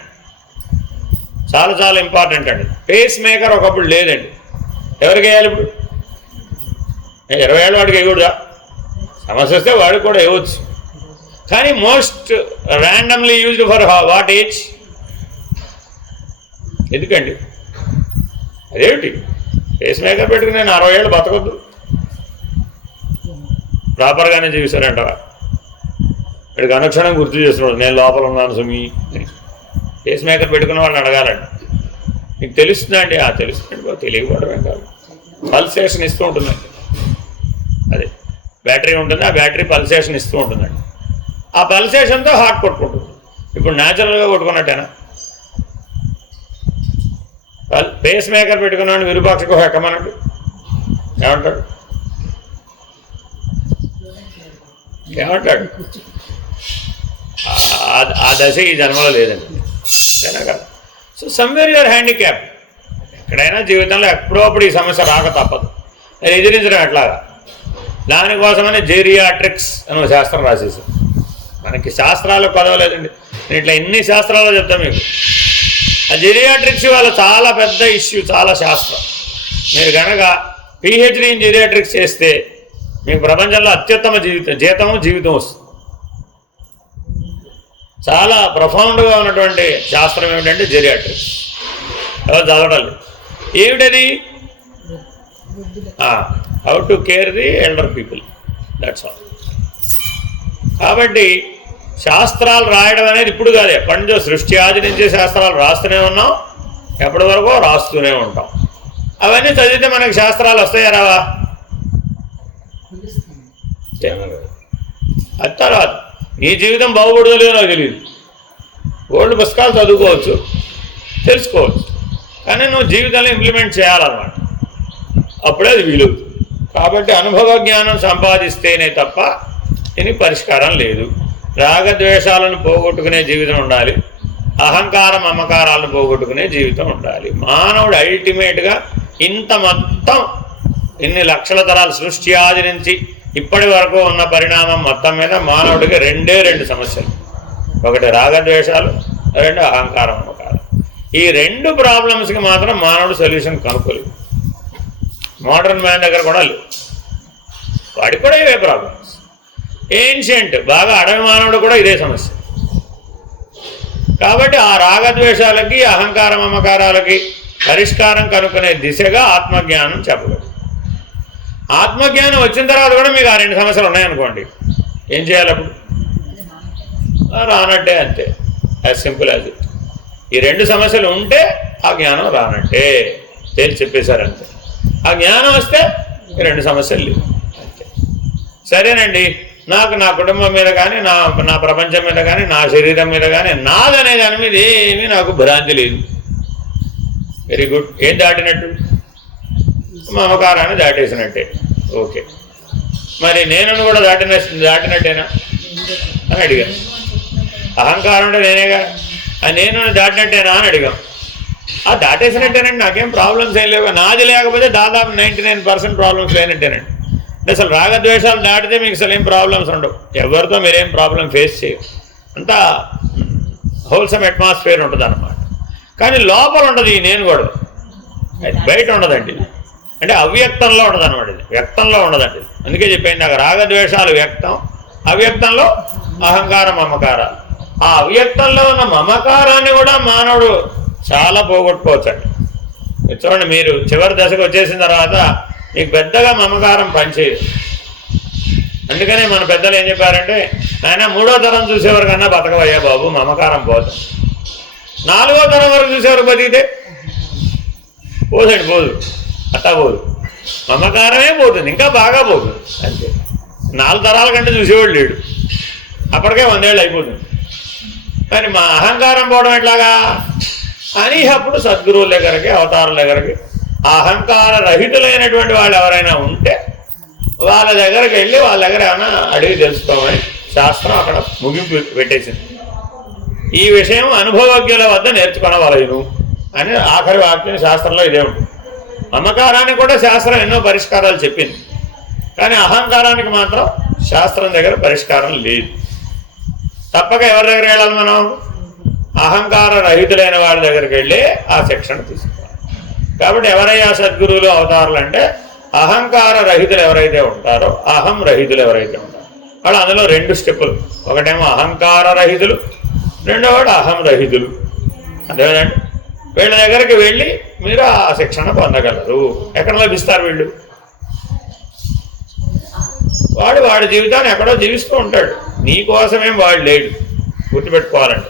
చాలా చాలా ఇంపార్టెంట్ అండి. పేస్ మేకర్ ఒకప్పుడు లేదండి. ఎవరికి వేయాలి ఇప్పుడు? 20 ఏళ్ళ వాడికి వేయకూడదా? సమస్య వస్తే వాడికి కూడా వేయవచ్చు. కానీ most randomly used for what age? ఎందుకండి? అదేమిటి? పేస్ మేకర్ పెట్టుకుని నేను 60 ఏళ్ళు బతకొద్దు, ప్రాపర్గానే జీవిస్తారంటవా? వీడికి అనుక్షణం గుర్తు చేస్తున్నాడు, నేను లోపల ఉన్నాను సుమి. పేస్ మేకర్ పెట్టుకున్న వాళ్ళని అడగాలండి, మీకు తెలుస్తుందండి? తెలుస్తుందండి. తెలియకపోవడమే కాదు, పల్సేషన్ ఇస్తూ ఉంటుందండి. అదే బ్యాటరీ ఉంటుంది, ఆ బ్యాటరీ పల్సేషన్ ఇస్తూ ఉంటుందండి. ఆ పల్సేషన్తో హార్ట్ కొట్టుకుంటుంది. ఇప్పుడు న్యాచురల్గా కొట్టుకున్నట్టేనా? పేస్ మేకర్ పెట్టుకున్నాడు విరూపాక్షకు ఎక్కమనండి, ఏమంటాడు? ఆ దశ ఈ జన్మలో లేదండి. కదా. So somewhere your handicap. ఎక్కడైనా జీవితంలో ఎప్పుడోప్పుడు ఈ సమస్య రాక తప్పదు. నేను ఎదిరించడం ఎట్లాగా? దానికోసమని జెరియాట్రిక్స్ అని ఒక శాస్త్రం రాసేసాను. మనకి శాస్త్రాలకు పదవలేదండి. నేను ఇట్లా ఎన్ని శాస్త్రాలు చెప్తాను మీకు. ఆ జెరియాట్రిక్స్ వాళ్ళ చాలా పెద్ద ఇష్యూ, చాలా శాస్త్రం. మీరు కనుక PhD ఇన్ జెరియాట్రిక్స్ చేస్తే మీకు ప్రపంచంలో అత్యుత్తమ జీవితం వస్తుంది. చాలా ప్రొఫౌండ్గా ఉన్నటువంటి శాస్త్రం ఏమిటంటే జెరియాట్రిక్స్. ఎవరు చదవడాలి? ఏమిటది? How to care the elder people, that's all. కాబట్టి శాస్త్రాలు రాయడం అనేది ఇప్పుడు కాదు, ఎప్పటి నుంచో సృష్టి ఆది నుంచే శాస్త్రాలు రాస్తూనే ఉన్నాం, ఎప్పటి వరకు రాస్తూనే ఉంటాం. అవన్నీ చదివితే మనకి శాస్త్రాలు వస్తాయా రావా? అది తర్వాత నీ జీవితం బాగుపడదో లేదో నాకు తెలియదు. ఓల్డ్ పుస్తకాలు చదువుకోవచ్చు, తెలుసుకోవచ్చు, కానీ నువ్వు జీవితంలో ఇంప్లిమెంట్ చేయాలన్నమాట. అప్పుడే అది వీలవుతుంది. కాబట్టి అనుభవ జ్ఞానం సంపాదిస్తేనే తప్ప దీనికి పరిష్కారం లేదు. రాగద్వేషాలను పోగొట్టుకునే జీవితం ఉండాలి, అహంకారం మమకారాలను పోగొట్టుకునే జీవితం ఉండాలి. మానవుడు అల్టిమేట్గా ఇంత మొత్తం ఇన్ని లక్షల తరాల సృష్టి ఆది నుంచి ఇప్పటి వరకు ఉన్న పరిణామం మొత్తం మీద మానవుడికి రెండు సమస్యలు. ఒకటి రాగద్వేషాలు, రెండు అహంకారం మమకారం. ఈ రెండు ప్రాబ్లమ్స్కి మాత్రం మానవుడు సొల్యూషన్ కనుక్కోలేదు. మోడర్న్ మ్యాన్ దగ్గర కూడా లేవు. వాడికి కూడా ఇవే ప్రాబ్లమ్స్. ఏన్షియంట్ బాగా అడవి మానవుడు కూడా ఇదే సమస్య. కాబట్టి ఆ రాగద్వేషాలకి అహంకార మమకారాలకి పరిష్కారం కనుక్కునే దిశగా ఆత్మజ్ఞానం చెప్పలేదు. ఆత్మజ్ఞానం వచ్చిన తర్వాత కూడా మీకు ఆ రెండు సమస్యలు ఉన్నాయనుకోండి, ఏం చేయాలి అప్పుడు? రానట్టే, అంతే. As simple as it. ఈ రెండు సమస్యలు ఉంటే ఆ జ్ఞానం రానట్టే తేల్చి చెప్పేశారంతే. ఆ జ్ఞానం వస్తే ఈ రెండు సమస్యలు లేవు, అంతే. సరేనండి, నాకు నా కుటుంబం మీద కానీ, నా ప్రపంచం మీద కానీ, నా శరీరం మీద కానీ, నాదనే దాని మీద ఏమీ నాకు భ్రాంతి లేదు. Very good. ఏం దాటినట్టు? మమకారాన్ని దాటేసినట్టే. ఓకే, మరి నేను కూడా దాటినట్టేనా అని అడిగాను. అహంకారం అంటే నేనేగా, ఆ నేను దాటినట్టేనా అని అడిగాం. దాటేసినట్టేనండి, నాకేం ప్రాబ్లమ్స్ ఏం లేవు. నాది లేకపోతే దాదాపు 99% ప్రాబ్లమ్స్ లేనట్టేనండి. అంటే అసలు రాగద్వేషాలు దాటితే మీకు అసలు ఏం ప్రాబ్లమ్స్ ఉండవు. ఎవరితో మీరేం ప్రాబ్లం ఫేస్ చేయరు. అంతా హోల్సమ్ అట్మాస్ఫియర్ ఉంటుంది అన్నమాట. కానీ లోపల ఉండదు ఈ నేను కూడా, బయట ఉండదండి. అంటే అవ్యక్తంలో ఉండదు అనమాట. ఇది వ్యక్తంలో ఉండదండి. అందుకే చెప్పాను నాకు, రాగద్వేషాలు వ్యక్తం, అవ్యక్తంలో అహంకారం మమకారాలు. ఆ అవ్యక్తంలో ఉన్న మమకారాన్ని కూడా మానవుడు చాలా పోగొట్టుకోవచ్చండి. చూడండి, మీరు చివరి దశకు వచ్చేసిన తర్వాత మీకు పెద్దగా మమకారం పనిచేయదు. అందుకనే మన పెద్దలు ఏం చెప్పారంటే, ఆయన 3వ తరం చూసేవారికన్నా బతకవయ్యా బాబు, మమకారం పోతుంది. 4వ తరం వరకు చూసేవారు బతికితే పోదండి, పోదు, అట్టా పోదు, మమకారమే పోతుంది, ఇంకా బాగా పోతుంది. అంతే. 4 తరాల కంటే చూసేవాడు లేడు, అప్పటికే 100 ఏళ్ళు అయిపోతుంది. కానీ మా అహంకారం పోవడం ఎట్లాగా అని అప్పుడు సద్గురువుల దగ్గరికి, అవతారుల దగ్గరికి, అహంకార రహితులైనటువంటి వాళ్ళు ఎవరైనా ఉంటే వాళ్ళ దగ్గరికి వెళ్ళి వాళ్ళ దగ్గర ఏమైనా అడిగి తెలుసుకోమని శాస్త్రం అక్కడ ముగింపు పెట్టేసింది. ఈ విషయం అనుభవజ్ఞుల వద్ద నేర్చుకొనవలెను అని ఆఖరి వాక్యం శాస్త్రంలో ఇదే ఉంటుంది. మమకారానికి కూడా శాస్త్రం ఎన్నో పరిష్కారాలు చెప్పింది, కానీ అహంకారానికి మాత్రం శాస్త్రం దగ్గర పరిష్కారం లేదు. తప్పక ఎవరి దగ్గర వెళ్ళాలి మనం? అహంకార రహితులైన వాళ్ళ దగ్గరికి వెళ్ళి ఆ శిక్షణ తీసుకోవాలి. కాబట్టి ఎవరయ్యా సద్గురువులు, అవతారులు అంటే అహంకార రహితులు ఎవరైతే ఉంటారో, అహం రహితులు ఎవరైతే ఉంటారో వాళ్ళు అందులో 2 స్టెప్పులు. ఒకటేమో అహంకార రహితులు, రెండోవాడు అహం రహితులు. అదేనండి, వీళ్ళ దగ్గరికి వెళ్ళి మీరు ఆ శిక్షణ పొందగలరు. ఎక్కడ లభిస్తారు వీళ్ళు? వాడి జీవితాన్ని ఎక్కడో జీవిస్తూ ఉంటాడు, నీకోసమేం వాడు లేడు. గుర్తుపెట్టుకోవాలంటే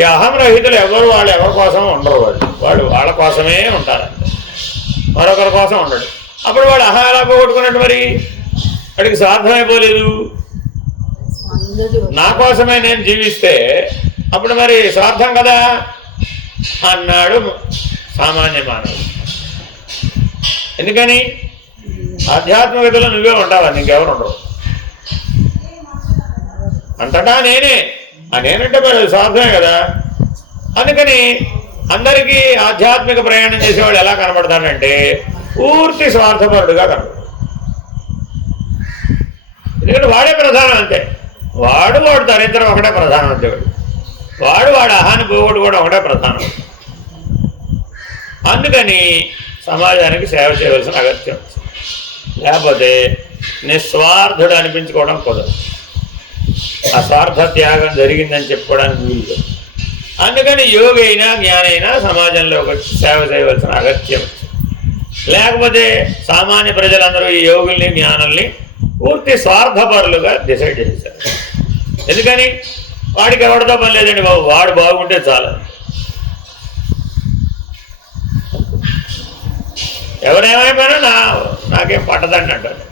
ఈ అహం రహితులు ఎవరు, వాళ్ళు ఎవరి కోసం ఉండరు, వాళ్ళు వాళ్ళ కోసమే ఉంటారంటే, మరొకరి కోసం ఉండడు. అప్పుడు వాడు అహం ఎలా పోగొట్టుకున్నట్టు? మరి వాడికి స్వార్థమైపోలేదు. నా కోసమే నేను జీవిస్తే అప్పుడు మరి స్వార్థం కదా అన్నాడు సామాన్య మానవుడు. ఎందుకని? ఆధ్యాత్మికతలో నువ్వే ఉంటావా, నీకెవరు ఉండవు. అంతటా నేనే, ఆ నేనంటే మరి స్వార్థమే కదా. అందుకని అందరికీ ఆధ్యాత్మిక ప్రయాణం చేసేవాడు ఎలా కనబడతాడంటే పూర్తి స్వార్థపరుడుగా కనబడతాడు. ఎందుకంటే వాడే ప్రధానం, అంతే. వాడు దరిద్రం ఒకటే ప్రధానం, అంతే. వాడు అహాన్ని పోగొట్టుకోవడం ఒకటే ప్రధానం. అందుకని సమాజానికి సేవ చేయవలసిన అగత్యం. లేకపోతే నిస్వార్థుడు అనిపించుకోవడం కుదరదు, ఆ స్వార్థ త్యాగం జరిగిందని చెప్పుకోవడానికి వీలు. అందుకని యోగి అయినా జ్ఞాని అయినా సమాజంలో సేవ చేయవలసిన అగత్యం. లేకపోతే సామాన్య ప్రజలందరూ ఈ యోగుల్ని, జ్ఞానుల్ని పూర్తి స్వార్థపరులుగా డిసైడ్ చేశారు. ఎందుకని? వాడికి ఎవరితో పని లేదండి బాబు, వాడు బాగుంటే చాలు. ఎవరేమైపోయినా నాకేం పట్టదండి అంటారు.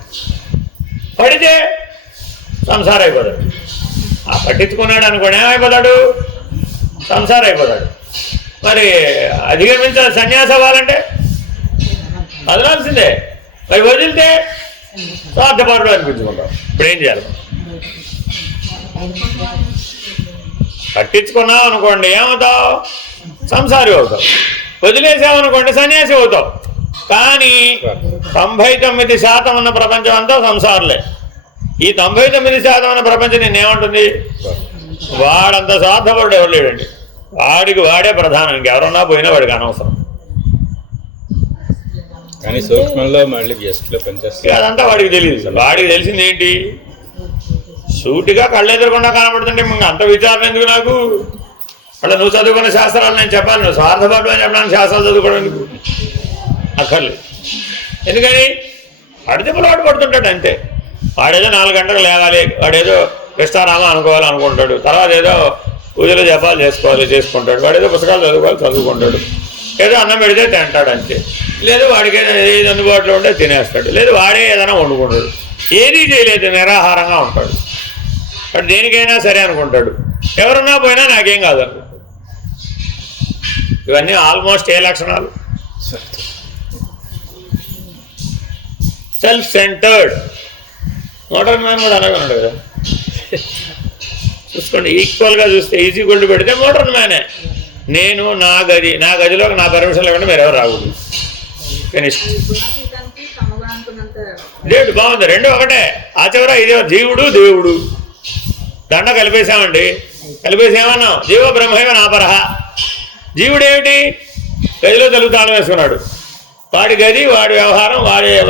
పడితే సంసారం అయిపోతాడు. ఆ పట్టించుకున్నాడు అనుకోండి, ఏమైపోతాడు? సంసారం అయిపోతాడు. మరి అధిగమించాలి, సన్యాసం అవ్వాలంటే వదలాల్సిందే. మరి వదిలితే స్వార్థపరుడు అనిపించుకుంటాం. ఇప్పుడు ఏం చేయాలి? పట్టించుకున్నావు అనుకోండి ఏమవుతావు? సంసారి అవుతావు. వదిలేసామనుకోండి సన్యాసి అవుతావు. కానీ 99% ఉన్న ప్రపంచం అంతా సంసారులే. ఈ 99% ఉన్న ప్రపంచం నేనేమంటుంది? వాడంత స్వార్థపరుడు ఎవరు లేడండి. వాడికి వాడే ప్రధానం, ఇంకెవరన్నా పోయినా వాడికి అనవసరం. కానీ సూక్ష్మంలో మళ్ళీ వ్యక్తిలో పనిచేస్తుంది, అదంతా వాడికి తెలియదు. వాడికి తెలిసింది ఏంటి? సూటిగా కళ్ళెదురకుండా కనబడుతుంటే ఇంకా అంత విచారణ ఎందుకు నాకు? అలా నువ్వు చదువుకున్న శాస్త్రాలు నేను చెప్పాలి, నువ్వు స్వార్థపడు అని చెప్పడానికి శాస్త్రాలు చదువుకోవడం ఎందుకు? అక్కర్లేదు. ఎందుకని? వాడి దెబ్బలు వాడు పడుతుంటాడు అంతే. వాడేదో 4 గంటలకు లేవాలి, వాడేదో కృష్ణారామ అనుకోవాలి అనుకుంటాడు, తర్వాత ఏదో పూజలు జపాలు చేసుకుంటాడు, వాడేదో పుస్తకాలు చదువుకుంటాడు, ఏదో అన్నం పెడితే తింటాడు అంతే. లేదు వాడికి ఏది అందుబాటులో ఉంటే తినేస్తాడు, లేదు వాడే ఏదైనా వండుకుంటాడు, ఏదీ చేయలేదు, నిరాహారంగా ఉంటాడు. వాడు దేనికైనా సరే అనుకుంటాడు, ఎవరున్నా పోయినా నాకేం కాదు అనుకుంటాడు. ఇవన్నీ ఆల్మోస్ట్ ఏ లక్షణాలు? Self centred. మోడర్న్ మ్యాన్ కూడా అలాగే ఉన్నాడు కదా. చూసుకోండి, ఈక్వల్గా చూస్తే ఈజీ గొడ్డు పెడితే మోడర్న్ మ్యానే. నేను నా గదిలోకి నా పర్మిషన్ లేకుండా మీరు ఎవరు రాకూడదు. ఫినిష్. లేదు, బాగుంది, రెండు ఒకటే. ఆ చివర ఇదే జీవుడు దేవుడు దండ కలిపేశామండి. కలిపేసేమన్నాం, జీవ బ్రహ్మైవ నాపరహ. జీవుడేమిటి? గదిలో తెలుగు తాళం వేసుకున్నాడు. వాడి గది, వాడి వ్యవహారం,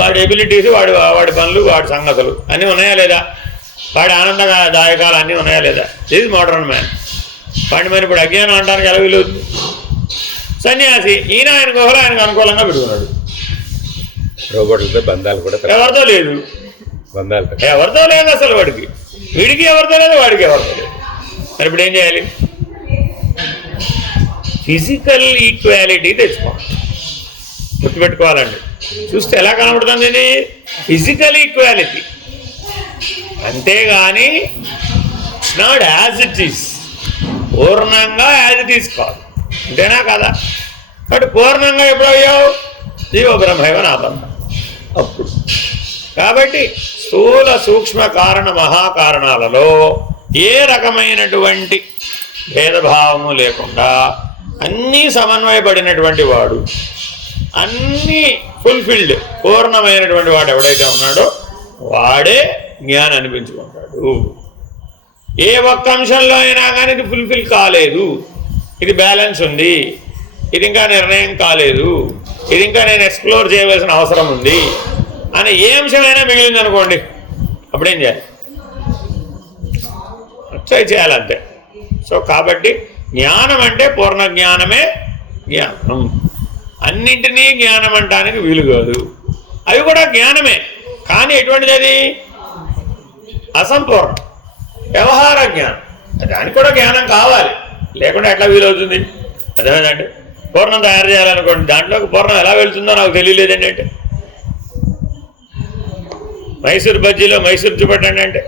వాడి ఎబిలిటీస్, వాడి పనులు, వాడి సంగతులు అన్నీ ఉన్నాయా లేదా? వాడి ఆనందదాయకాలు అన్నీ ఉన్నాయా లేదా? This is modern man. వాడిని మరి ఇప్పుడు అజ్ఞానం అంటానికి ఎలా వీలవుతుంది? సన్యాసి ఈయన ఆయన గుహలో ఆయనకు అనుకూలంగా పెట్టుకున్నాడు. రోబోట్లతో బంధాలు కూడా ఎవరితో లేదు, ఎవరితో లేదు అసలు. వాడికి వీడికి ఎవరితో లేదు, వాడికి ఎవరితో లేదు. మరి ఇప్పుడు ఏం చేయాలి? ఫిజికల్ ఈక్వాలిటీ తెచ్చుకోవాలి. గుర్తుపెట్టుకోవాలండి. చూస్తే ఎలా కనబడుతుంది ఇది? Physical equality. అంతేగాని it's not as it is. పూర్ణంగా యాజ్ ఇట్ ఈస్ కాదు. అంతేనా కదా? కాబట్టి పూర్ణంగా ఎప్పుడు అయ్యావు? జీవ బ్రహ్మైవ నాబంధం అప్పుడు. కాబట్టి స్థూల సూక్ష్మ కారణ మహాకారణాలలో ఏ రకమైనటువంటి భేదభావము లేకుండా అన్నీ సమన్వయపడినటువంటి వాడు, అన్నీ ఫుల్ఫిల్డ్ పూర్ణమైనటువంటి వాడు ఎవడైతే ఉన్నాడో వాడే జ్ఞానం అనిపించుకుంటాడు. ఏ ఒక్క అంశంలో అయినా కానీ ఇది ఫుల్ఫిల్ కాలేదు, ఇది బ్యాలెన్స్ ఉంది, ఇది ఇంకా నిర్ణయం కాలేదు, ఇది ఇంకా నేను ఎక్స్ప్లోర్ చేయవలసిన అవసరం ఉంది అని ఏ అంశమైనా మిగిలింది అనుకోండి, అప్పుడేం చేయాలి? ట్రై చేయాలంతే. సో కాబట్టి జ్ఞానం అంటే పూర్ణ జ్ఞానమే జ్ఞానం. అన్నింటినీ జ్ఞానం అంటానికి వీలు కాదు. అవి కూడా జ్ఞానమే, కానీ ఎటువంటిది? అది అసంపూర్ణ వ్యవహార జ్ఞానం. దానికి కూడా జ్ఞానం కావాలి, లేకుండా ఎట్లా వీలవుతుంది? అదేనండి. పూర్ణం తయారు చేయాలనుకోండి, దాంట్లోకి పూర్ణం ఎలా వెళ్తుందో నాకు తెలియలేదండి. అంటే మైసూర్ బజ్జీలో మైసూర్ చూపెట్టండి అంటే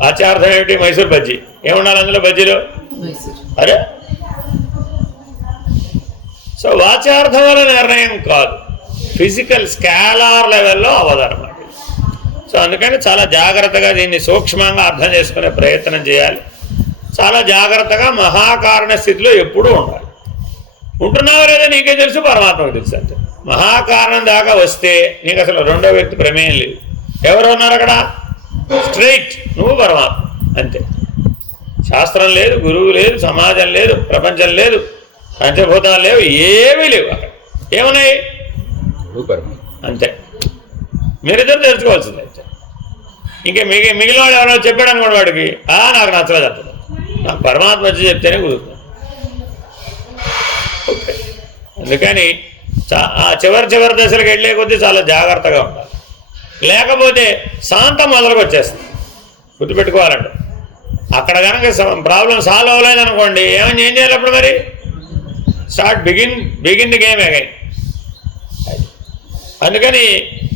వాచ్యార్థం ఏమిటి? మైసూర్ బజ్జీ. ఏముండాలి అందులో బజ్జీలో? అరే, సో వాచ్యార్థం వల్ల నిర్ణయం కాదు, ఫిజికల్ స్కేలార్ లెవెల్లో అవధానం అండి. సో అందుకని చాలా జాగ్రత్తగా దీన్ని సూక్ష్మంగా అర్థం చేసుకునే ప్రయత్నం చేయాలి. చాలా జాగ్రత్తగా మహాకారణ స్థితిలో ఎప్పుడూ ఉండాలి. ఉంటున్నావో లేదో నీకే తెలుసు, పరమాత్మకు తెలుసు. అంతే. మహాకారణం దాకా వస్తే నీకు అసలు రెండో వ్యక్తి ప్రమేయం లేదు. ఎవరు ఉన్నారు అక్కడ? స్ట్రైట్ నువ్వు పరమాత్మ అంతే. శాస్త్రం లేదు, గురువు లేదు, సమాజం లేదు, ప్రపంచం లేదు, పంచభూతాలు లేవు, ఏమీ లేవు అక్కడ. ఏమున్నాయి? అంతే. మీరిద్దరు తెలుసుకోవాల్సింది. అయితే ఇంకా మిగిలిన వాడు ఎవరో చెప్పాడు అనుకోండి, వాడికి నాకు నచ్చలేదు చెప్తాను, నాకు పరమాత్మ వచ్చి చెప్తేనే కుదురుతుంది. ఓకే. అందుకని ఆ చివరి దశలకు వెళ్ళే కొద్దీ చాలా జాగ్రత్తగా ఉండాలి. లేకపోతే శాంతం మొదలకు వచ్చేస్తుంది. గుర్తుపెట్టుకోవాలంటే అక్కడ కనుక ప్రాబ్లం సాల్వ్ అవ్వలేదనుకోండి, ఏం చేయాలి అప్పుడు? మరి బిగిన్ ది గేమ్ అగైన్. అందుకని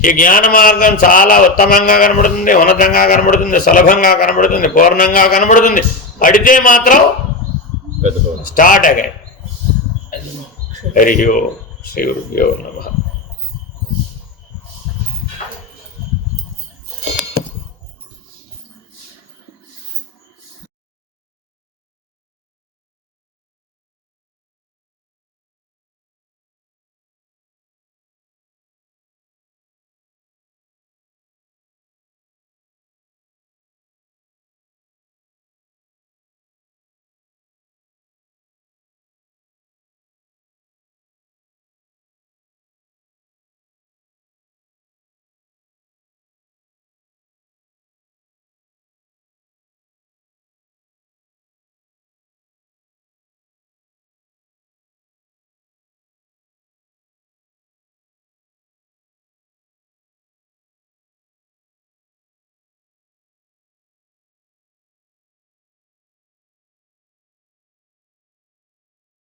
ఈ జ్ఞాన మార్గం చాలా ఉత్తమంగా కనబడుతుంది, ఉన్నతంగా కనబడుతుంది, సులభంగా కనబడుతుంది, పూర్ణంగా కనబడుతుంది. పడితే మాత్రం స్టార్ట్ అగైన్. హరి ఓం శ్రీ గురుభ్యో నమః.